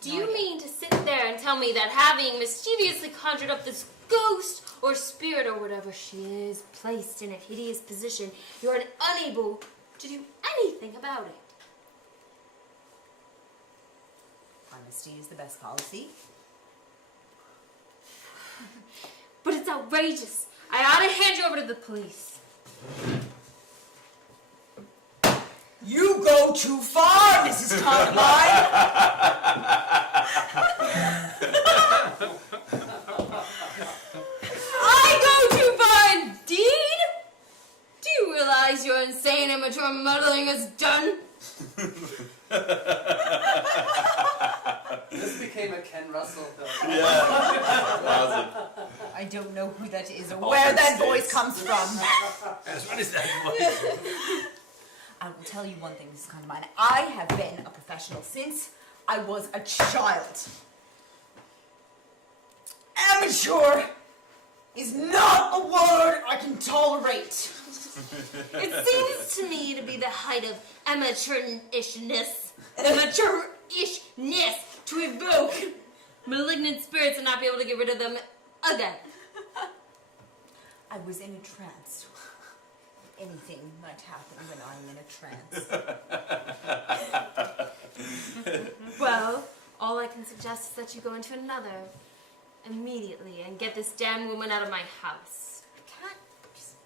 Do you mean to sit there and tell me that having mischievously conjured up this ghost or spirit or whatever she is placed in a hideous position, you are unable to do anything about it? Honesty is the best policy. But it's outrageous. I ought to hand you over to the police. You go too far, Mrs. Condamine! I go too far indeed? Do you realize your insane immature muddling is done? This became a Ken Russell film. Yeah. I don't know who that is or where that voice comes from. What is that voice? I will tell you one thing, Mrs. Condamine. I have been a professional since I was a child. Amateur is not a word I can tolerate. It seems to me to be the height of amateurishness to evoke malignant spirits and not be able to get rid of them again. I was in a trance. Anything might happen when I'm in a trance. Well, all I can suggest is that you go into another immediately and get this damn woman out of my house. I can't just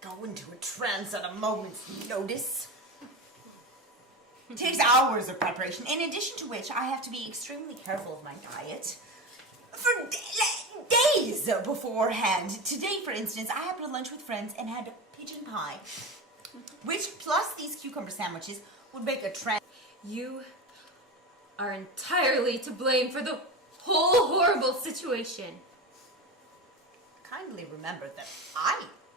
go into a trance at a moment's notice. It takes hours of preparation, in addition to which I have to be extremely careful of my diet for days beforehand. Today, for instance, I happened to lunch with friends and had pigeon pie, which plus these cucumber sandwiches would make a trance. You are entirely to blame for the whole horrible situation. Kindly remember that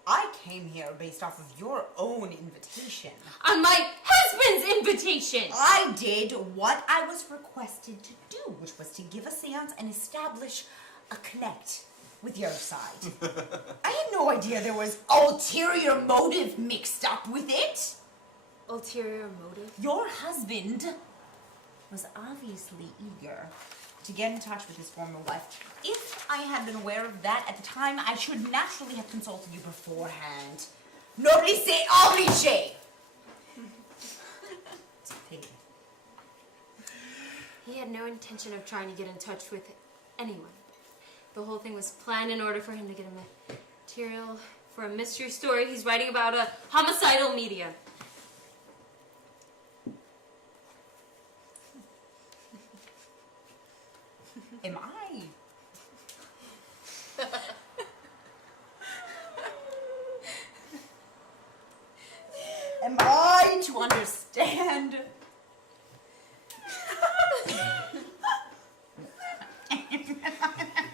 I came here based off of your own invitation. On my husband's invitation! I did what I was requested to do, which was to give a seance and establish a connect with your side. I had no idea there was ulterior motive mixed up with it. Ulterior motive? Your husband was obviously eager to get in touch with his former wife. If I had been aware of that at the time, I should naturally have consulted you beforehand. Nobody say oblige! He had no intention of trying to get in touch with anyone. The whole thing was planned in order for him to get a material for a mystery story he's writing about a homicidal medium. Am I? Am I to understand?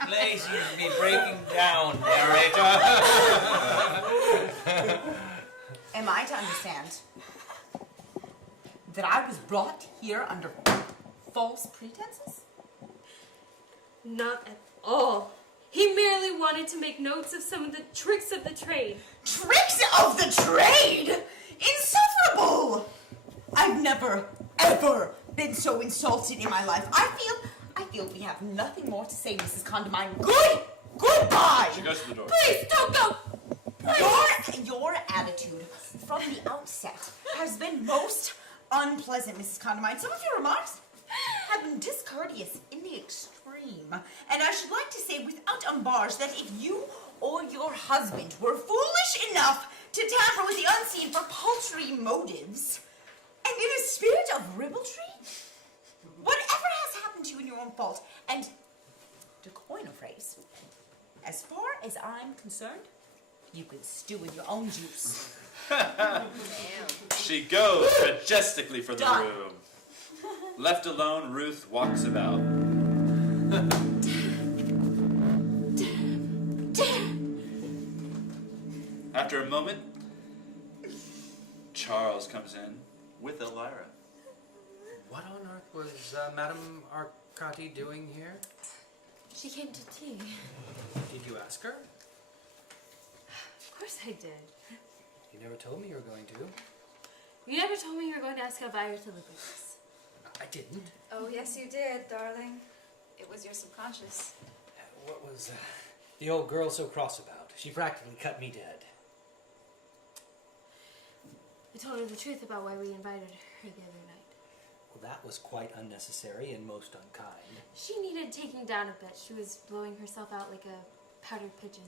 Play seems to be breaking down, narrator. Am I to understand that I was brought here under false pretenses? Not at all. He merely wanted to make notes of some of the tricks of the trade. Tricks of the trade? Insufferable! I've never, ever been so insulted in my life. I feel we have nothing more to say, Mrs. Condamine. Goodbye! She goes to the door. Please, don't go! Your attitude from the outset has been most unpleasant, Mrs. Condamine. Some of your remarks have been discourteous in the extreme. And I should like to say without umbrage that if you or your husband were foolish enough to tamper with the unseen for paltry motives, and in a spirit of ribaldry, whatever has happened to you in your own fault, and to coin a phrase, as far as I'm concerned, you can stew in your own juice. She goes majestically from the Done. room. Left alone, Ruth walks about. After a moment, Charles comes in with Elvira. What on earth was Madame Arcati doing here? She came to tea. Did you ask her? Of course I did. You never told me you were going to. You never told me you were going to ask Elvira to live with us. I didn't. Oh, yes, you did, darling. It was your subconscious. What was the old girl so cross about? She practically cut me dead. I told her the truth about why we invited her the other night. Well, that was quite unnecessary and most unkind. She needed taking down a bit. She was blowing herself out like a powdered pigeon.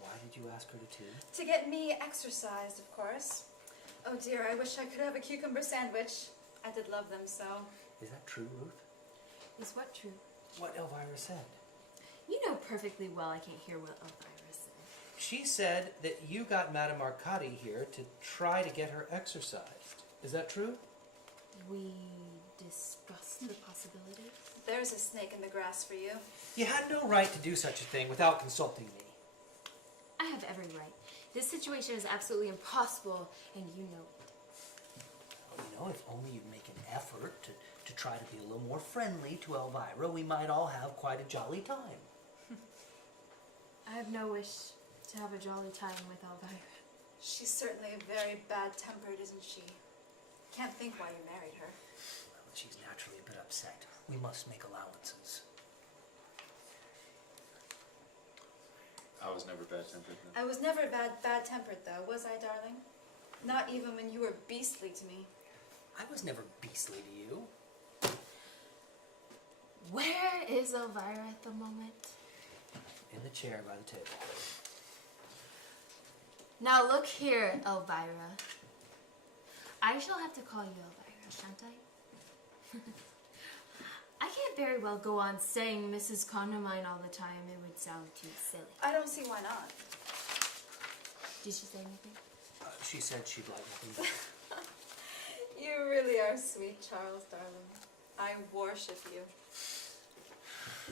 Why did you ask her to tea? To get me exercised, of course. Oh dear, I wish I could have a cucumber sandwich. I did love them so. Is that true, Ruth? Is what true? What Elvira said. You know perfectly well I can't hear what Elvira said. She said that you got Madame Arcati here to try to get her exorcised. Is that true? We discussed the possibilities. There's a snake in the grass for you. You had no right to do such a thing without consulting me. I have every right. This situation is absolutely impossible, and you know it. Well, you know, if only you'd make an effort to try to be a little more friendly to Elvira, we might all have quite a jolly time. I have no wish to have a jolly time with Elvira. She's certainly very bad-tempered, isn't she? Can't think why you married her. Well, she's naturally a bit upset. We must make allowances. I was never bad-tempered. I was never bad-tempered, though, was I, darling? Not even when you were beastly to me. I was never beastly to you. Where is Elvira at the moment? In the chair by the table. Now look here, Elvira. I shall have to call you Elvira, shan't I? I can't very well go on saying Mrs. Condamine all the time. It would sound too silly. I don't see why not. Did she say anything? She said she'd like nothing better. You really are sweet, Charles, darling. I worship you.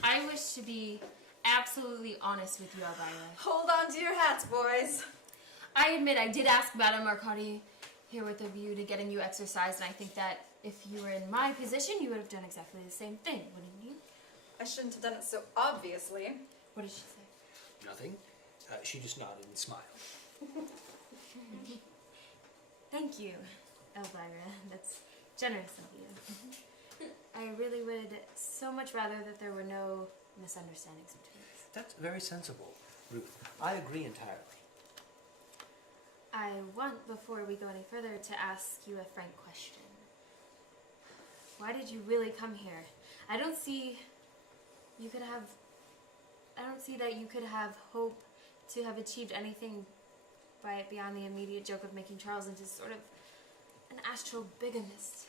I wish to be absolutely honest with you, Elvira. Hold on to your hats, boys. I admit I did ask Madame Arcati here with a view to getting you exercised, and I think that if you were in my position, you would have done exactly the same thing, wouldn't you? I shouldn't have done it so obviously. What did she say? Nothing. She just nodded and smiled. Thank you, Elvira. That's generous of you. I really would so much rather that there were no misunderstandings between us. That's very sensible, Ruth. I agree entirely. I want, before we go any further, to ask you a frank question. Why did you really come here? I don't see that you could have hope to have achieved anything by it beyond the immediate joke of making Charles into sort of an astral bigamist.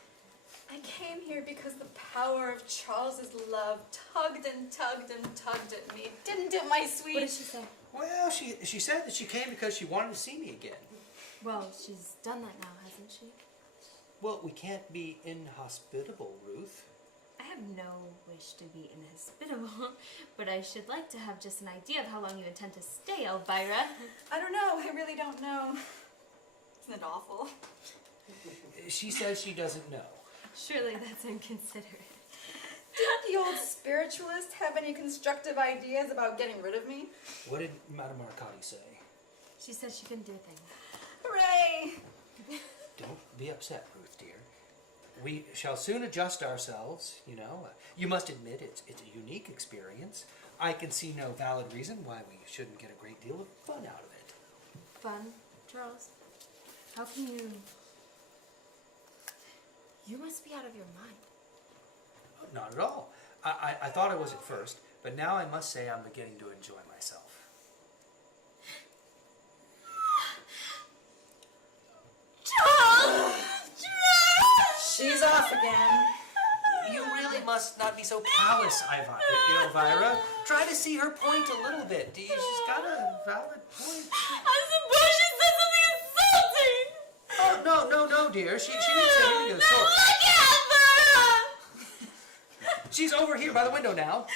I came here because the power of Charles's love tugged and tugged and tugged at me. Didn't it, my sweet? What did she say? Well, she said that she came because she wanted to see me again. Well, she's done that now, hasn't she? Well, we can't be inhospitable, Ruth. I have no wish to be inhospitable, but I should like to have just an idea of how long you intend to stay, Elvira. I don't know. I really don't know. Isn't it awful? She says she doesn't know. Surely that's inconsiderate. Didn't the old spiritualist have any constructive ideas about getting rid of me? What did Madame Arcadi say? She said she couldn't do a thing. Hooray! Don't be upset, Ruth, dear. We shall soon adjust ourselves, you know. You must admit it's a unique experience. I can see no valid reason why we shouldn't get a great deal of fun out of it. Fun, Charles? How can you... You must be out of your mind. Not at all. I thought I was at first, but now I must say I'm beginning to enjoy myself. She's off again. You really must not be so callous, Elvira. Try to see her point a little bit. She's got a valid point. I suppose she said something insulting! Oh, no, dear. She didn't say anything of the sort. Look at her! She's over here by the window now.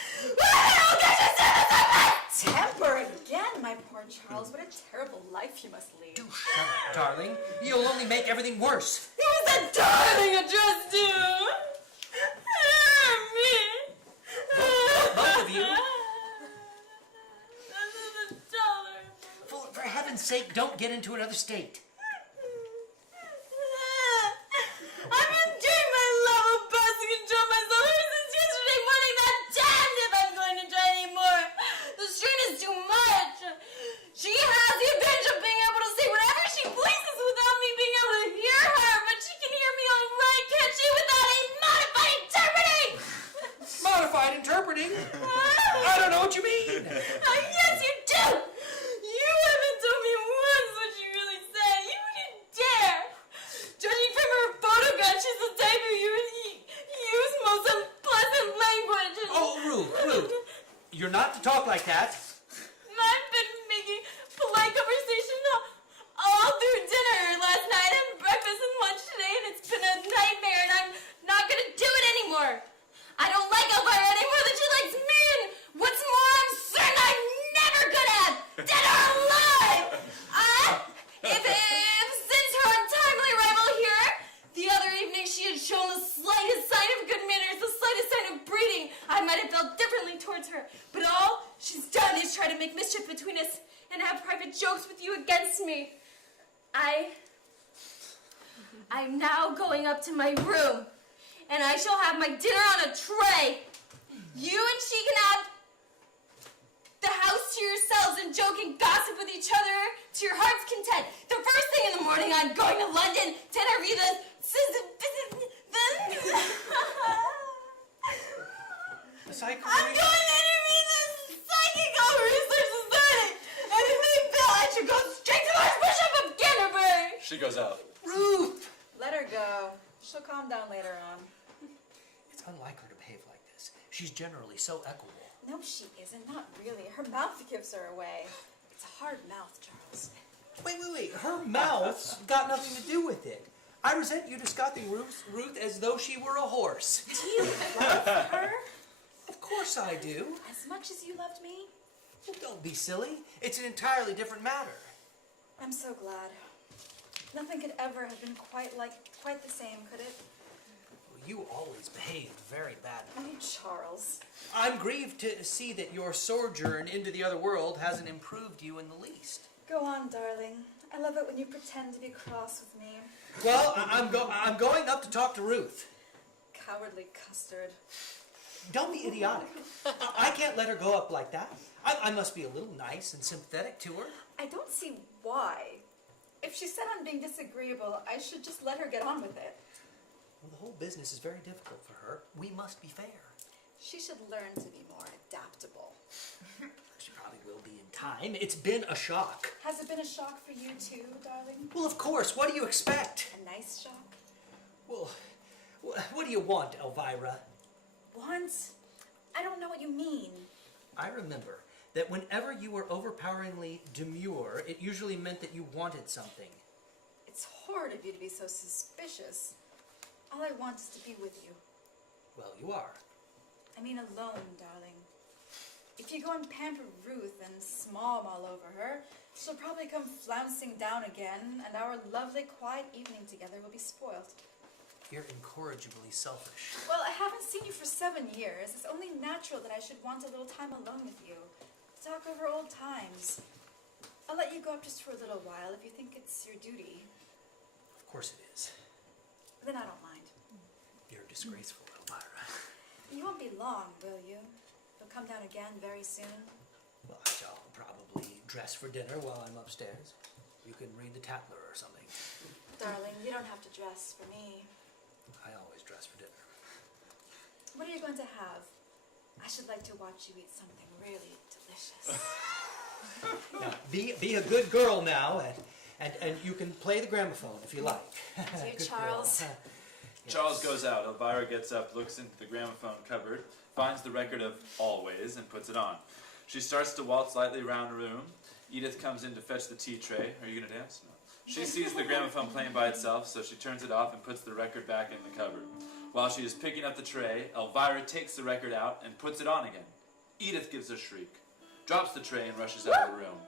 Temper again, my poor Charles. What a terrible life you must lead. Do shut up, darling. You'll only make everything worse. Who was that darling addressed to? Me. Both of you. This is $1. For heaven's sake, don't get into another state. I've been doing my level best to control myself ever since yesterday morning. Not damned if I'm going to try anymore. The strain is too much. She has the advantage of being able to say whatever she pleases without me being able to hear her, but she can hear me all right, can't she, without a modified interpreting? Modified interpreting? I don't know what you mean. Yes, you do. You haven't told me once what she really said. You wouldn't dare. Judging from her photograph, she's the type who use most unpleasant language. Oh, Ruth. You're not to talk like that. I've been making polite conversation all through dinner last night and breakfast and lunch today, and it's been a nightmare, and I'm not going to do it anymore. I don't like Elvira any more than she likes me, and what's more, I'm certain I'm never good at, dead or alive. If since her untimely arrival here, the other evening she had shown the slightest sign of good manners, the slightest sign of breeding, I might have felt differently towards her. But all she's done is try to make mischief between us and have private jokes with you against me. I'm now going up to my room, and I shall have my dinner on a tray. You and she can have the house to yourselves and joke and gossip with each other to your heart's content. The first thing in the morning, I'm going to London to interview the... Psycho. I'm going to interview the Psychical Research Society, and if they fail, I should go straight to the Archbishop of Canterbury. She goes out. Ruth! Let her go. She'll calm down later on. It's unlike her to behave like this. She's generally so equable. No, she isn't. Not really. Her mouth gives her away. It's a hard mouth, Charles. Wait. Her mouth's got nothing to do with it. I resent you discussing Ruth as though she were a horse. Do you love her? Of course I do. As much as you loved me? Well, don't be silly. It's an entirely different matter. I'm so glad. Nothing could ever have been quite the same, could it? You always behaved very badly. Oh, Charles. I'm grieved to see that your sojourn into the other world hasn't improved you in the least. Go on, darling. I love it when you pretend to be cross with me. Well, I'm going up to talk to Ruth. cowardly custard. Don't be idiotic. I can't let her go up like that. I must be a little nice and sympathetic to her. I don't see why. If she's set on being disagreeable, I should just let her get on with it. Well, the whole business is very difficult for her. We must be fair. She should learn to be more adaptable. She probably will be in time. It's been a shock. Has it been a shock for you too, darling? Well, of course. What do you expect? A nice shock? Well, what do you want, Elvira? Want? I don't know what you mean. I remember that whenever you were overpoweringly demure, it usually meant that you wanted something. It's horrid of you to be so suspicious. All I want is to be with you. Well, you are. I mean alone, darling. If you go and pamper Ruth and small-mull over her, she'll probably come flouncing down again, and our lovely, quiet evening together will be spoilt. You're incorrigibly selfish. Well, I haven't seen you for 7 years. It's only natural that I should want a little time alone with you, to talk over old times. I'll let you go up just for a little while if you think it's your duty. Of course it is. Then I don't mind. You're disgraceful, Elvira. You won't be long, will you? You'll come down again very soon. Well, I shall probably dress for dinner while I'm upstairs. You can read the Tatler or something. Darling, you don't have to dress for me. I always dress for dinner. What are you going to have? I should like to watch you eat something really delicious. Now, be a good girl now, and you can play the gramophone if you like. Thank you, Good Charles. girl. Charles goes out. Elvira gets up, looks into the gramophone cupboard, finds the record of Always, and puts it on. She starts to waltz lightly around the room. Edith comes in to fetch the tea tray. Are you going to dance? No. She sees the gramophone playing by itself, so she turns it off and puts the record back in the cupboard. While she is picking up the tray, Elvira takes the record out and puts it on again. Edith gives a shriek, drops the tray, and rushes out of the room.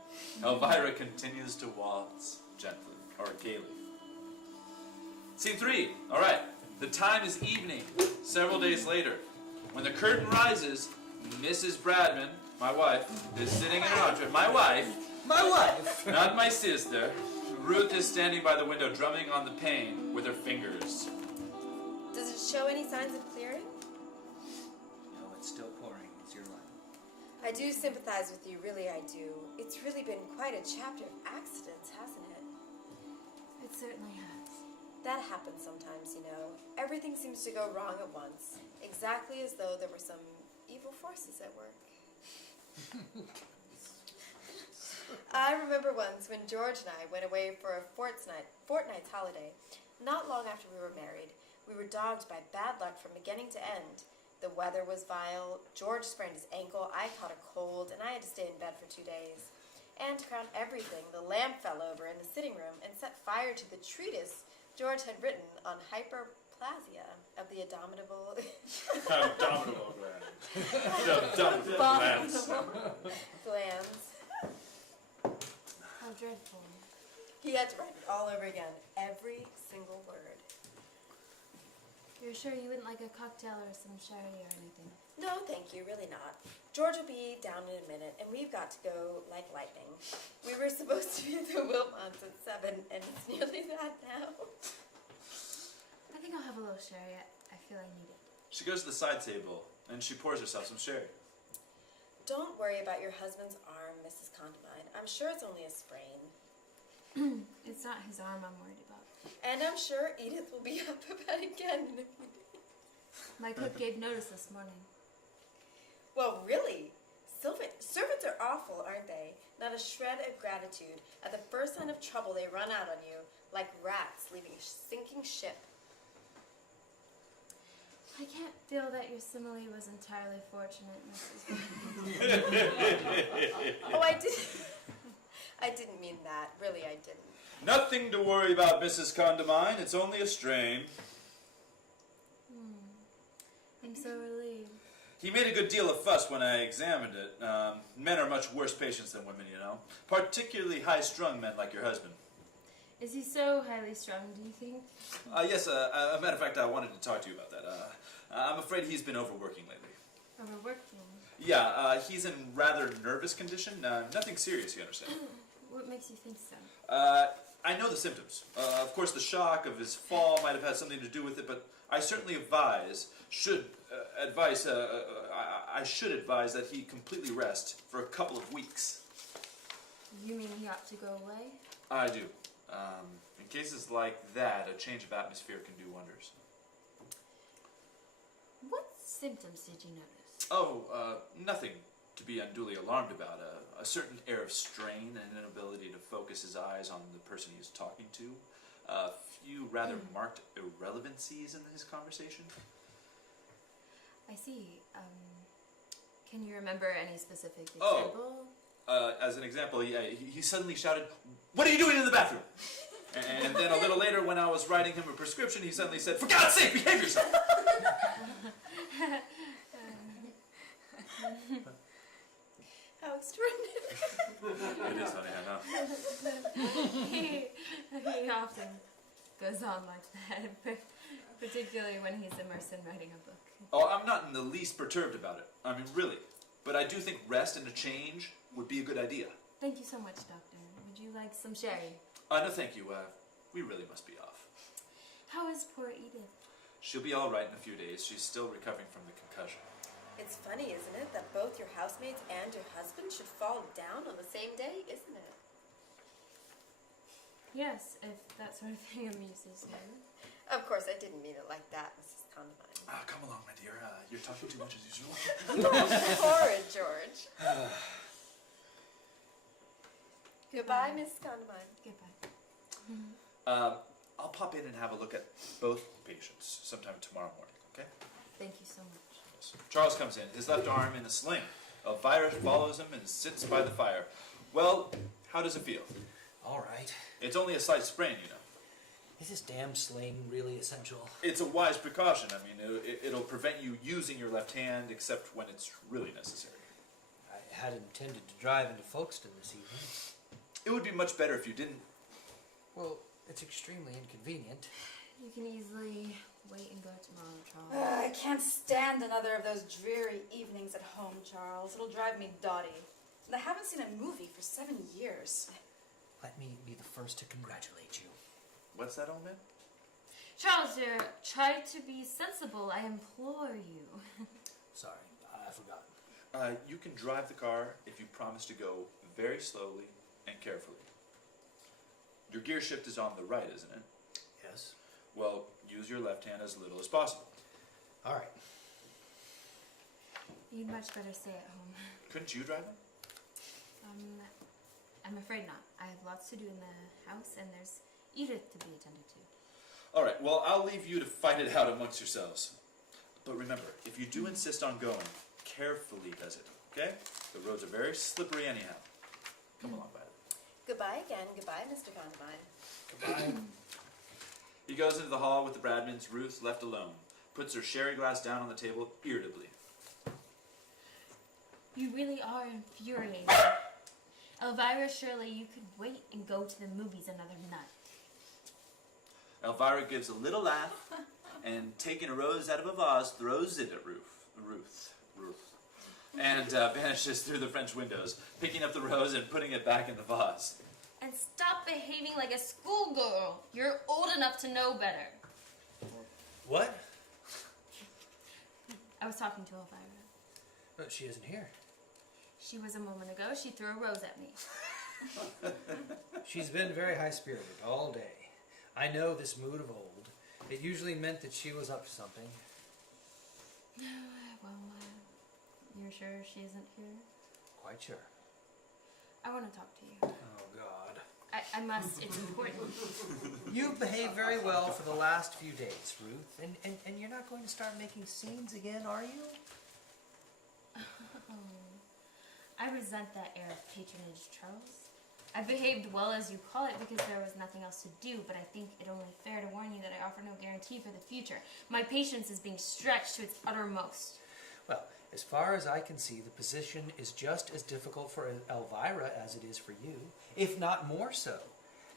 Elvira continues to waltz gently, or gaily. Scene 3. All right. The time is evening, several days later. When the curtain rises, Mrs. Bradman, my wife, is sitting in her armchair. My wife? My wife? Not my sister. Ruth is standing by the window drumming on the pane with her fingers. Does it show any signs of clearing? No, it's still pouring. It's your line. I do sympathize with you, really I do. It's really been quite a chapter of accidents, hasn't it? It certainly has. That happens sometimes, you know. Everything seems to go wrong at once, exactly as though there were some evil forces at work. I remember once when George and I went away for a fortnight's holiday. Not long after we were married, we were dogged by bad luck from beginning to end. The weather was vile, George sprained his ankle, I caught a cold, and I had to stay in bed for 2 days. And to crown everything, the lamp fell over in the sitting room and set fire to the treatise George had written on hyperplasia of the abominable Abdominal glands. Abdominal glands. glands. How dreadful. He had to write it all over again, every single word. You're sure you wouldn't like a cocktail or some sherry or anything? No, thank you, really not. George will be down in a minute, and we've got to go like lightning. We were supposed to be at the Wilmots at 7, and it's nearly that now. I think I'll have a little sherry. I feel I need it. She goes to the side table, and she pours herself some sherry. Don't worry about your husband's arm, Mrs. Condamine. I'm sure it's only a sprain. It's not his arm I'm worried about. And I'm sure Edith will be up about it again in a few days. My cook gave notice this morning. Well, really? Servants are awful, aren't they? Not a shred of gratitude. At the first sign of trouble, they run out on you, like rats leaving a sinking ship. I can't feel that your simile was entirely fortunate, Mrs. Oh, I didn't mean that. Really, I didn't. Nothing to worry about, Mrs. Condamine. It's only a strain. I'm so relieved. He made a good deal of fuss when I examined it. Men are much worse patients than women, you know. Particularly high-strung men like your husband. Is he so highly strung, do you think? Yes, a matter of fact, I wanted to talk to you about that. I'm afraid he's been overworking lately. Overworking? Yeah, he's in rather nervous condition. Nothing serious, you understand. What makes you think so? I know the symptoms. Of course, the shock of his fall might have had something to do with it, but I certainly I should advise that he completely rest for a couple of weeks. You mean he ought to go away? I do. In cases like that, a change of atmosphere can do wonders. What symptoms did you notice? Oh, nothing to be unduly alarmed about. A certain air of strain and an inability to focus his eyes on the person he is talking to. A few rather marked irrelevancies in his conversation. I see. Can you remember any specific example? As an example, he suddenly shouted, "What are you doing in the bathroom?" And then a little later, when I was writing him a prescription, he suddenly said, "For God's sake, behave yourself!" How extraordinary. It is funny, I know. He often goes on like that, particularly when he's immersed in writing a book. Oh, I'm not in the least perturbed about it. I mean, really. But I do think rest and a change would be a good idea. Thank you so much, Doctor. Would you like some sherry? No, thank you. We really must be off. How is poor Edith? She'll be all right in a few days. She's still recovering from the concussion. It's funny, isn't it, that both your housemates and your husband should fall down on the same day, isn't it? Yes, if that sort of thing amuses you. Of course, I didn't mean it like that, Mrs. Condamine. Come along, my dear. You're talking too much as usual. Horrid, George. Goodbye, Miss Condamine. Goodbye. I'll pop in and have a look at both patients sometime tomorrow morning, okay? Thank you so much. Yes. Charles comes in, his left arm in a sling. Elvira follows him and sits by the fire. Well, how does it feel? All right. It's only a slight sprain, you know. Is this damn sling really essential? It's a wise precaution. I mean, it'll prevent you using your left hand except when it's really necessary. I had intended to drive into Folkestone this evening. It would be much better if you didn't. Well, it's extremely inconvenient. You can easily wait and go tomorrow, Charles. I can't stand another of those dreary evenings at home, Charles. It'll drive me dotty. And I haven't seen a movie for 7 years. Let me be the first to congratulate you. What's that, old man? Charles, dear, try to be sensible. I implore you. Sorry, I forgot. You can drive the car if you promise to go very slowly and carefully. Your gear shift is on the right, isn't it? Yes. Well, use your left hand as little as possible. All right. You'd much better stay at home. Couldn't you drive him? I'm afraid not. I have lots to do in the house, and there's Edith to be attended to. All right, well, I'll leave you to fight it out amongst yourselves. But remember, if you do insist on going, carefully does it, okay? The roads are very slippery anyhow. Come along, Violet. Goodbye again. Goodbye, Mr. Condamine. Goodbye. He goes into the hall with the Bradmans. Ruth left alone. Puts her sherry glass down on the table irritably. You really are infuriating. Elvira, surely you could wait and go to the movies another night. Elvira gives a little laugh and, taking a rose out of a vase, throws it at Ruth, and vanishes through the French windows, picking up the rose and putting it back in the vase. And stop behaving like a schoolgirl. You're old enough to know better. What? I was talking to Elvira. But she isn't here. She was a moment ago. She threw a rose at me. She's been very high-spirited all day. I know this mood of old. It usually meant that she was up to something. Well, you're sure she isn't here? Quite sure. I want to talk to you. Oh, God. I must. It's important. You've behaved very well for the last few days, Ruth. And you're not going to start making scenes again, are you? Oh, I resent that air of patronage, Charles. I behaved well, as you call it, because there was nothing else to do, but I think it only fair to warn you that I offer no guarantee for the future. My patience is being stretched to its uttermost. Well, as far as I can see, the position is just as difficult for Elvira as it is for you, if not more so.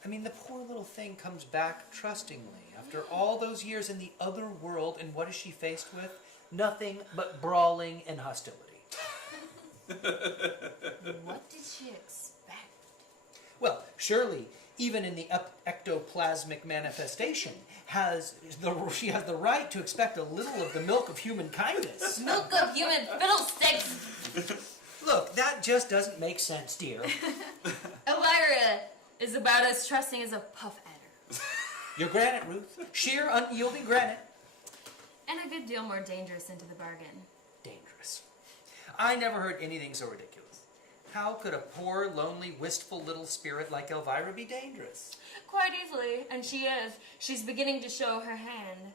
I mean, the poor little thing comes back trustingly after all those years in the other world, and what is she faced with? Nothing but brawling and hostility. What did she expect? Well, surely even in the ectoplasmic manifestation, she has the right to expect a little of the milk of human kindness. Milk of human fiddlesticks! Look, that just doesn't make sense, dear. Elvira is about as trusting as a puff adder. You're granite, Ruth. Sheer, unyielding granite. And a good deal more dangerous into the bargain. Dangerous. I never heard anything so ridiculous. How could a poor, lonely, wistful little spirit like Elvira be dangerous? Quite easily, and she is. She's beginning to show her hand.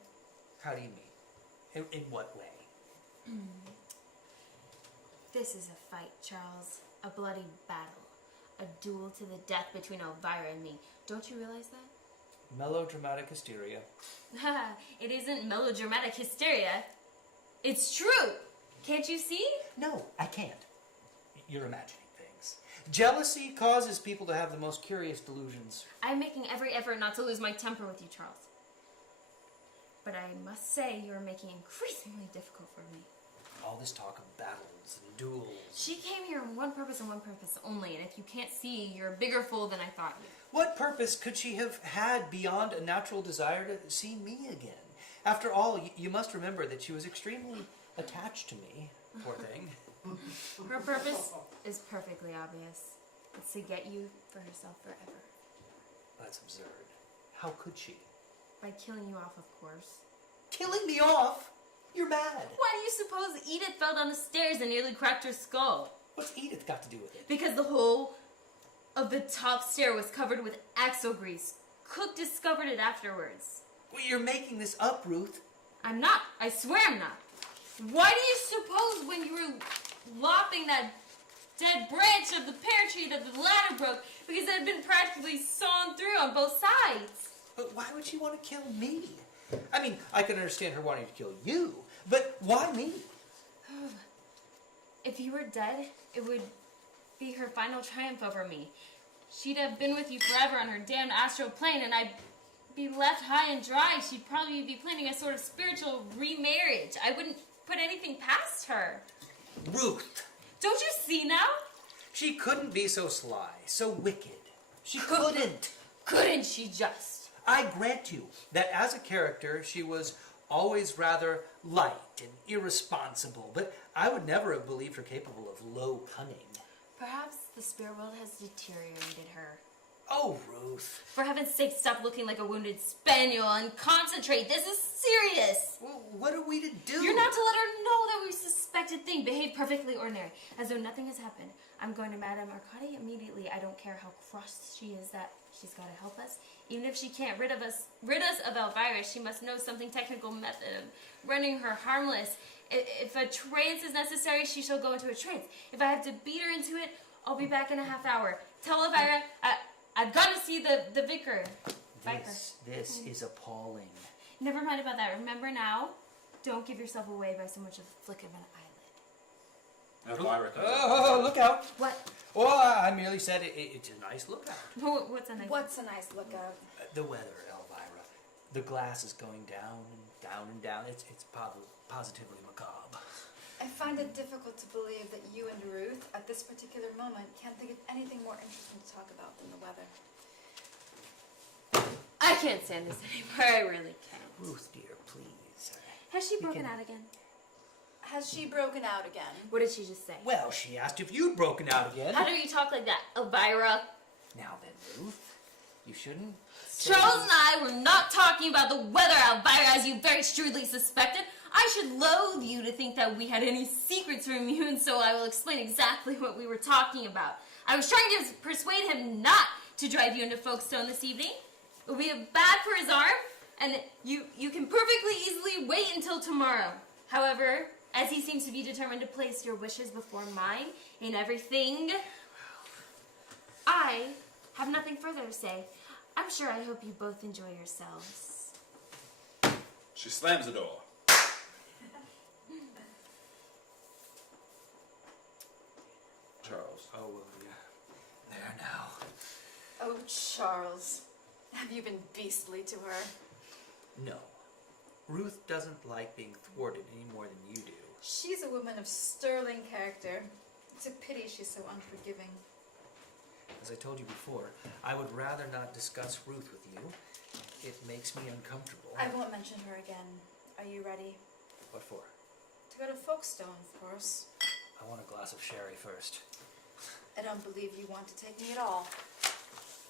How do you mean? In what way? This is a fight, Charles. A bloody battle. A duel to the death between Elvira and me. Don't you realize that? Melodramatic hysteria. It isn't melodramatic hysteria. It's true. Can't you see? No, I can't. You're imagining things. Jealousy causes people to have the most curious delusions. I'm making every effort not to lose my temper with you, Charles. But I must say you're making it increasingly difficult for me. All this talk of battles and duels. She came here on one purpose and one purpose only, and if you can't see, you're a bigger fool than I thought you. What purpose could she have had beyond a natural desire to see me again? After all, you must remember that she was extremely attached to me, poor thing. Her purpose is perfectly obvious. It's to get you for herself forever. That's absurd. How could she? By killing you off, of course. Killing me off? You're mad. Why do you suppose Edith fell down the stairs and nearly cracked her skull? What's Edith got to do with it? Because the whole of the top stair was covered with axle grease. Cook discovered it afterwards. Well, you're making this up, Ruth. I'm not. I swear I'm not. Why do you suppose when you were lopping that dead branch of the pear tree that the ladder broke, because it had been practically sawn through on both sides? But why would she want to kill me? I mean, I can understand her wanting to kill you, but why me? If you were dead, it would be her final triumph over me. She'd have been with you forever on her damned astral plane, and I'd be left high and dry. She'd probably be planning a sort of spiritual remarriage. I wouldn't put anything past her. Ruth! Don't you see now? She couldn't be so sly, so wicked. She couldn't. Couldn't she just? I grant you that as a character, she was always rather light and irresponsible, but I would never have believed her capable of low cunning. Perhaps the spirit world has deteriorated her. Oh, Ruth. For heaven's sake, stop looking like a wounded spaniel and concentrate. This is serious. Well, what are we to do? You're not to let her know that we suspect a thing. Behave perfectly ordinary, as though nothing has happened. I'm going to Madame Arcadi immediately. I don't care how cross she is that she's got to help us. Even if she can't rid us of Elvira, she must know something technical method of running her harmless. If a trance is necessary, she shall go into a trance. If I have to beat her into it, I'll be back in a half hour. Tell Elvira I've got to see the vicar. This is appalling. Never mind about that. Remember now, don't give yourself away by so much as a flick of an eyelid. Elvira comes Oh, look out. What? Oh, I merely said it's a nice lookout. What's a nice What's a nice lookout? The weather, Elvira. The glass is going down and down and down. It's positively macabre. I find it difficult to believe that you and Ruth, at this particular moment, can't think of anything more interesting to talk about than the weather. I can't stand this anymore. I really can't. Ruth, dear, please. Has she broken out again? Has she broken out again? What did she just say? Well, she asked if you'd broken out again. How do you talk like that, Elvira? Now then, Ruth, you shouldn't say... Charles and I were not talking about the weather, Elvira, as you very shrewdly suspected. I should loathe you to think that we had any secrets from you, and so I will explain exactly what we were talking about. I was trying to persuade him not to drive you into Folkestone this evening. It will be bad for his arm, and you can perfectly easily wait until tomorrow. However, as he seems to be determined to place your wishes before mine in everything, I have nothing further to say. I'm sure I hope you both enjoy yourselves. She slams the door. Charles. Oh, well, yeah. There now. Oh, Charles. Have you been beastly to her? No. Ruth doesn't like being thwarted any more than you do. She's a woman of sterling character. It's a pity she's so unforgiving. As I told you before, I would rather not discuss Ruth with you. It makes me uncomfortable. I won't mention her again. Are you ready? What for? To go to Folkestone, of course. I want a glass of sherry first. I don't believe you want to take me at all.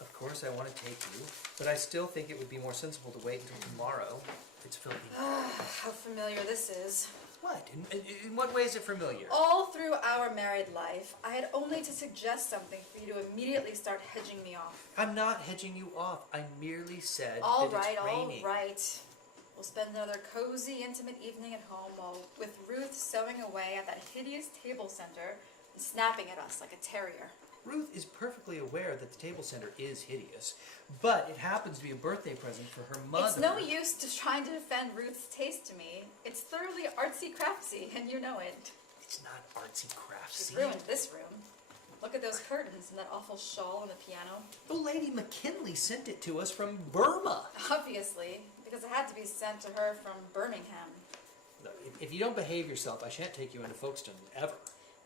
Of course I want to take you, but I still think it would be more sensible to wait until tomorrow. It's filthy. How familiar this is. What? In what way is it familiar? All through our married life, I had only to suggest something for you to immediately start hedging me off. I'm not hedging you off. I merely said All that right, it's raining. all right. We'll spend another cozy, intimate evening at home while with Ruth sewing away at that hideous table center and snapping at us like a terrier. Ruth is perfectly aware that the table center is hideous, but it happens to be a birthday present for her mother. It's no use to trying to defend Ruth's taste to me. It's thoroughly artsy-craftsy, and you know it. It's not artsy-craftsy. She's ruined this room. Look at those curtains and that awful shawl on the piano. The Lady McKinley sent it to us from Burma. Obviously, because it had to be sent to her from Birmingham. Look, if you don't behave yourself, I shan't take you into Folkestone ever.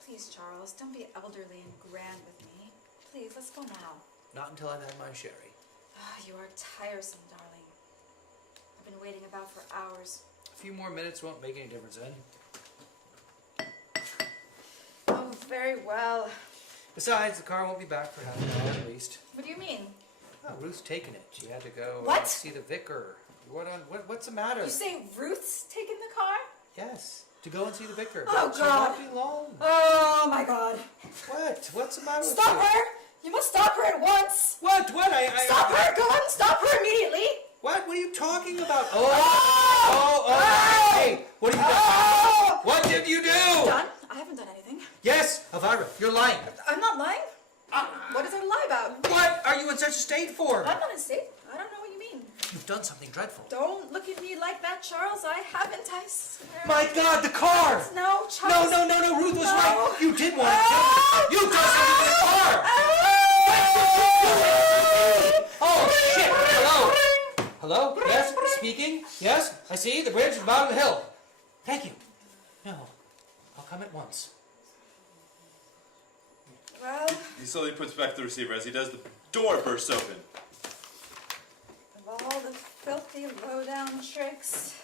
Please, Charles, don't be elderly and grand with me. Please, let's go now. Not until I've had my sherry. You are tiresome, darling. I've been waiting about for hours. A few more minutes won't make any difference then. Oh, very well. Besides, the car won't be back for half an hour at least. What do you mean? Oh, Ruth's taken it. She had to go What? see the vicar. What's the matter? You say Ruth's taken the car? Yes, to go and see the vicar. Oh, She God. won't be long. Oh, my God. What? What's the matter Stop with you? her! You must stop her at once! What? Stop her! Go on, stop her immediately! What? What are you talking about? Oh! Hey! What have you done? What did you do? Done? I haven't done anything. Yes, Elvira, you're lying. I'm not lying. What is there to lie about? What are you in such a state for? I'm not in state. I don't know what you mean. You've done something dreadful. Don't look at me like that, Charles. I haven't. I swear. My God, the car! No, Charles. No, Ruth was No. right. You did want to kill me. You done something to the car! Oh, shit! Hello? Hello? Yes? Speaking? Yes? I see. The bridge is bottom of the hill. Thank you. No. I'll come at once. Well, He slowly puts back the receiver. As he does, the door bursts open. of all the filthy, low-down tricks.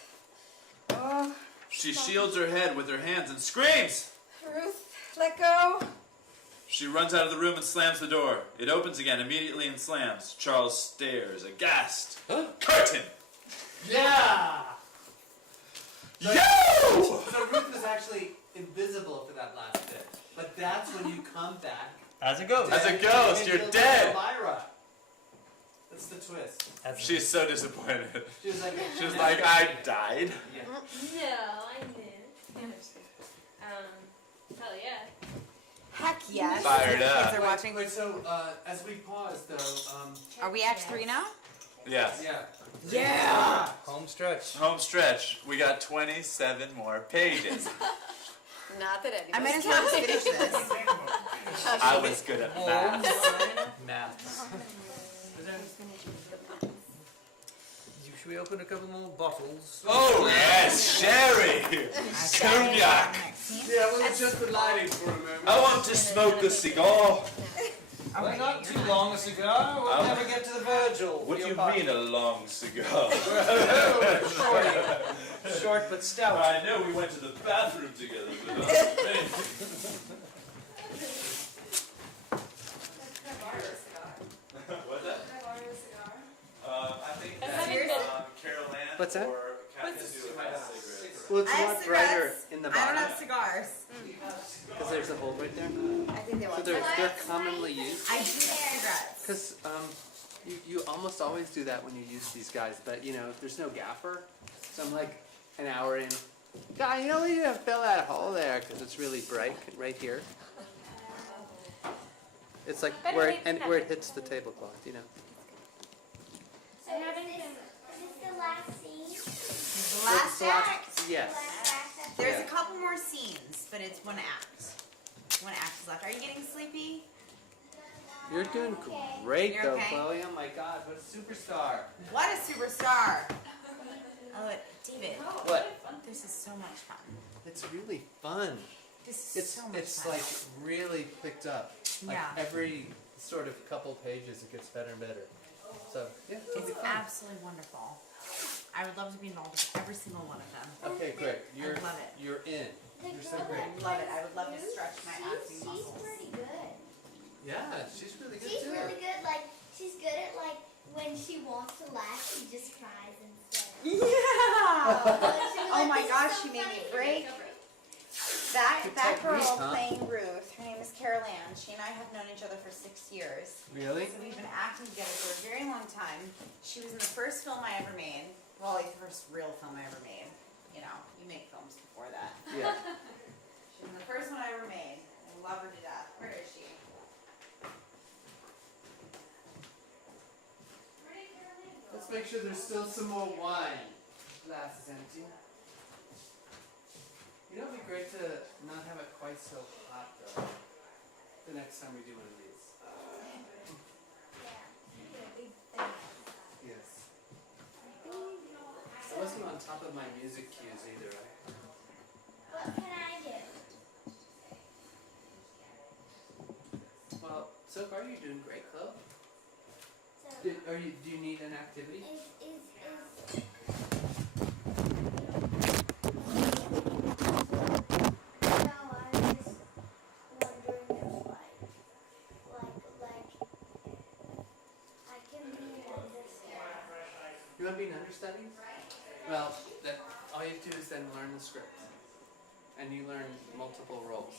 Oh, She shields her head with her hands and screams. Ruth, let go. She runs out of the room and slams the door. It opens again immediately and slams. Charles stares, aghast. Huh? Curtain! Yeah! Yo! So Ruth was actually invisible for that last bit. But that's when you come back. As a ghost. As a dead, ghost, and you're you'll dead. be Elvira. That's the twist. She's so disappointed. She was like, She's like, I died. Yeah. No, I knew. Hell yeah. Heck yes. Fired Kids up. are watching. Wait, so as we pause though, Are we Act 3 now? Yes. yeah. Yeah. Home stretch. Home stretch. We got 27 more pages. Not that anybody's I might as well just finish this. I was good at math. Maths. Should we open a couple more bottles? Oh, yes, sherry! Cognac! Yeah, well, it's just been lighting for a moment. I want to smoke a cigar. Well, not too long a cigar. We'll never get to the Virgil. What do you mean a long cigar? Short but stout. I know we went to the bathroom together, but what's that? I think that's Carol Ann What's that? or Catherine do have cigarettes. Well, it's I a have lot brighter cigarettes. in the I don't bottom have cigars. because there's a hole right there. I think they So want they're commonly used. I do have cigarettes. Because you almost always do that when you use these guys, but you know there's no gaffer, so I'm like an hour in. God, you know we need to fill that hole there because it's really bright right here. It's like where it hits the tablecloth, you know. So is this the last scene? The last act. Yes. There's Yeah. a couple more scenes, but it's one act. One act is left. Are you getting sleepy? You're doing great You're though, okay? Chloe. Oh my God, what a superstar! What a superstar! Oh, David. What? This is so much fun. It's really fun. This is It's so much it's fun. like really picked up. Like Yeah. every sort of couple pages, it gets better and better. So yeah, it'll It's be fun. absolutely wonderful. I would love to be involved with every single one of them. Okay, great. You're love it. You're in. The You're so girl great. that Love it. plays I would love to Ruth, stretch my acting She's muscles. pretty good. Yeah, she's really good She's too. really good. Like she's good at like when she wants to laugh, she just cries instead. Yeah! Oh my This is gosh, so she made me funny. break. Good That girl technique, huh? playing Ruth, her name is Carol Ann. She and I have known each other for 6 years. Really? So we've been acting together for a very long time. She was in the first film I ever made. Well, like the first real film I ever made. You know, you make films before that. Yeah. She was in the first one I ever made. I love her to death. Where is she? Let's make sure there's still some more wine. Glass is empty. You know, it'd be great to not have it quite so hot though. The next time we do one of these. Yes. I wasn't on top of my music cues either, right? What can I do? Well, so far you're doing great, Chloe. So Do you need an activity? No, I was just wondering if like I can be an understudy. You want to be an understudy? Well, then all you do is then learn the script, and you learn multiple roles.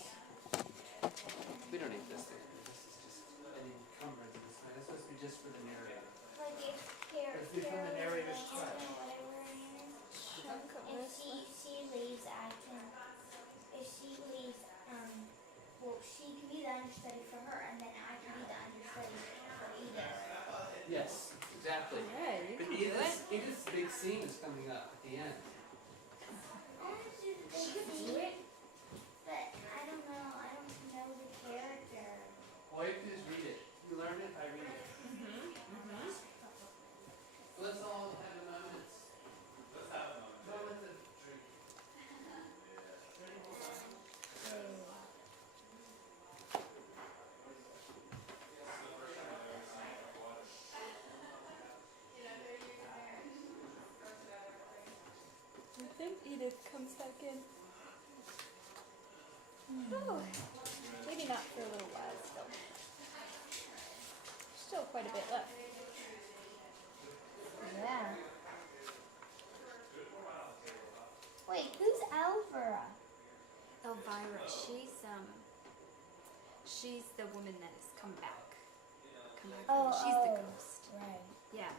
We don't need this thing. This is just an encumbrance of this time. It's supposed to be just for the narrator. Like if Let's become the narrator's trial. If she leaves, I can. If she leaves, well, she can be the understudy for her, and then I can be the understudy for Edith. Yes, exactly. Yeah, you But can do it. Edith's big scene is coming up at the end. I want to do the big scene, but I don't know. I don't know the character. All you have to do is read it. You learn it by reading it. Let's all have a moment. Let's have a moment. Moment of drink. I think Edith comes back in. Oh, maybe not for a little while still. Still quite a bit left. Yeah. Wait, who's Elvira? Elvira, she's the woman that has come back. She's the ghost. Right. Yeah.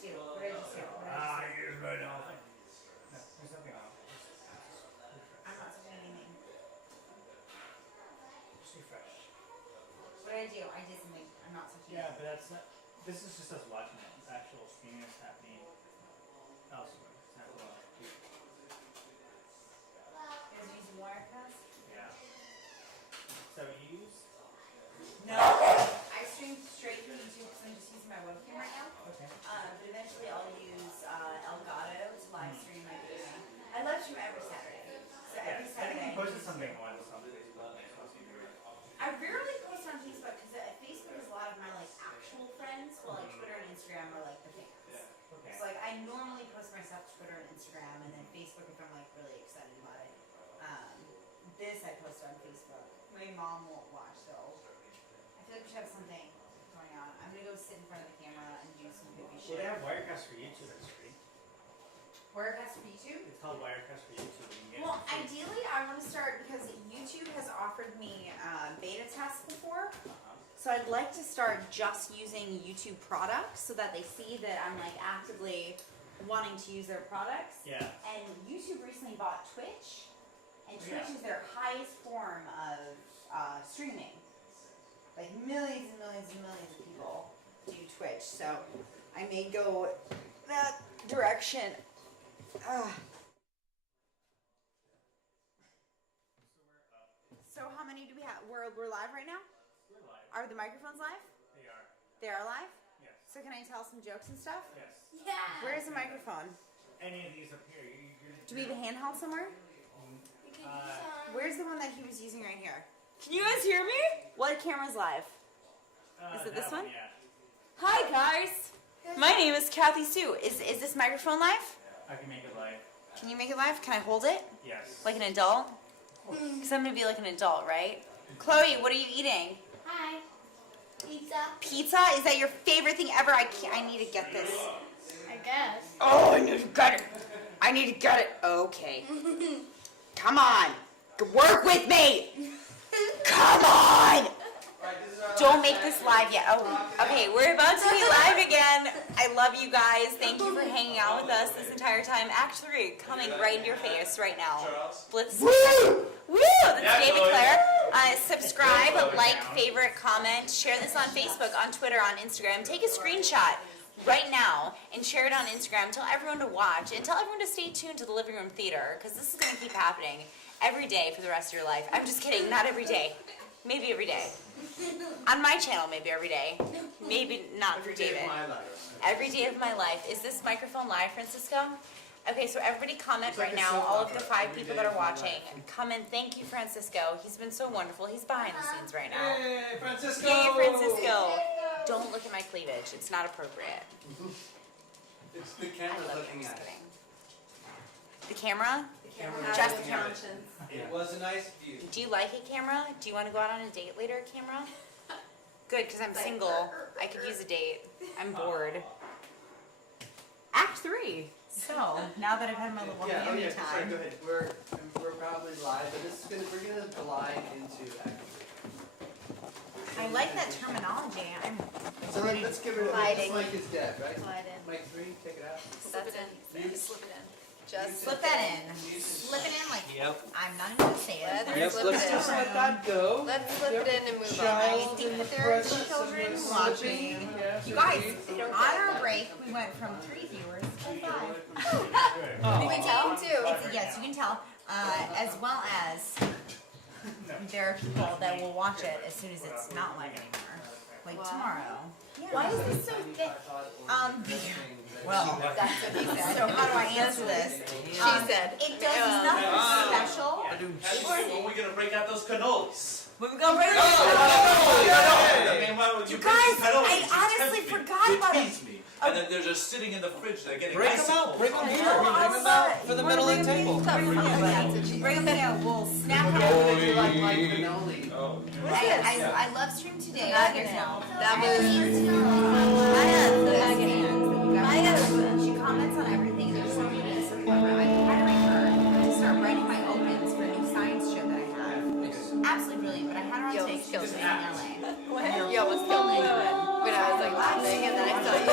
just do? What did I just do? Here's right now. No, there's nothing on. I'm not touching anything. Just refresh. What did I do? I did something. I'm not touching Yeah, it. but that's not. This is just us watching it. It's actual streaming is happening elsewhere. It's happening on YouTube. You guys using Wirecast? Yeah. Is that what you use? No. I stream straight through YouTube because I'm just using my webcam right now. Okay. But eventually I'll use Elgato to live stream my video. I live stream every Saturday. So every I think Saturday. you posted something once on Facebook. I rarely post on Facebook because Facebook is a lot of my like actual friends, while like Twitter and Instagram are like the fans. Okay. So like I normally post my stuff to Twitter and Instagram, and then Facebook if I'm like really excited about it. This I post on Facebook. My mom won't watch though. I feel like we should have something going on. I'm gonna go sit in front of the camera and do some goofy Well, shit. they have Wirecast for YouTube. That's free. Wirecast for YouTube? It's called Wirecast for YouTube. You can get Well, it for free. ideally, I want to start because YouTube has offered me beta tests before. So I'd like to start just using YouTube products so that they see that I'm like actively wanting to use their products. Yeah. And YouTube recently bought Twitch, and Twitch Yeah. is their highest form of streaming. Like millions and millions and millions of people do Twitch, so I may go that direction. So how many do we have? We're live right now? We're live. Are the microphones live? They are. They are live? Yes. So can I tell some jokes and stuff? Yes. Yeah. Where's the microphone? Any of these up here. Do we have a handheld somewhere? We can do some. Where's the one that he was using right here? Can you guys hear me? What camera's live? Is it this that one? Yeah. Hi guys! My name is Kathy Sue. Is this microphone live? I can make it live. Can you make it live? Can I hold it? Yes. Like an adult? Because I'm going to be like an adult, right? Chloe, what are you eating? Hi. Pizza. Pizza? Is that your favorite thing ever? I need to get this. I guess. Oh, I need to get it. I need to get it. Okay. Come on. Work with me. Come on. Don't make this live yet. Oh, okay. We're about to be live again. I love you guys. Thank you for hanging out with us this entire time. Act 3 coming right in your face right now. Blithe Spirit. Woo! That's David Claire. Subscribe, like, favorite, comment, share this on Facebook, on Twitter, on Instagram. Take a screenshot right now and share it on Instagram. Tell everyone to watch and tell everyone to stay tuned to the Living Room Theater because this is going to keep happening every day for the rest of your life. I'm just kidding. Not every day. Maybe every day. On my channel, maybe every day. Maybe not for David. Every day of my life. Is this microphone live, Francisco? Okay, so everybody comment right now, all of the 5 people that are watching. Comment, thank you, Francisco. He's been so wonderful. He's behind the scenes right now. Hey, Francisco! Yay, Francisco! Don't look at my cleavage. It's not appropriate. It's the camera's I love looking you. I'm at just it. kidding. The camera? Camera Just the looking at camera. it. It was a nice view. Do you like a camera? Do you want to go out on a date later, camera? Good, because I'm single. I could use a date. I'm bored. Act 3. So, now that I've had my little Yeah, oh hammy yeah, sorry, time. go ahead. We're probably live, but this is we're gonna glide into Act I like that terminology. I'm 3. So let's give it a Gliding. this mic is dead, right? Slide in. Mic 3, take it out. Slip it in. Slip it in. Just slip that in. Slip it in like Yep. I'm not even gonna say it. Let her Yep, slip let's it just in. let that go. Let's slip Yep. it in and move Child on. in the There are presence of children the watching. slipping, yes, You guys, indeed. on our break, we went from 3 viewers to 5. Can we tell too? Yes, you can tell. As well as there are people that will watch it as soon as it's not live anymore. Like Wow. tomorrow. Why is this so thick? Well, That's what he said. so how do I answer this? She said. It does nothing special. When are we gonna break out those cannolis? When we go break You guys, I honestly forgot about it. Tease me. And then they're just sitting in the fridge. They're getting Break them icicles. out, bring them here. No, Bring I'm them not. out for the middle of the table. Bring them in. We'll snap it Oh, up. you like cannoli. Oh. I love stream today. There's no. That was. She comments on everything. There's so many. So clever. I'm hiring her to start writing my opens for a new science show that I have. Absolutely brilliant. But I had her on Yo, tape. She was in LA. You almost killed me when I was like laughing and then I saw you.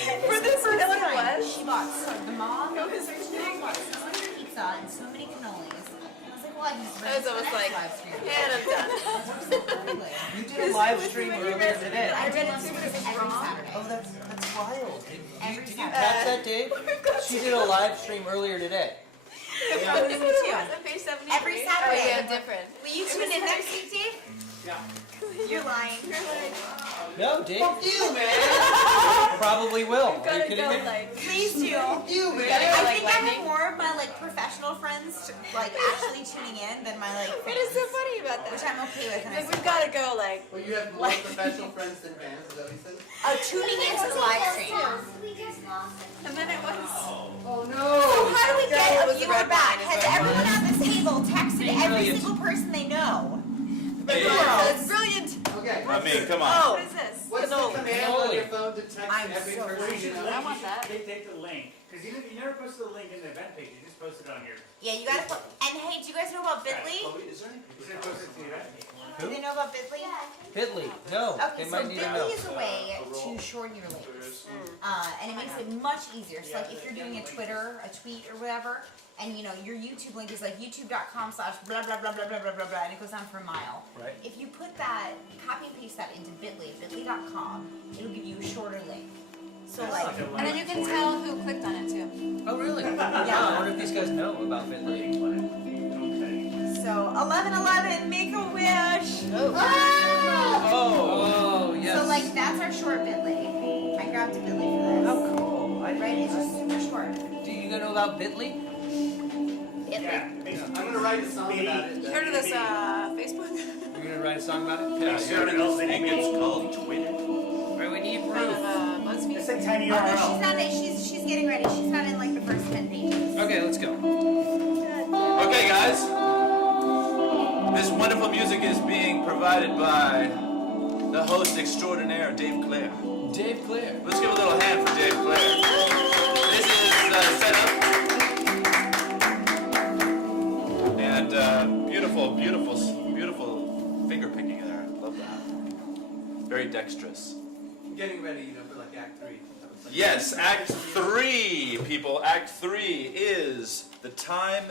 For this first one, time, it was. she bought the mom bought so much pizza and so many cannolis. I was like, well, I just I was almost like, live stream. and I'm done. You did a live stream earlier today. I read it too, but it was every Saturday. Oh, that's wild. Every Did you Saturday. catch that, Dave? She did a live stream earlier today. Yeah. Me too. On page 73. Every Saturday. Oh, yeah, different. Will you tune in next week, Dave? Yeah. You're lying. No, Dave. Fuck you, man. Probably will. Are you Gotta kidding go me? like. Please do. You, man. I think I have more of my like professional friends like actually tuning in than my like What fans, is so funny about which that? I'm okay with. And I Like, we've gotta go like. Well, you have more professional friends than fans, is that what you said? tuning into the live stream. We just lost it. And then it was. Oh, no. So how do we That get a was the viewer red back? line, Has is it? everyone on this table texted every Brilliant. single person they know? It's brilliant. Okay. I mean, come on. Oh, what is this? What's the Cannoli. command on your phone to text I'm every so person you know? I want that. They take the link. Because you never posted the link in the event page. You just posted it on your. Yeah, you gotta. And hey, do you guys know about Bitly? Chloe, is there any You should post it to the event page. Do they know about Bitly? Bitly. No. Okay, They so might need to know. Bitly is a way to shorten your links, and it makes it much easier. So like if you're doing a tweet or whatever, and you know your YouTube link is like youtube.com/blah blah blah blah blah blah blah blah, and it goes on for a mile. Right. If you put that, copy and paste that into Bitly, bitly.com, it'll give you a shorter link. So like, And then you can tell who clicked on it too. Oh, really? Yeah. I wonder if these guys know about Bitly. so 1111, make a wish. Oh, yes. So like that's our short Bitly. I grabbed a Bitly for this. How cool. Right, it's just super short. Do you know about Bitly? Yeah. I'm going to write a song about it. You heard of this Facebook? You're going to write a song about it? Yeah, you already know. I think it's called Twitter. Right, we need Kind proof. of BuzzFeed. It's a tiny Oh, no, URL. she's not in. She's getting ready. She's not in like the first 10 pages. Okay, let's go. Okay, guys. This wonderful music is being provided by the host extraordinaire, Dave Clare. Dave Clare. Let's give a little hand for Dave Clare. This is setup. And beautiful finger picking there. Love that. Very dexterous. I'm getting ready, you know, for like Act 3. Yes, Act 3, people. Act 3 is the time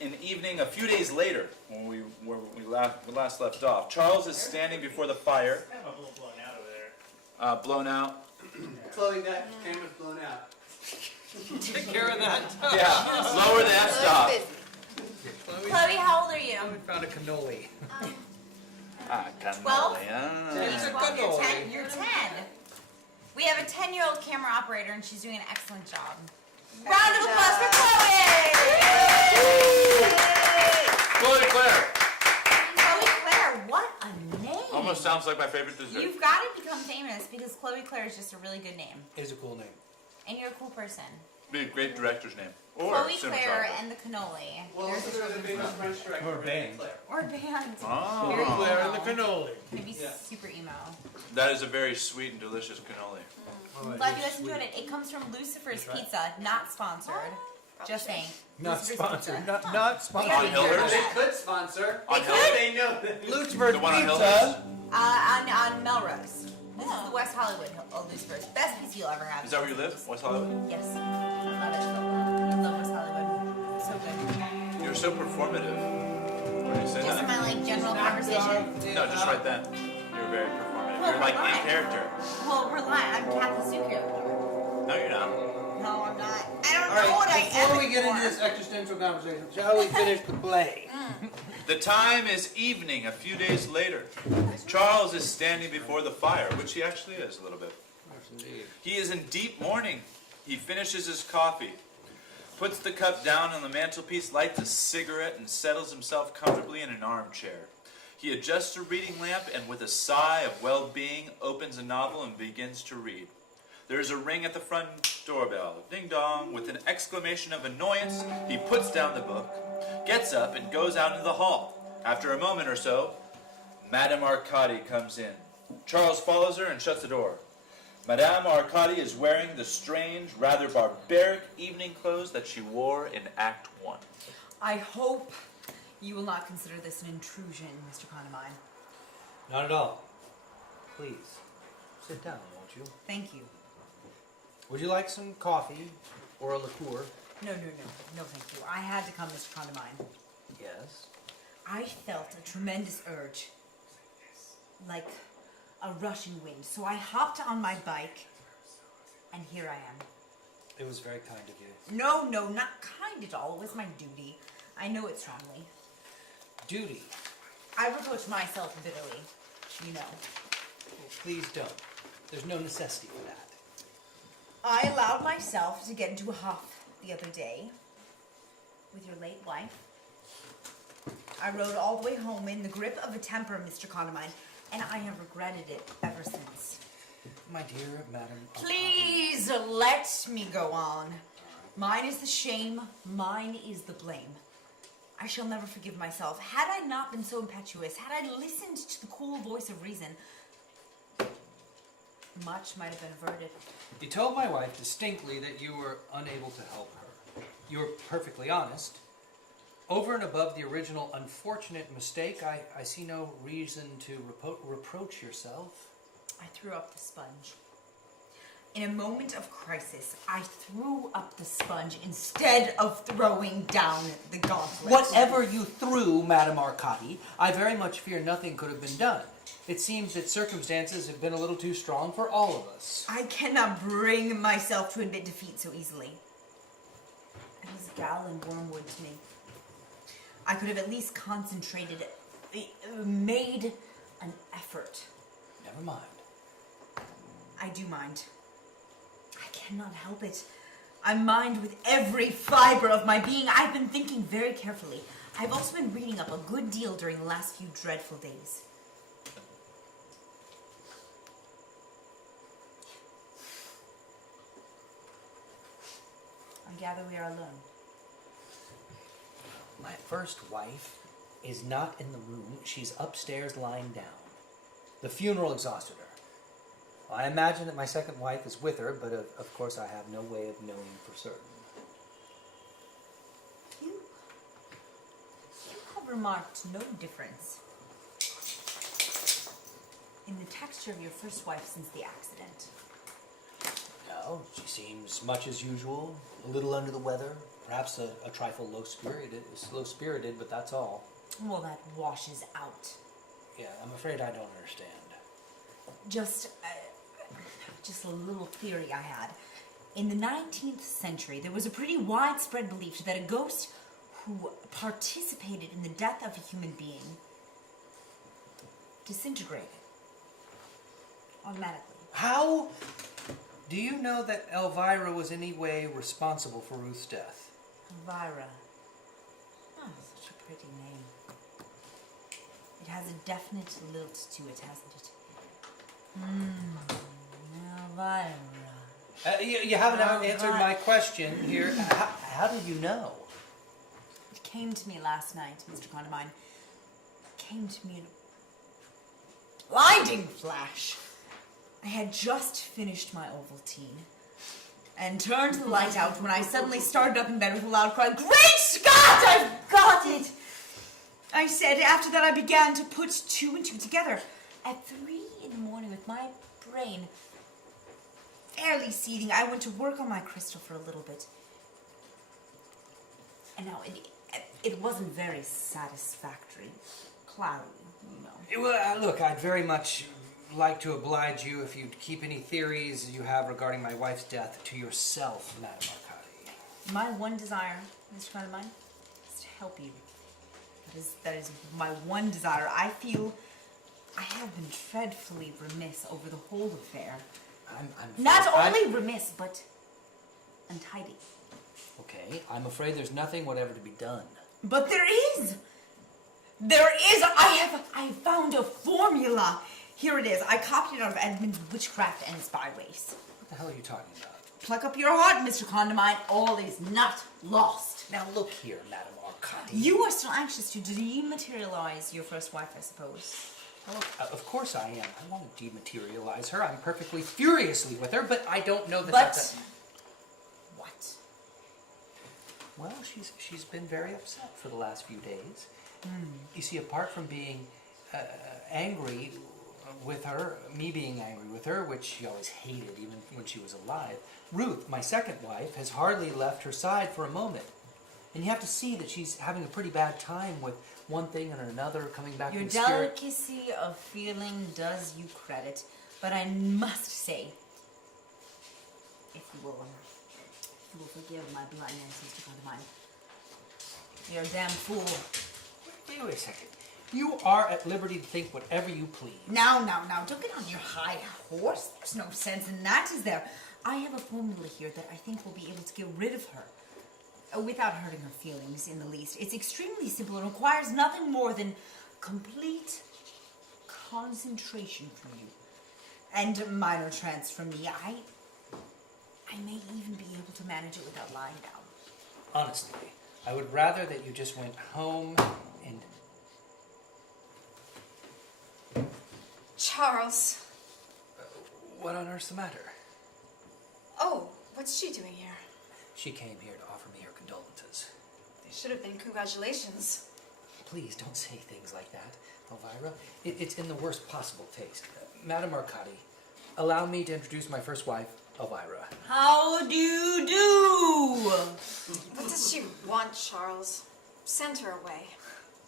in evening a few days later when we last left off. Charles is standing before the fire, Kind of a little blown out over there. blown out. Chloe, that camera's blown out. Take care of that. Yeah, lower the f-stop. Chloe, how old are you? We found a cannoli. Ah, cannoli. 12? Ah. It's a Well, you're cannoli. 10. You're 10. We have a 10-year-old camera operator, and she's doing an excellent job. Round of applause for Chloe! Chloe Clare. Chloe Claire, what a name! Almost sounds like my favorite dessert. You've got to become famous because Chloe Claire is just a really good name, Is a cool name. and you're a cool person. Be a great director's name. Or Chloe Claire cinematographer. and the cannoli. Well, There's listen a to the famous French director. Or band. Claire. or a band. Oh. Very Claire and the emo. cannoli. Gonna be Yeah. super emo. That is a very sweet and delicious cannoli. Oh, Glad you guys enjoyed it. It comes from Lucifer's That's right. Pizza, not sponsored. Just saying. Not Lucifer's sponsored. Pizza. Not sponsored. On Hillhurst? They could sponsor. On If Hillhurst? they know that. Lucifer's The one on Pizza. Hillhurst? On Melrose. This is the West Hollywood Lucifer's. Best pizza you'll ever have. Is that where you live? West Hollywood? Yes. I love it. I love West Hollywood. So good. You're so performative. When you say Just in that. my like general conversation. No, just right then. You're very performative. You're like in character. Well, we're lying. I'm Kathy Zucker. No, you're not. No, I'm not. I don't All know what I right, am. before we get into anymore. this existential conversation, shall we finish the play? The time is evening, a few days later. Charles is standing before the fire, which he actually is a little bit. Yes, indeed. He is in deep mourning. He finishes his coffee, puts the cup down on the mantelpiece, lights a cigarette, and settles himself comfortably in an armchair. He adjusts a reading lamp and with a sigh of well-being opens a novel and begins to read. There is a ring at the front doorbell. Ding dong. With an exclamation of annoyance, he puts down the book, gets up, and goes out into the hall. After a moment or so, Madame Arcady comes in. Charles follows her and shuts the door. Madame Arcady is wearing the strange, rather barbaric evening clothes that she wore in Act 1. I hope you will not consider this an intrusion, Mr. Condamine. Not at all. Please, sit down, won't you? Thank you. Would you like some coffee or a liqueur? No, thank you. I had to come, Mr. Condamine. Yes. I felt a tremendous urge, like a rushing wind. So I hopped on my bike, and here I am. It was very kind of you. No, not kind at all. It was my duty. I know it strongly. Duty? I reproach myself bitterly, you know. Well, please don't. There's no necessity for that. I allowed myself to get into a huff the other day with your late wife. I rode all the way home in the grip of a temper, Mr. Condamine, and I have regretted it ever since. My dear Madam... Please let me go on. Mine is the shame, mine is the blame. I shall never forgive myself. Had I not been so impetuous, had I listened to the cool voice of reason, much might have been averted. You told my wife distinctly that you were unable to help her. You were perfectly honest. Over and above the original unfortunate mistake, I see no reason to reproach yourself. I threw up the sponge. In a moment of crisis, I threw up the sponge instead of throwing down the gauntlet. Whatever you threw, Madame Arcati, I very much fear nothing could have been done. It seems that circumstances have been a little too strong for all of us. I cannot bring myself to admit defeat so easily. It was gall and wormwood to me. I could have at least concentrated, made an effort. Never mind. I do mind. I cannot help it. I mind with every fiber of my being. I've been thinking very carefully. I've also been reading up a good deal during the last few dreadful days. I gather we are alone. My first wife is not in the room. She's upstairs lying down. The funeral exhausted her. I imagine that my second wife is with her, but of course I have no way of knowing for certain. You have remarked no difference in the texture of your first wife since the accident. No, she seems much as usual, a little under the weather, perhaps a trifle low-spirited, but that's all. Well, that washes out. Yeah, I'm afraid I don't understand. Just a little theory I had. In the 19th century, there was a pretty widespread belief that a ghost who participated in the death of a human being disintegrated automatically. How do you know that Elvira was in any way responsible for Ruth's death? Elvira. Oh, such a pretty name. It has a definite lilt to it, hasn't it? Elvira. You haven't answered my question here. How did you know? It came to me last night, Mr. Condamine. It came to me in a blinding flash. I had just finished my Ovaltine and turned the light out when I suddenly started up in bed with a loud cry, "Great Scott, I've got it!" I said. After that, I began to put two and two together. At 3 in the morning, with my brain fairly seething, I went to work on my crystal for a little bit. And now, it wasn't very satisfactory. Cloudy, you know. Well, look, I'd very much like to oblige you if you'd keep any theories you have regarding my wife's death to yourself, Madame Arcati. My one desire, Mr. Condamine, is to help you. That is my one desire. I feel I have been dreadfully remiss over the whole affair. Not only remiss, but untidy. Okay, I'm afraid there's nothing whatever to be done. But there is! There is! I have found a formula! Here it is. I copied it out of Edmund's Witchcraft and Spyways. What the hell are you talking about? Pluck up your heart, Mr. Condamine. All is not lost. Now look here, Madame Arcati. You are still anxious to dematerialize your first wife, I suppose. Well, of course I am. I want to dematerialize her. I'm perfectly furiously with her, but I don't know that that's... What? Well, she's been very upset for the last few days. You see, apart from being angry with her, me being angry with her, which she always hated even when she was alive. Ruth, my second wife, has hardly left her side for a moment. And you have to see that she's having a pretty bad time with one thing and another coming back Your in spirit. delicacy of feeling does you credit, but I must say, if you will forgive my blindness, Mr. Condamine, you're a damn fool. Wait a second. You are at liberty to think whatever you please. Now, don't get on your high horse. There's no sense in that, is there? I have a formula here that I think will be able to get rid of her without hurting her feelings in the least. It's extremely simple and requires nothing more than complete concentration from you and a minor trance from me. I may even be able to manage it without lying down. Honestly, I would rather that you just went home and... Charles. What on earth's the matter? Oh, what's she doing here? She came here to offer me her condolences. They should have been congratulations. Please don't say things like that, Elvira. It's in the worst possible taste. Madame Arcadi, allow me to introduce my first wife, Elvira. How do you do? What does she want, Charles? Send her away.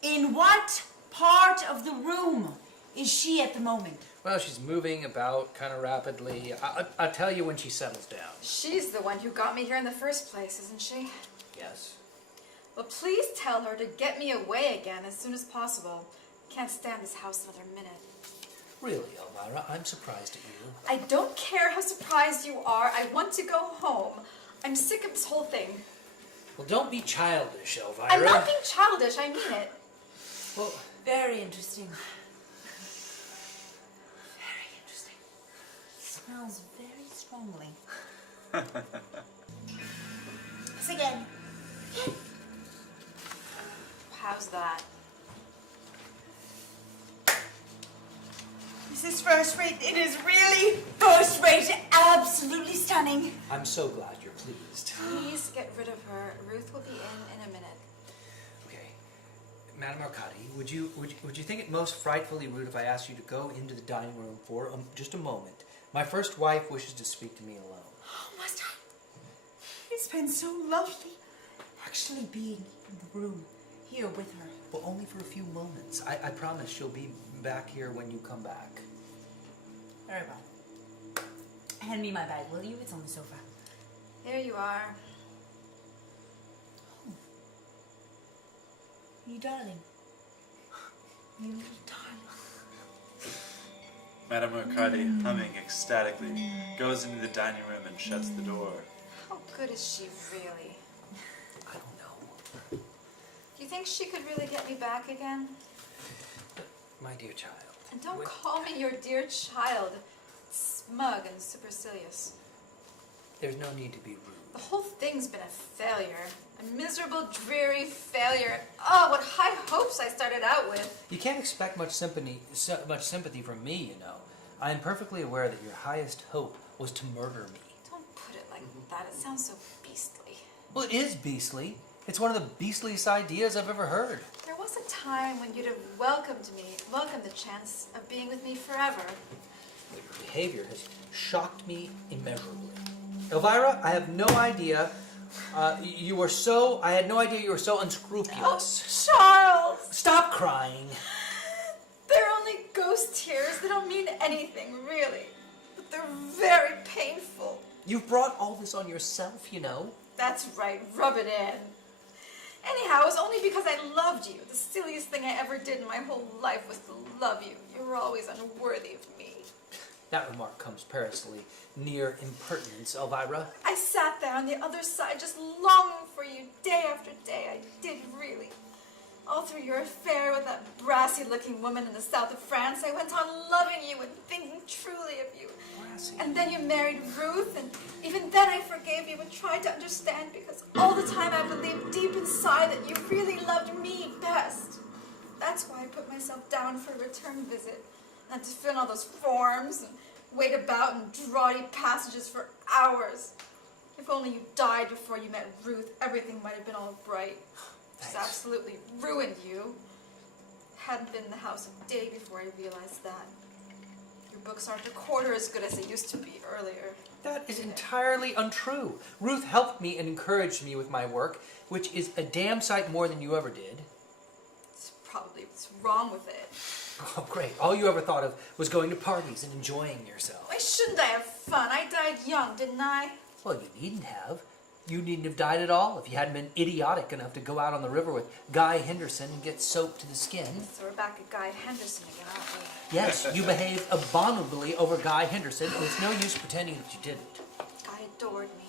In what part of the room is she at the moment? Well, she's moving about kind of rapidly. I'll tell you when she settles down. She's the one who got me here in the first place, isn't she? Yes. Well, please tell her to get me away again as soon as possible. Can't stand this house another minute. Really, Elvira, I'm surprised at you. I don't care how surprised you are. I want to go home. I'm sick of this whole thing. Well, don't be childish, Elvira. I'm not being childish. I mean it. Well, very interesting. Smells very strongly. Yes, again. How's that? This is first rate. It is really first rate. Absolutely stunning. I'm so glad you're pleased. Please get rid of her. Ruth will be in a minute. Okay. Madame Arcadi, would you think it most frightfully rude if I asked you to go into the dining room for just a moment? My first wife wishes to speak to me alone. Oh, must I? It's been so lovely actually being in the room here with her. Well, only for a few moments. I promise she'll be back here when you come back. Very well. Hand me my bag, will you? It's on the sofa. Here you are. Oh. You darling. You little darling. Madame Arcadi, humming ecstatically, goes into the dining room and shuts the door. How good is she really? I don't know. Do you think she could really get me back again? My dear child. And don't call me your dear child. It's smug and supercilious. There's no need to be rude. The whole thing's been a failure. A miserable, dreary failure. Oh, what high hopes I started out with. You can't expect much sympathy from me, you know. I am perfectly aware that your highest hope was to murder me. Don't put it like that. It sounds so beastly. Well, it is beastly. It's one of the beastliest ideas I've ever heard. There was a time when you'd have welcomed the chance of being with me forever. Your behavior has shocked me immeasurably. Elvira, I have no idea. I had no idea you were so unscrupulous. Oh, Charles! Stop crying. They're only ghost tears. They don't mean anything, really. But they're very painful. You've brought all this on yourself, you know. That's right. Rub it in. Anyhow, it was only because I loved you. The silliest thing I ever did in my whole life was to love you. You were always unworthy of me. That remark comes perilously near impertinence, Elvira. I sat there on the other side just longing for you day after day. I did, really. All through your affair with that brassy-looking woman in the south of France, I went on loving you and thinking truly of you. Brassy? And then you married Ruth, and even then I forgave you and tried to understand, because all the time I believed deep inside that you really loved me best. That's why I put myself down for a return visit, and to fill in all those forms and wait about in draughty passages for hours. If only you died before you met Ruth, everything might have been all right. Just absolutely ruined you. Hadn't been in the house a day before I realized that. Your books aren't a quarter as good as they used to be earlier. That is entirely untrue. Ruth helped me and encouraged me with my work, which is a damn sight more than you ever did. It's probably what's wrong with it. Oh, great. All you ever thought of was going to parties and enjoying yourself. Why shouldn't I have fun? I died young, didn't I? Well, you needn't have. You needn't have died at all if you hadn't been idiotic enough to go out on the river with Guy Henderson and get soaked to the skin. So we're back at Guy Henderson again, aren't we? Yes, you behaved abominably over Guy Henderson, and it's no use pretending that you didn't. Guy adored me.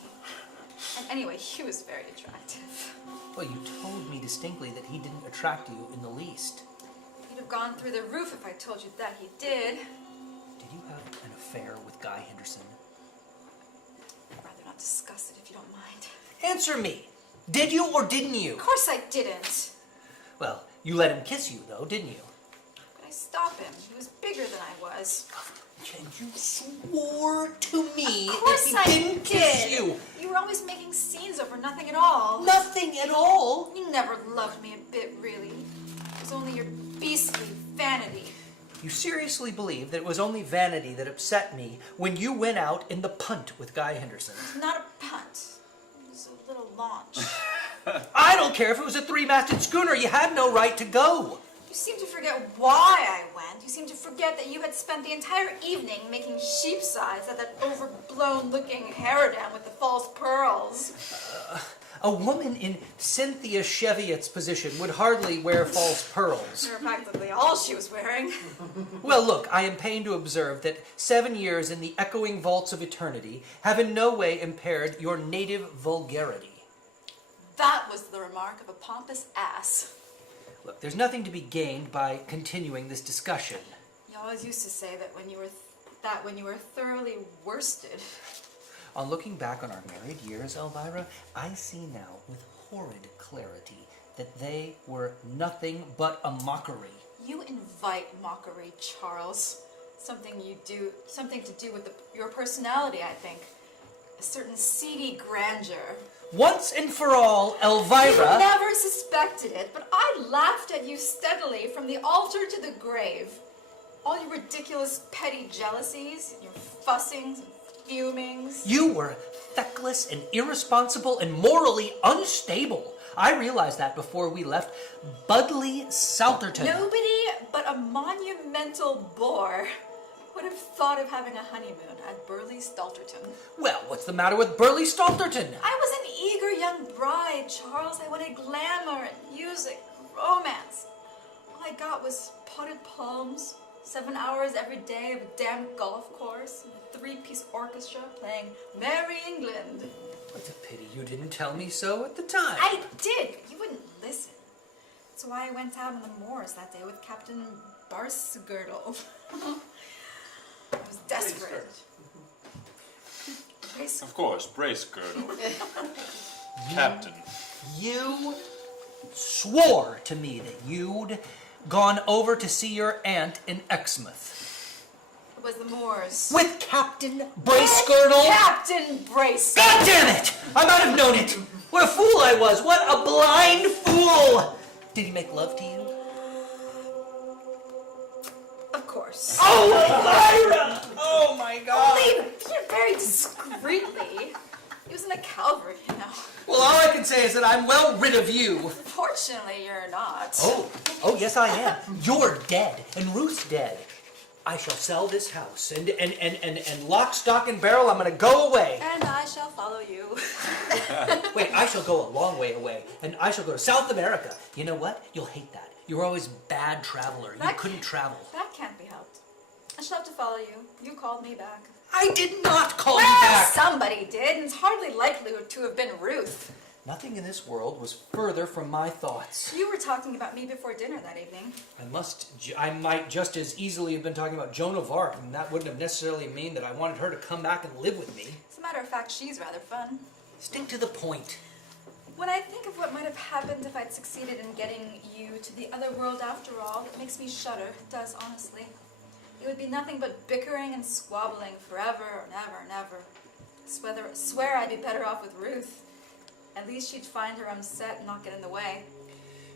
And anyway, he was very attractive. Well, you told me distinctly that he didn't attract you in the least. He'd have gone through the roof if I told you that he did. Did you have an affair with Guy Henderson? I'd rather not discuss it if you don't mind. Answer me. Did you or didn't you? Of course I didn't. Well, you let him kiss you, though, didn't you? But I stopped him. He was bigger than I was. And you swore to me Of course that he I didn't kiss you. You were always making scenes over nothing at all. Nothing at all? You never loved me a bit, really. It was only your beastly vanity. You seriously believe that it was only vanity that upset me when you went out in the punt with Guy Henderson? It's not a punt. It was a little launch. I don't care if it was a three-masted schooner. You had no right to go. You seem to forget why I went. You seem to forget that you had spent the entire evening making sheep's eyes at that overblown-looking harridan with the false pearls. A woman in Cynthia Cheviot's position would hardly wear false pearls. They were practically all she was wearing. Well, look, I am pained to observe that 7 years in the echoing vaults of eternity have in no way impaired your native vulgarity. That was the remark of a pompous ass. Look, there's nothing to be gained by continuing this discussion. You always used to say that when you were thoroughly worsted. On looking back on our married years, Elvira, I see now with horrid clarity that they were nothing but a mockery. You invite mockery, Charles. Something to do with your personality, I think. A certain seedy grandeur. Once and for all, Elvira... You never suspected it, but I laughed at you steadily from the altar to the grave. All your ridiculous petty jealousies, your fussings and fumings. You were feckless and irresponsible and morally unstable. I realized that before we left Budleigh Salterton. Nobody but a monumental bore would have thought of having a honeymoon at Burleigh Stalterton. Well, what's the matter with Burleigh Stalterton? I was an eager young bride, Charles. I wanted glamour and music, romance. All I got was potted palms, 7 hours every day of a damn golf course, and a 3-piece orchestra playing Merry England. It's a pity you didn't tell me so at the time. I did, but you wouldn't listen. That's why I went out on the moors that day with Captain Barsegirdle. I was desperate. Of course, brace girdle. Captain. You swore to me that you'd gone over to see your aunt in Exmouth. It was the moors. With Captain Bracegirdle? Captain Bracegirdle! God damn it! I might have known it! What a fool I was! What a blind fool! Did he make love to you? Of course. Oh, Elvira! Oh my God! Only very discreetly. He was in the cavalry, you know. Well, all I can say is that I'm well rid of you. Fortunately, you're not. Oh, yes I am. You're dead, and Ruth's dead. I shall sell this house, and lock, stock, and barrel, I'm going to go away. And I shall follow you. Wait, I shall go a long way away, and I shall go to South America. You know what? You'll hate that. You were always a bad traveler. You couldn't travel. That can't be helped. I shall have to follow you. You called me back. I did not call you Well, back. somebody did, and it's hardly likely to have been Ruth. Nothing in this world was further from my thoughts. You were talking about me before dinner that evening. I might just as easily have been talking about Joan of Arc, and that wouldn't have necessarily mean that I wanted her to come back and live with me. As a matter of fact, she's rather fun. Stick to the point. When I think of what might have happened if I'd succeeded in getting you to the other world after all, it makes me shudder. It does, honestly. It would be nothing but bickering and squabbling forever and ever and ever. Swear I'd be better off with Ruth. At least she'd find her upset and not get in the way.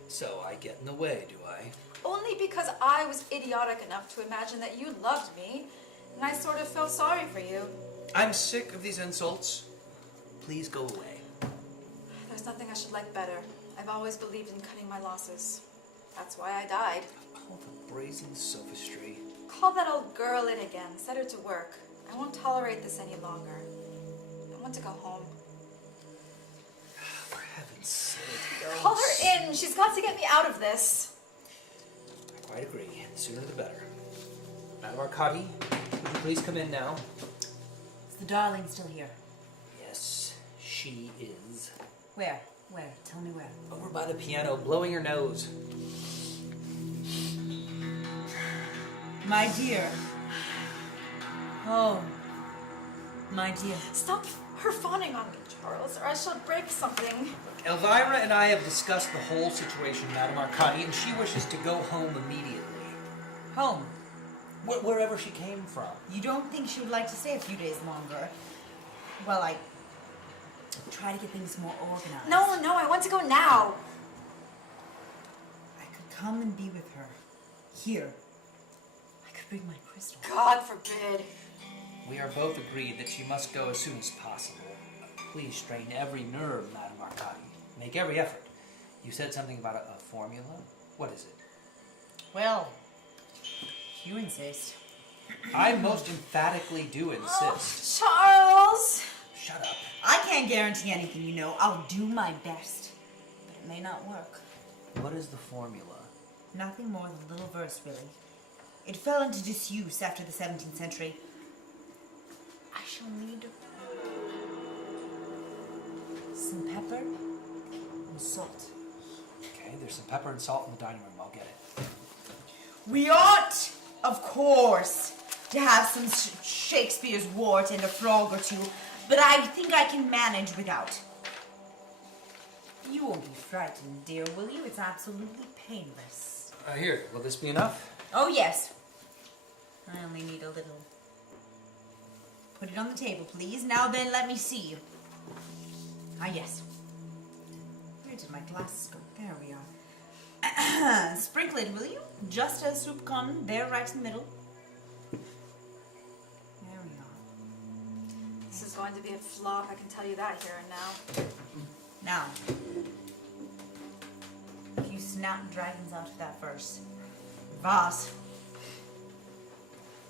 So I get in the way, do I? Only because I was idiotic enough to imagine that you loved me, And I sort of feel sorry for you. I'm sick of these insults. Please go away. There's nothing I should like better. I've always believed in cutting my losses. That's why I died. Oh, the brazen sophistry. Call that old girl in again. Set her to work. I won't tolerate this any longer. I want to go home. For heaven's sake. Call her in. She's got to get me out of this. I quite agree. The sooner the better. Madam Arcadi, would you please come in now? Is the darling still here? Yes, she is. Where? Where? Tell me where. Over by the piano, blowing her nose. My dear. Oh, my dear. Stop her fawning on me, Charles, or I shall break something. Elvira and I have discussed the whole situation, Madam Arcadi, and she wishes to go home immediately. Home? Wherever she came from. You don't think she would like to stay a few days longer? Well, I try to get things more organized. No, I want to go now. I could come and be with her. Here. I could bring my crystal. God forbid. We are both agreed that she must go as soon as possible. Please strain every nerve, Madam Arcadi. Make every effort. You said something about a formula? What is it? Well, you insist. I most emphatically do insist. Charles! Shut up. I can't guarantee anything, you know. I'll do my best. But it may not work. What is the formula? Nothing more than a little verse, really. It fell into disuse after the 17th century. I shall need some pepper and salt. Okay, there's some pepper and salt in the dining room. I'll get it. We ought, of course, to have some Shakespeare's wort and a frog or two, but I think I can manage without. You won't be frightened, dear, will you? It's absolutely painless. Here, will this be enough? Oh, yes. I only need a little. Put it on the table, please. Now then, let me see. Ah, yes. Where did my glasses go? There we are. Sprinkle it, will you? Just as soup con, there right in the middle. There we are. This is going to be a flop, I can tell you that here and now. Now, if you snapdragons out of that verse. Voss.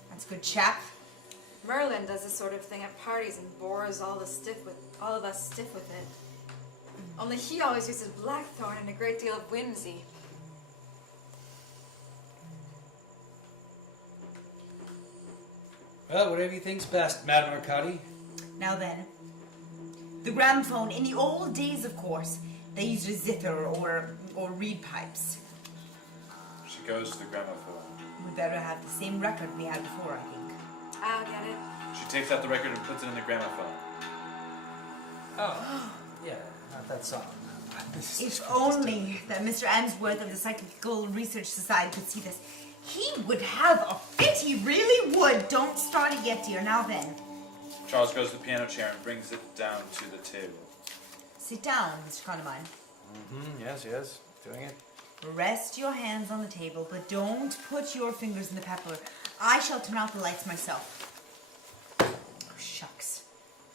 That's good chap. Merlin does this sort of thing at parties and bores all of us stiff with it. Only he always uses blackthorn and a great deal of whimsy. Well, whatever you think's best, Madam Arcadi. Now then, the gramophone, in the old days, of course, they used a zither or reed pipes. She goes to the gramophone. We better have the same record we had before, I think. I'll get it. She takes out the record and puts it in the gramophone. Oh, yeah, not that song. If only that Mr. Amsworth of the Psychical Research Society could see this. He would have a fit, he really would. Don't start it yet, dear. Now then. Charles goes to the piano chair and brings it down to the table. Sit down, Mr. Condamine. Yes, doing it. Rest your hands on the table, but don't put your fingers in the pepper. I shall turn out the lights myself. Oh, shucks.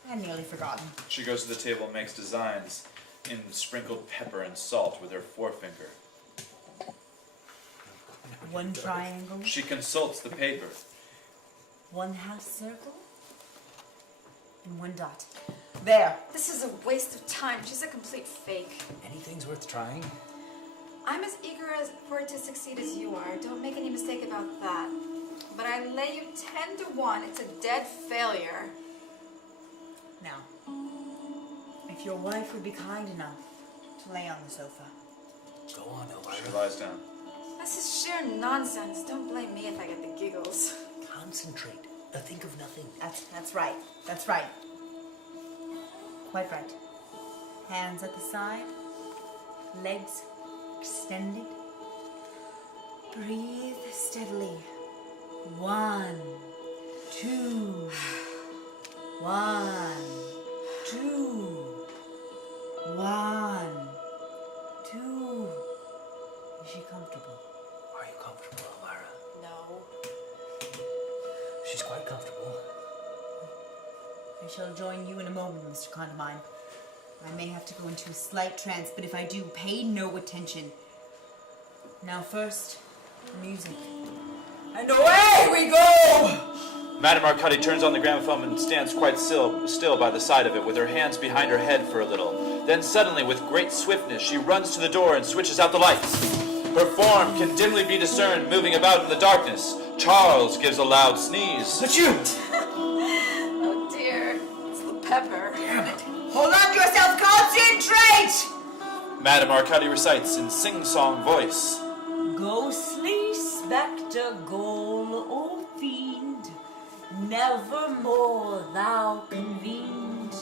I had nearly forgotten. She goes to the table and makes designs in sprinkled pepper and salt with her forefinger. One triangle, She consults the paper. one half circle, and one dot. There. This is a waste of time. She's a complete fake. Anything's worth trying. I'm as eager for it to succeed as you are. Don't make any mistake about that. But I lay you 10 to 1. It's a dead failure. Now, if your wife would be kind enough to lay on the sofa. Go on, Elvira. She lies down. This is sheer nonsense. Don't blame me if I get the giggles. Concentrate. Think of nothing. That's right. That's right. Quite right. Hands at the side. Legs extended. Breathe steadily. 1, 2. 1, 2. 1, 2. Is she comfortable? Are you comfortable, Elvira? No. She's quite comfortable. I shall join you in a moment, Mr. Condamine. I may have to go into a slight trance, but if I do, pay no attention. Now first, music. And away we go! Madame Arcati turns on the gramophone and stands quite still by the side of it, with her hands behind her head for a little. Then suddenly, with great swiftness, she runs to the door and switches out the lights. Her form can dimly be discerned moving about in the darkness. Charles gives a loud sneeze. Achoo! Oh dear, it's the pepper. Damn it! Hold on to yourself, concentrate! Madame Arcati recites in sing-song voice. Ghostly spectre, ghoul or fiend, nevermore thou convened.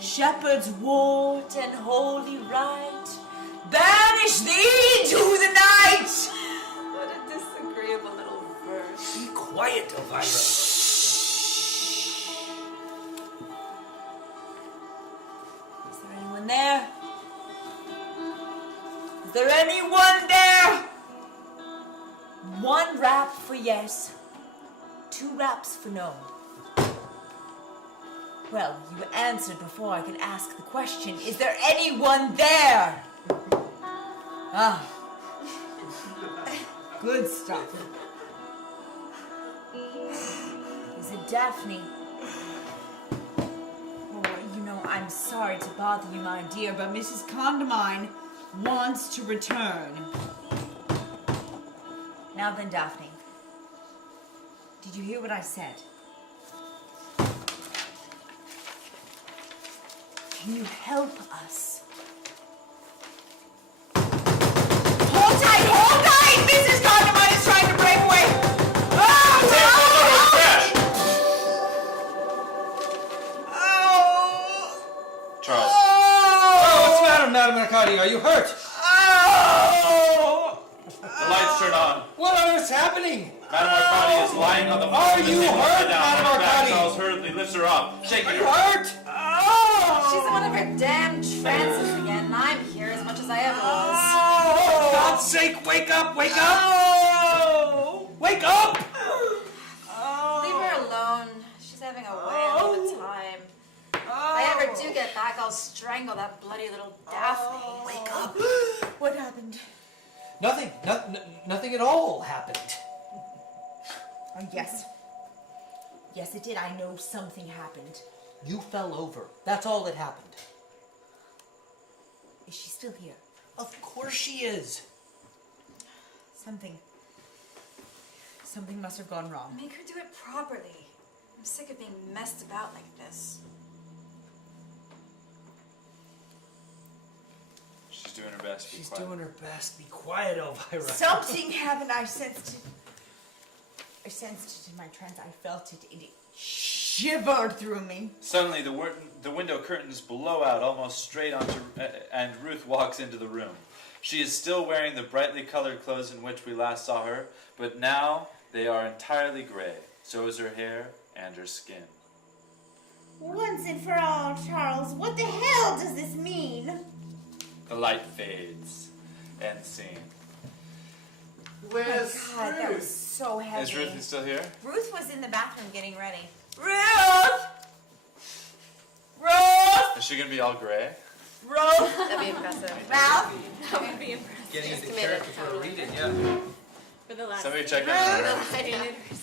Shepherd's wart and holy rite, banish thee to the night! What a disagreeable little verse. Be quiet, Elvira. Is there anyone there? Is there anyone there? 1 rap for yes, 2 raps for no. Well, you answered before I could ask the question. Is there anyone there? Ah. Good stuff. Is it Daphne? Oh, you know, I'm sorry to bother you, my dear, but Mrs. Condamine wants to return. Now then, Daphne. Did you hear what I said? Can you help us? Hold tight! Mrs. Condamine is trying to break away! Charles. Oh, what's the matter, Madame Arcati? Are you hurt? The lights turn on. What on earth's happening? Madame Arcati is lying on the floor. Are you hurt, Madame Arcati? Charles hurriedly lifts her up, shaking Are you her. hurt? She's in one of her damn trances again, and I'm here as much as I ever was. For God's sake, wake up! Wake up! Wake up! Leave her alone. She's having a whale of a time. If I ever do get back, I'll strangle that bloody little Daphne. Wake up! What happened? Nothing. Nothing at all happened. Oh, yes. Yes, it did. I know something happened. You fell over. That's all that happened. Is she still here? Of course she is. Something must have gone wrong. Make her do it properly. I'm sick of being messed about like this. She's doing her best. She's doing her best. Be quiet, Elvira. Something happened. I sensed it in my trance. I felt it. It shivered through me. Suddenly, the window curtains blow out almost straight onto, and Ruth walks into the room. She is still wearing the brightly colored clothes in which we last saw her, but now they are entirely gray. So is her hair and her skin. Once and for all, Charles, what the hell does this mean? The light fades. End scene. Where's God, that was Ruth? so heavy. Is Ruth still here? Ruth was in the bathroom getting ready. Ruth! Ruth! Is she gonna be all gray? Ruth! That'd be impressive. Ralph? That would be impressive. Getting Just into committed, character for a totally. reading, yeah. For the last Somebody check on her.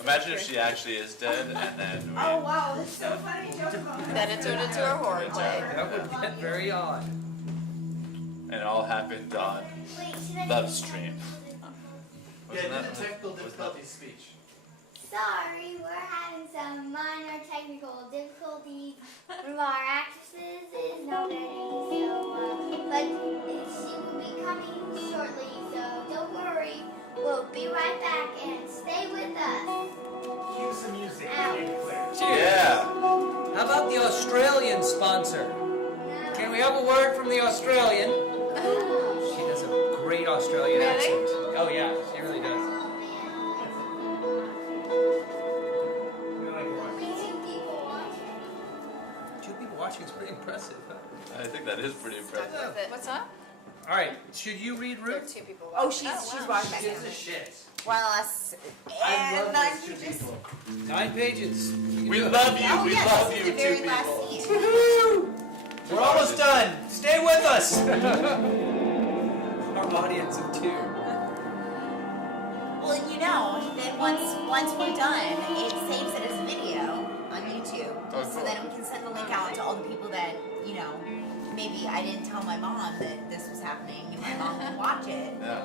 Imagine if she actually is dead, and then we... Oh wow, that's so funny. Joke about it. Then it turned into a horror play. That would get very odd. And it all happened on Wait, should I Love just- Stream. Yeah, Wasn't due that- to technical was that- difficulties speech. Sorry, we're having some minor technical difficulties. One of our actresses is not ready, so but she will be coming shortly. So don't worry, we'll be right back and stay with us. Cue some music. Ow. Yeah! How about the Australian sponsor? Can we have a word from the Australian? She does a great Australian Really? accent. Oh yeah, she really does. Two people watching is pretty impressive. Huh? I think that is pretty impressive. With it. What's up? All right, should you read There are Ruth? 2 people Oh, watching. she's watching. Gives a shit. One less. I And love I'm those two just. people. 9 pages. We love you. We love you, the two very last people. scene. We're almost done. Stay with us. Our audience of 2. Well, you know, then once we're done, it saves it as a video on YouTube. Oh, So cool. then we can send the link out to all the people that, you know, maybe I didn't tell my mom that this was happening and my mom would watch it. Yeah.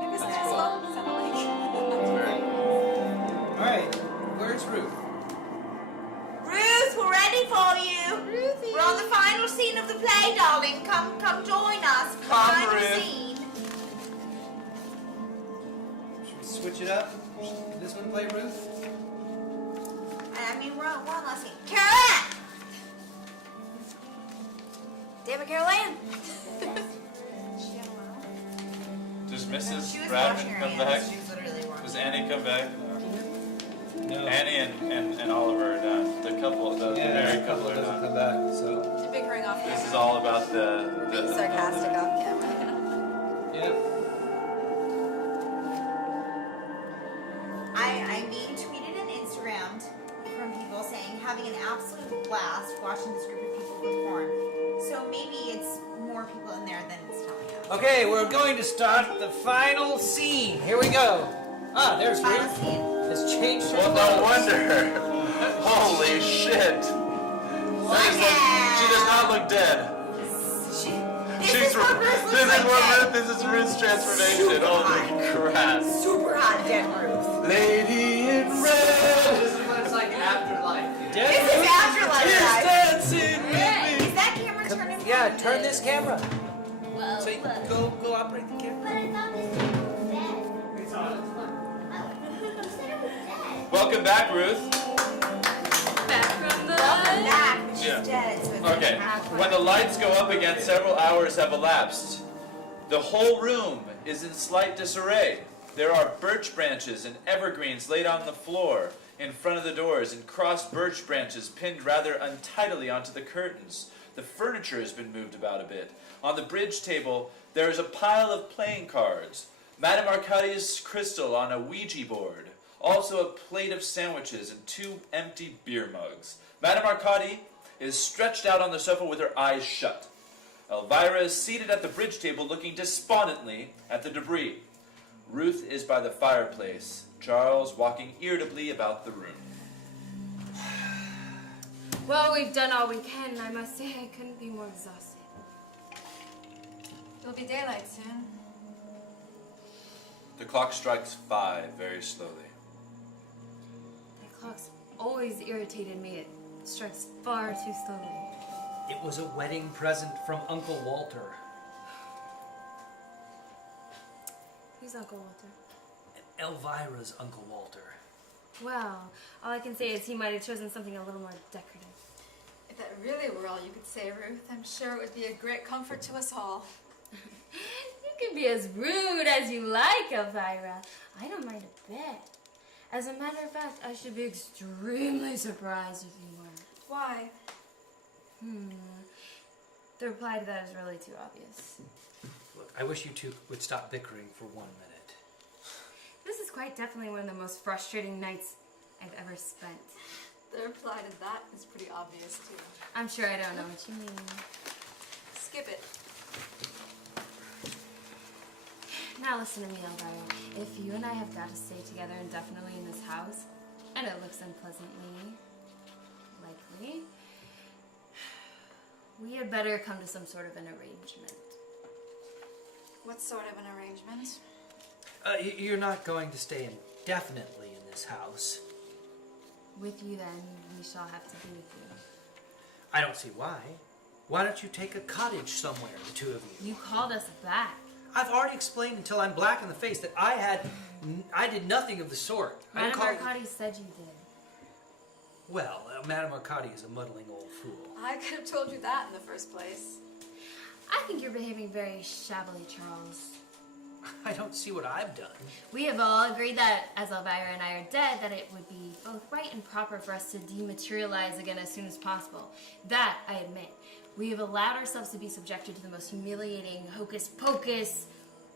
Maybe That's it's cool. slow. Send a link. That's very cool. All right. Where's Ruth? Ruth, we're ready for you. Ruthie. We're on the final scene of the play, darling. Come join us for the Come, final Ruth. scene. Should we switch it up? Did this one play Ruth? I mean, we're on one last scene. Carol Ann! Damn it, Carol Ann. Does She Mrs. was Bradman washing her come hands. back? She was literally washing Does Annie come back? No. Annie and Oliver are done. The couple, the married couple are doesn't done. come back, so. You're bickering off This camera. is all about the Being sarcastic off camera. Yep. I'm being tweeted and Instagrammed from people saying having an absolute blast watching this group of people perform. So maybe it's more people in there than it's telling us. Okay, we're going to start the final scene. Here we go. Ah, there's Final Ruth. scene. Has changed her Well, no clothes. wonder. Holy shit. She does not look dead. This is what Ruth looks like dead. This is Ruth's transformation. Holy crap. Super hot dead Ruth. Lady in red. This is what it's like afterlife. Dead This is Ruth afterlife, is guys. dancing with me. Is that camera turning? Yeah, turn this camera. Whoa, So you whoa. go operate the camera. But I thought this was dead. Oh, you said it was dead. Welcome back, Ruth. Back from the Welcome back. She's Yeah. dead. So it's Okay. When the lights go up again, several hours have elapsed. The whole room is in slight disarray. There are birch branches and evergreens laid on the floor in front of the doors, and crossed birch branches pinned rather untidily onto the curtains. The furniture has been moved about a bit. On the bridge table, there is a pile of playing cards, Madame Arcadia's crystal on a Ouija board, also a plate of sandwiches and 2 empty beer mugs. Madame Arcadi is stretched out on the sofa with her eyes shut. Elvira is seated at the bridge table looking despondently at the debris. Ruth is by the fireplace, Charles walking irritably about the room. Well, we've done all we can, and I must say I couldn't be more exhausted. It'll be daylight soon. The clock strikes 5 very slowly. The clock's always irritated me. It strikes far too slowly. It was a wedding present from Uncle Walter. Who's Uncle Walter? Elvira's Uncle Walter. Well, all I can say is he might have chosen something a little more decorative. If that really were all you could say, Ruth, I'm sure it would be a great comfort to us all. You can be as rude as you like, Elvira. I don't mind a bit. As a matter of fact, I should be extremely surprised if you weren't. Why? The reply to that is really too obvious. Look, I wish you two would stop bickering for 1 minute. This is quite definitely one of the most frustrating nights I've ever spent. The reply to that is pretty obvious, too. I'm sure I don't know what you mean. Skip it. Now listen to me, Elvira. If you and I have got to stay together indefinitely in this house, and it looks unpleasantly likely, we had better come to some sort of an arrangement. What sort of an arrangement? You're not going to stay indefinitely in this house. With you, then, we shall have to be with you. I don't see why. Why don't you take a cottage somewhere, the two of you? You called us back. I've already explained until I'm black in the face that I did nothing of the sort. I didn't Madame call- Arcadi said you did. Well, Madame Arcadi is a muddling old fool. I could have told you that in the first place. I think you're behaving very shabbily, Charles. I don't see what I've done. We have all agreed that, as Elvira and I are dead, that it would be both right and proper for us to dematerialize again as soon as possible. That, I admit. We have allowed ourselves to be subjected to the most humiliating hocus pocus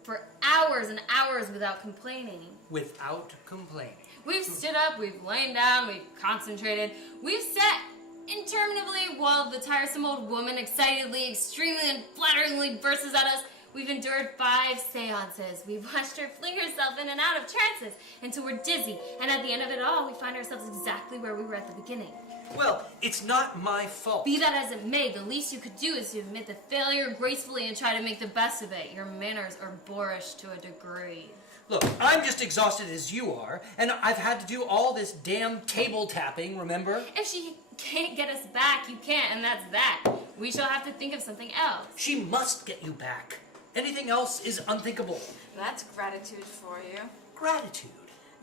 for hours and hours without complaining. Without complaining. We've stood up, we've lain down, we've concentrated, we've sat interminably while the tiresome old woman excitedly, extremely, and flatteringly bursts at us. We've endured 5 seances. We've watched her fling herself in and out of trances until we're dizzy, and at the end of it all, we find ourselves exactly where we were at the beginning. Well, it's not my fault. Be that as it may, the least you could do is to admit the failure gracefully and try to make the best of it. Your manners are boorish to a degree. Look, I'm just exhausted as you are, and I've had to do all this damn table tapping, remember? If she can't get us back, you can't, and that's that. We shall have to think of something else. She must get you back. Anything else is unthinkable. That's gratitude for you. Gratitude?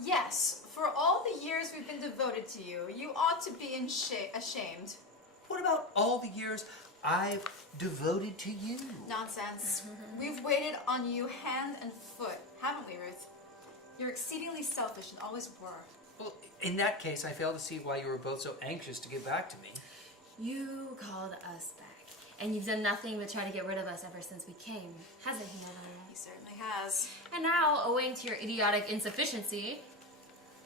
Yes, for all the years we've been devoted to you, you ought to be ashamed. What about all the years I've devoted to you? Nonsense. We've waited on you hand and foot, haven't we, Ruth? You're exceedingly selfish and always were. Well, in that case, I fail to see why you were both so anxious to get back to me. You called us back, and you've done nothing but try to get rid of us ever since we came, hasn't he, Madame? He certainly has. And now, owing to your idiotic insufficiency,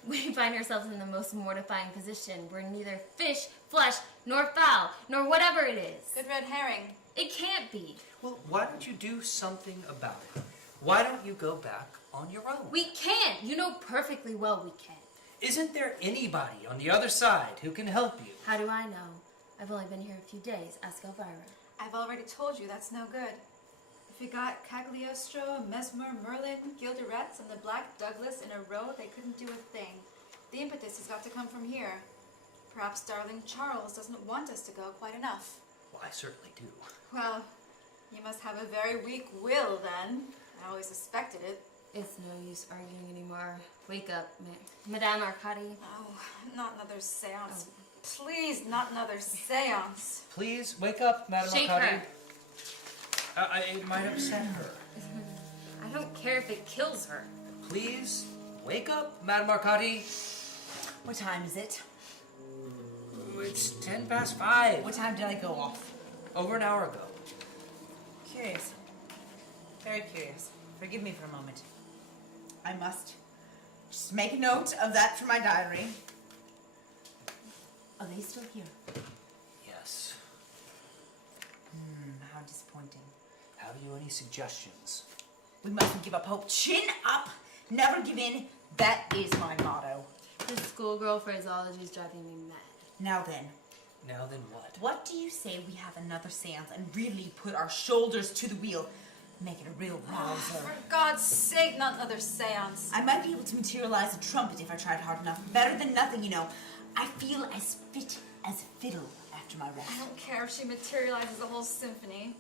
we find ourselves in the most mortifying position. We're neither fish, flesh, nor fowl, nor whatever it is. Good red herring. It can't be. Well, why don't you do something about it? Why don't you go back on your own? We can't. You know perfectly well we can't. Isn't there anybody on the other side who can help you? How do I know? I've only been here a few days. Ask Elvira. I've already told you that's no good. If you got Cagliostro, Mesmer, Merlin, Gilderetz, and the Black Douglas in a row, they couldn't do a thing. The impetus has got to come from here. Perhaps darling Charles doesn't want us to go quite enough. Well, I certainly do. Well, you must have a very weak will then. I always suspected it. It's no use arguing anymore. Wake up, Madame Arcadi. Oh, not another seance. Oh. Please, not another seance. Please, wake up, Madame Shake Arcadi. her. It might upset her. I don't care if it kills her. Please, wake up, Madame Arcadi. What time is it? It's 5:10. What time did I go off? Over an hour ago. Curious. Very curious. Forgive me for a moment. I must just make a note of that for my diary. Are they still here? Yes. How disappointing. Have you any suggestions? We mustn't give up hope. Chin up! Never give in. That is my motto. This schoolgirl phraseology is driving me mad. Now then. Now then what? What do you say we have another seance and really put our shoulders to the wheel? Make it a real rouser. For God's sake, not another seance. I might be able to materialize a trumpet if I tried hard enough. Better than nothing, you know. I feel as fit as a fiddle after my rest. I don't care if she materializes a whole symphony.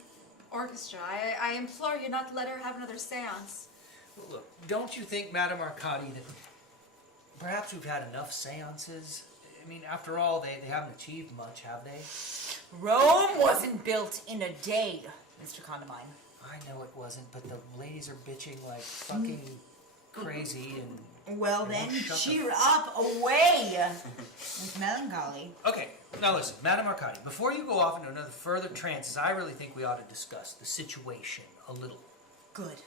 Orchestra. I implore you not to let her have another seance. Well, look, don't you think, Madame Arcadi, that perhaps we've had enough seances? I mean, after all, they haven't achieved much, have they? Rome wasn't built in a day, Mr. Condamine. I know it wasn't, but the ladies are bitching like fucking crazy and... Well they then, won't shut cheer the up, away with melancholy. Okay, now listen, Madame Arcadi, before you go off into another further trances, I really think we ought to discuss the situation a little. Good.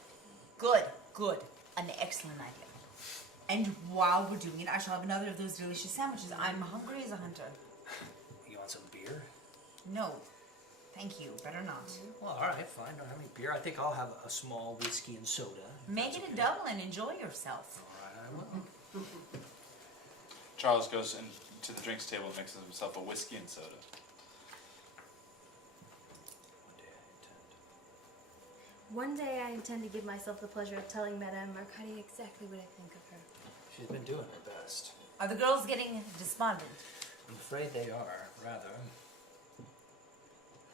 An excellent idea. And while we're doing it, I shall have another of those delicious sandwiches. I'm hungry as a hunter. You want some beer? No, thank you. Better not. Well, all right, fine. Don't have any beer. I think I'll have a small whiskey and soda. Make it a double and enjoy yourself. All right, I will. Charles goes to the drinks table and mixes himself a whiskey and soda. One day I intend to give myself the pleasure of telling Madame Arcadi exactly what I think of her. She's been doing her best. Are the girls getting despondent? I'm afraid they are, rather.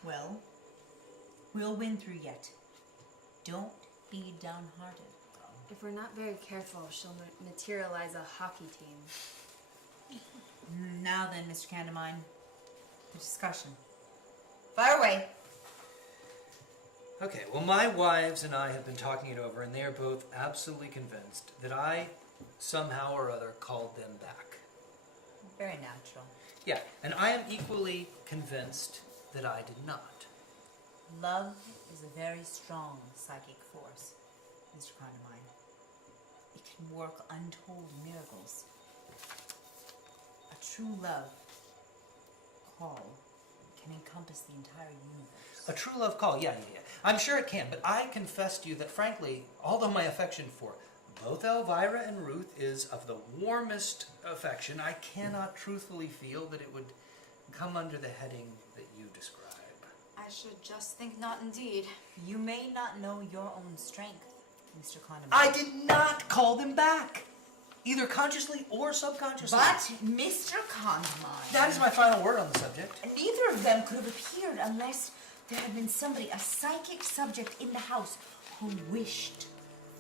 Well, we'll win through yet. Don't be downhearted. If we're not very careful, she'll materialize a hockey team. Now then, Mr. Candamine, the discussion. Fire away. Okay, well, my wives and I have been talking it over, and they are both absolutely convinced that I, somehow or other, called them back. Very natural. Yeah, and I am equally convinced that I did not. Love is a very strong psychic force, Mr. Condamine. It can work untold miracles. A true love call can encompass the entire universe. A true love call, yeah. I'm sure it can, but I confess to you that frankly, although my affection for both Elvira and Ruth is of the warmest affection, I cannot truthfully feel that it would come under the heading that you describe. I should just think not indeed. You may not know your own strength, Mr. Condom. I did not call them back, either consciously or subconsciously. But, Mr. Condom, that is my final word on the subject. Neither of them could have appeared unless there had been somebody, a psychic subject in the house, who wished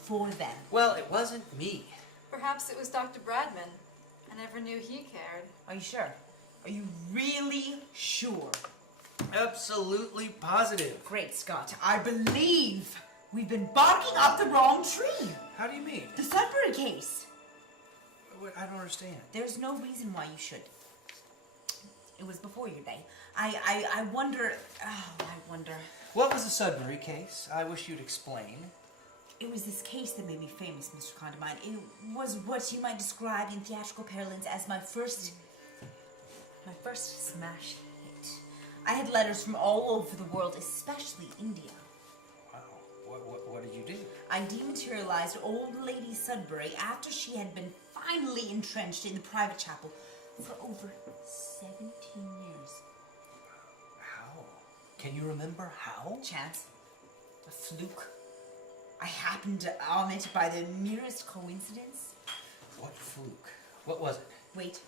for them. Well, it wasn't me. Perhaps it was Dr. Bradman. I never knew he cared. Are you sure? Are you really sure? Absolutely positive. Great Scott, I believe we've been barking up the wrong tree. How do you mean? The Sudbury case. I don't understand. There's no reason why you should. It was before your day. I wonder. Oh, I wonder. What was the Sudbury case? I wish you'd explain. It was this case that made me famous, Mr. Condamine. It was what you might describe in theatrical parlance as my first smash hit. I had letters from all over the world, especially India. Wow. What did you do? I dematerialized old Lady Sudbury after she had been finally entrenched in the private chapel for over 17 years. How? Can you remember how? Chance. A fluke. I happened on it by the merest coincidence. What fluke? What was it? Wait.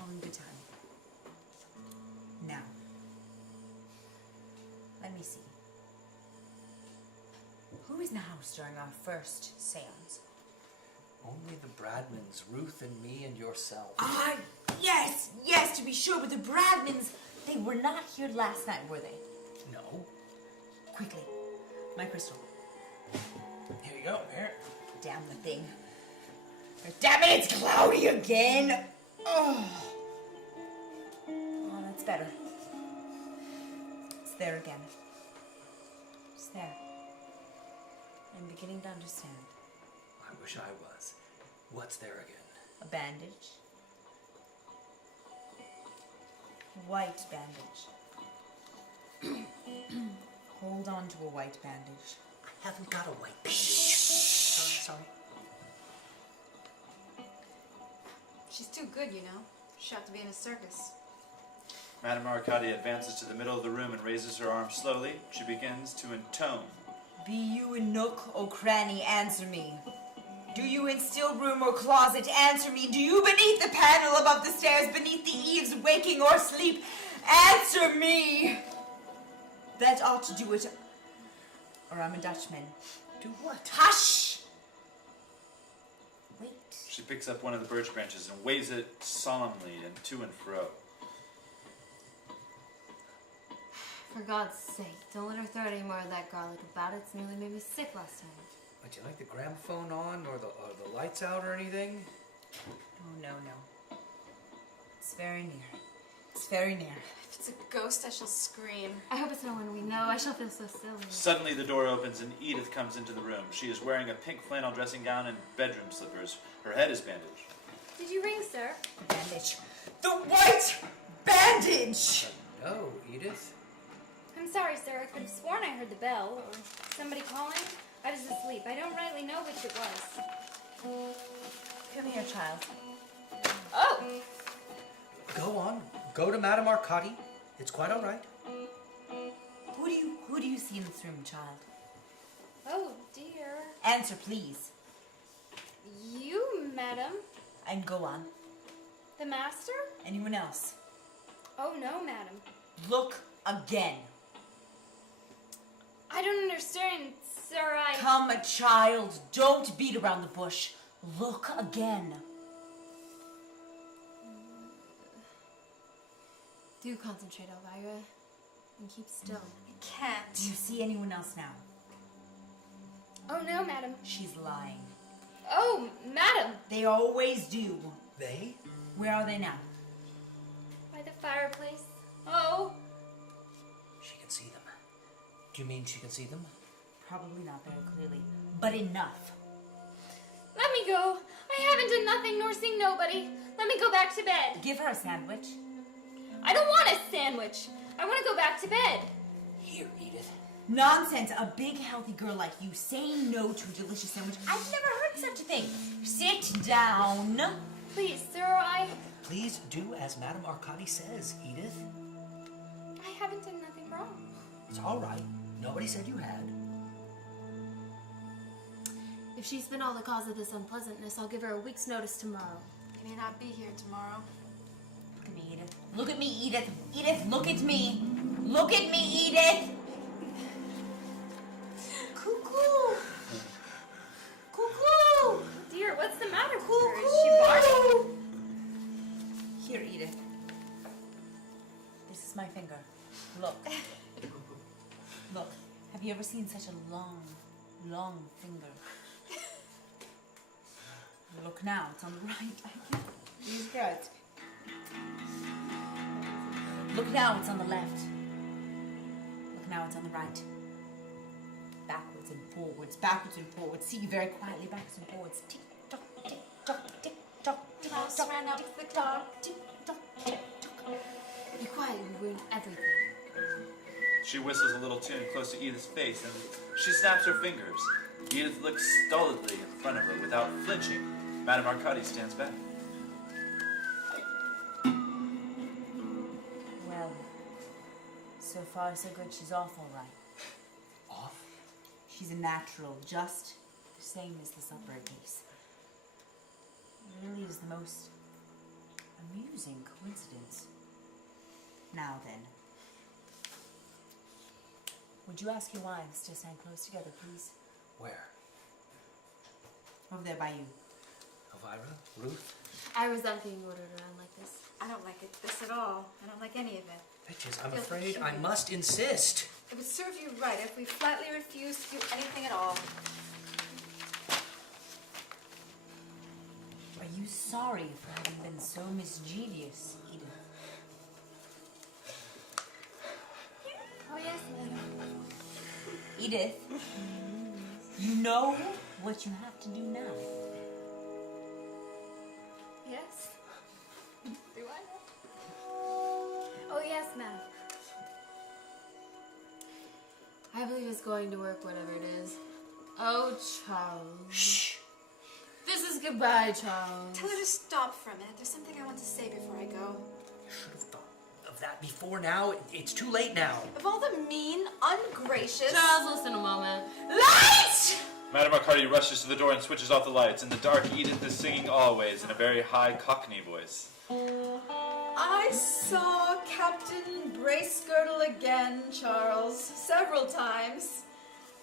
All in good time. Now. Let me see. Who was in the house during our first seance? Only the Bradmans, Ruth and me and yourself. Ah, yes, to be sure, but the Bradmans, they were not here last night, were they? No. Quickly, my crystal. Here you go, here. Damn the thing. Damn it, it's cloudy again! Oh, that's better. It's there again. It's there. I'm beginning to understand. I wish I was. What's there again? A bandage. White bandage. Hold on to a white bandage. I haven't got a white bandage. Sorry. She's too good, you know. She ought to be in a circus. Madame Arcadi advances to the middle of the room and raises her arm slowly. She begins to intone. Be you in nook or cranny, answer me. Do you in still room or closet, answer me. Do you beneath the panel above the stairs, beneath the eaves, waking or asleep, answer me. That ought to do it, or I'm a Dutchman. Do what? Hush! Wait. She picks up one of the birch branches and waves it solemnly and to and fro. For God's sake, don't let her throw any more of that garlic about. It's nearly made me sick last time. Would you like the gramophone on or the lights out or anything? Oh, no. It's very near. It's very near. If it's a ghost, I shall scream. I hope it's no one we know. I shall feel so silly. Suddenly the door opens and Edith comes into the room. She is wearing a pink flannel dressing gown and bedroom slippers. Her head is bandaged. Did you ring, sir? The bandage. The white bandage! No, Edith. I'm sorry, sir. I could have sworn I heard the bell or somebody calling. I was asleep. I don't rightly know which it was. Come here, child. Oh! Go on. Go to Madame Arcadi. It's quite all right. Who do you see in this room, child? Oh, dear. Answer, please. You, madam. And go on. The master? Anyone else? Oh, no, madam. Look again. I don't understand, sir. Come, child. Don't beat around the bush. Look again. Do concentrate, Elvira, and keep still. I can't. Do you see anyone else now? Oh, no, madam. She's lying. Oh, madam. They always do. They? Where are they now? By the fireplace. Oh. She can see them. Do you mean she can see them? Probably not very clearly, but enough. Let me go. I haven't done nothing nor seen nobody. Let me go back to bed. Give her a sandwich. I don't want a sandwich. I want to go back to bed. Here, Edith. Nonsense. A big, healthy girl like you saying no to a delicious sandwich. I've never heard such a thing. Sit down. Please, sir, Please do as Madame Arcadi says, Edith. I haven't done nothing wrong. It's all right. Nobody said you had. If she's been all the cause of this unpleasantness, I'll give her a week's notice tomorrow. You may not be here tomorrow. Look at me, Edith. Look at me, Edith. Edith, look at me. Look at me, Edith. Cuckoo. Cuckoo. Dear, what's the matter with Cuckoo. her? Is she barking? Here, Edith. This is my finger. Look. Look. Have you ever seen such a long, long finger? Look now, it's on the right. Use good. Look now, it's on the left. Look now, it's on the right. Backwards and forwards, backwards and forwards. See very quietly, backwards and forwards. Tick tock, tick tock, tick tock, tick Mouse tock. ran up the clock. Tick tock, tick tock. Be quiet, you ruin everything. She whistles a little tune close to Edith's face, and she snaps her fingers. Edith looks stolidly in front of her without flinching. Madame Arcadi stands back. Well, so far so good. She's off all right. Off? She's a natural, just the same as the supper case. It really is the most amusing coincidence. Now then, would you ask your wives to stand close together, please? Where? Over there by you. Elvira? Ruth? I resent being ordered around like this. I don't like this at all. I don't like any of it. Bitches, I'm Feel afraid I peculiar. must insist. It would serve you right if we flatly refused to do anything at all. Are you sorry for having been so mischievous, Edith? Oh, yes, madam. Edith, you know what you have to do now. Yes? Do I? Oh, yes, ma'am. I believe it's going to work, whatever it is. Oh, Charles. Shh. This is goodbye, Charles. Tell her to stop for a minute. There's something I want to say before I go. You should have thought of that before now. It's too late now. Of all the mean, ungracious... Charles, listen a moment. Light! Madame Arcadi rushes to the door and switches off the lights. In the dark, Edith is singing always in a very high Cockney voice. I saw Captain Bracegirdle again, Charles, several times.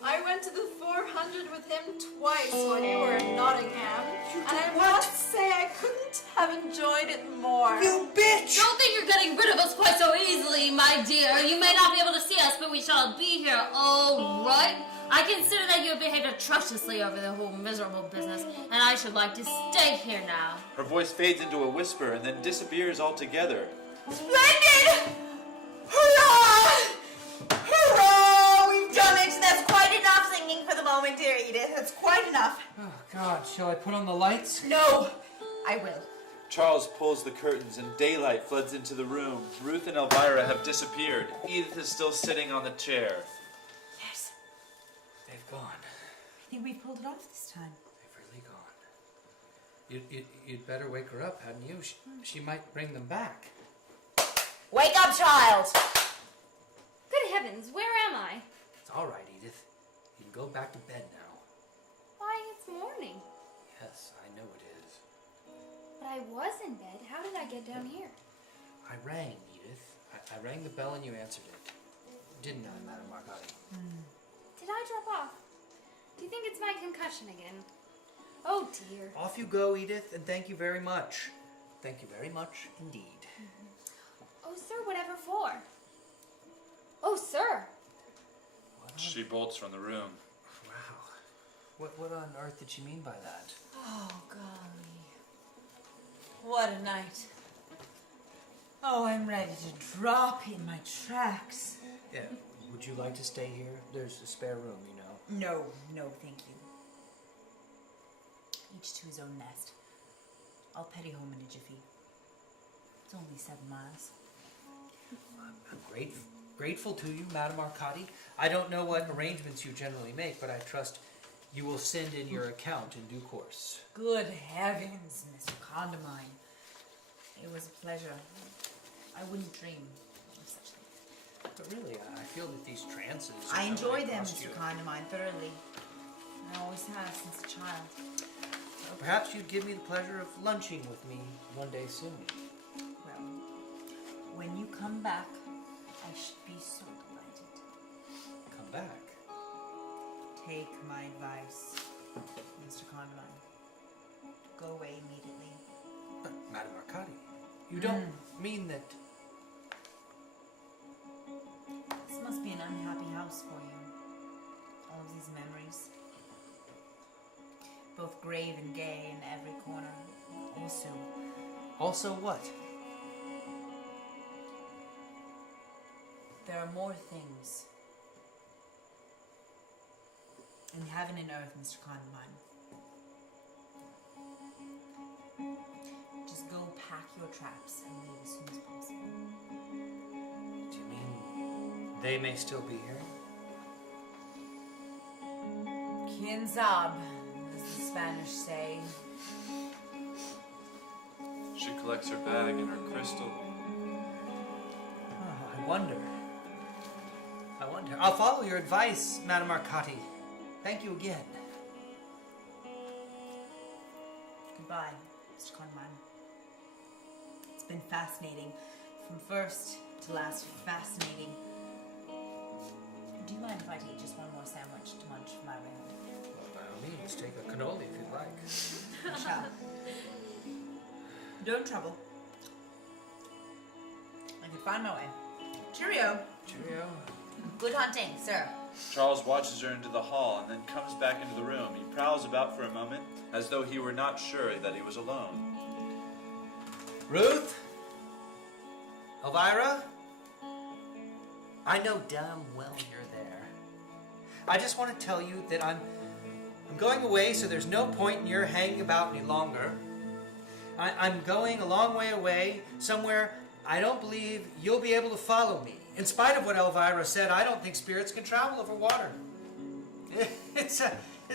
I went to the 400 with him twice while you were in Nottingham, and I must say I couldn't have enjoyed it more. You bitch! Don't think you're getting rid of us quite so easily, my dear. You may not be able to see us, but we shall be here, all right? I consider that you have behaved atrociously over the whole miserable business, and I should like to stay here now. Her voice fades into a whisper and then disappears altogether. Splendid! Hurrah! Hurrah! We've done it! That's quite enough singing for the moment, dear Edith. That's quite enough. Oh, God, shall I put on the lights? No, I will. Charles pulls the curtains and daylight floods into the room. Ruth and Elvira have disappeared. Edith is still sitting on the chair. Yes, They've gone. I think we've pulled it off this time. They've really gone. You'd better wake her up, hadn't you? She might bring them back. Wake up, child! Good heavens, where am I? It's all right, Edith. You can go back to bed now. Why, it's morning. Yes, I know it is. But I was in bed. How did I get down here? I rang, Edith. I rang the bell and you answered it. Didn't I, Madame Arcadi? Did I drop off? Do you think it's my concussion again? Oh, dear. Off you go, Edith, and thank you very much. Thank you very much indeed. Oh, sir, whatever for? Oh, sir. She bolts from the room. Wow. What on earth did she mean by that? Oh, golly. What a night. Oh, I'm ready to drop in my tracks. Yeah, would you like to stay here? There's a spare room, you know. No, thank you. Each to his own nest. I'll petty home in a jiffy. It's only 7 miles. I'm grateful to you, Madame Arcadi. I don't know what arrangements you generally make, but I trust you will send in your account in due course. Good heavens, Mr. Condamine. It was a pleasure. I wouldn't dream of such things. But really, I feel that these trances... I enjoy them, cost Mr. you. Condamine, thoroughly. I always have since a child. Well, perhaps you'd give me the pleasure of lunching with me one day soon. Well, when you come back, I should be so delighted. Come back? Take my advice, Mr. Condamine. Go away immediately. But, Madame Arcadi, you don't mean that... This must be an unhappy house for you. All of these memories. Both grave and gay in every corner. Also what? There are more things in heaven and earth, Mr. Condamine. Just go pack your traps and leave as soon as possible. Do you mean they may still be here? Quien sabe, as the Spanish say. She collects her bag and her crystal. Oh, I wonder. I'll follow your advice, Madame Arcadi. Thank you again. Goodbye, Mr. Condamine. It's been fascinating. From first to last, fascinating. Do you mind if I take just one more sandwich to munch for my way home? Well, by all means, take a cannoli if you'd like. I shall. Don't trouble. I can find my way. Cheerio. Cheerio. Good hunting, sir. Charles watches her into the hall and then comes back into the room. He prowls about for a moment as though he were not sure that he was alone. Ruth? Elvira? I know damn well you're there. I just want to tell you that I'm going away, so there's no point in your hanging about any longer. I'm going a long way away, somewhere I don't believe you'll be able to follow me. In spite of what Elvira said, I don't think spirits can travel over water. Is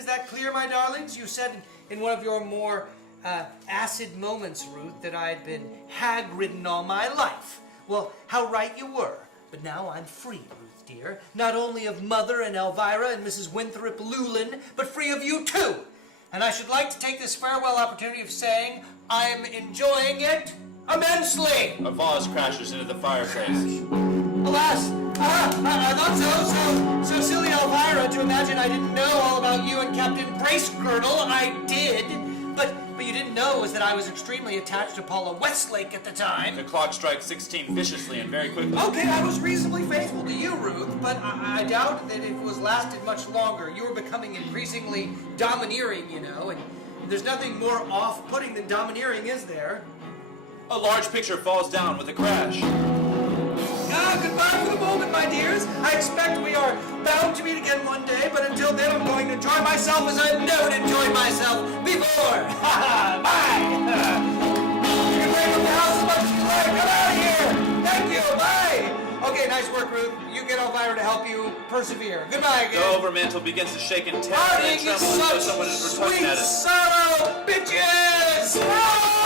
that clear, my darlings? You said in one of your more acid moments, Ruth, that I'd been hag-ridden all my life. Well, how right you were. But now I'm free, Ruth dear. Not only of Mother and Elvira and Mrs. Winthrop Llewellyn, but free of you too. And I should like to take this farewell opportunity of saying I'm enjoying it immensely. A vase crashes into the fireplace. Alas! I thought so silly Elvira to imagine I didn't know all about you and Captain Bracegirdle. I did. But you didn't know was that I was extremely attached to Paula Westlake at the time. The clock strikes 16 viciously and very quickly. Okay, I was reasonably faithful to you, Ruth, but I doubt that it was lasted much longer. You were becoming increasingly domineering, you know, and there's nothing more off-putting than domineering, is there? A large picture falls down with a crash. Goodbye for the moment, my dears. I expect we are bound to meet again one day, but until then I'm going to enjoy myself as I've never enjoyed myself before. Bye! You can break up the house as much as you like. Come out of here! Thank you, bye! Okay, nice work, Ruth. You get Elvira to help you persevere. Goodbye again. The overmantel begins to shake in terror and Parting is tremble as though such someone is tugging sweet at it. sorrow, bitches!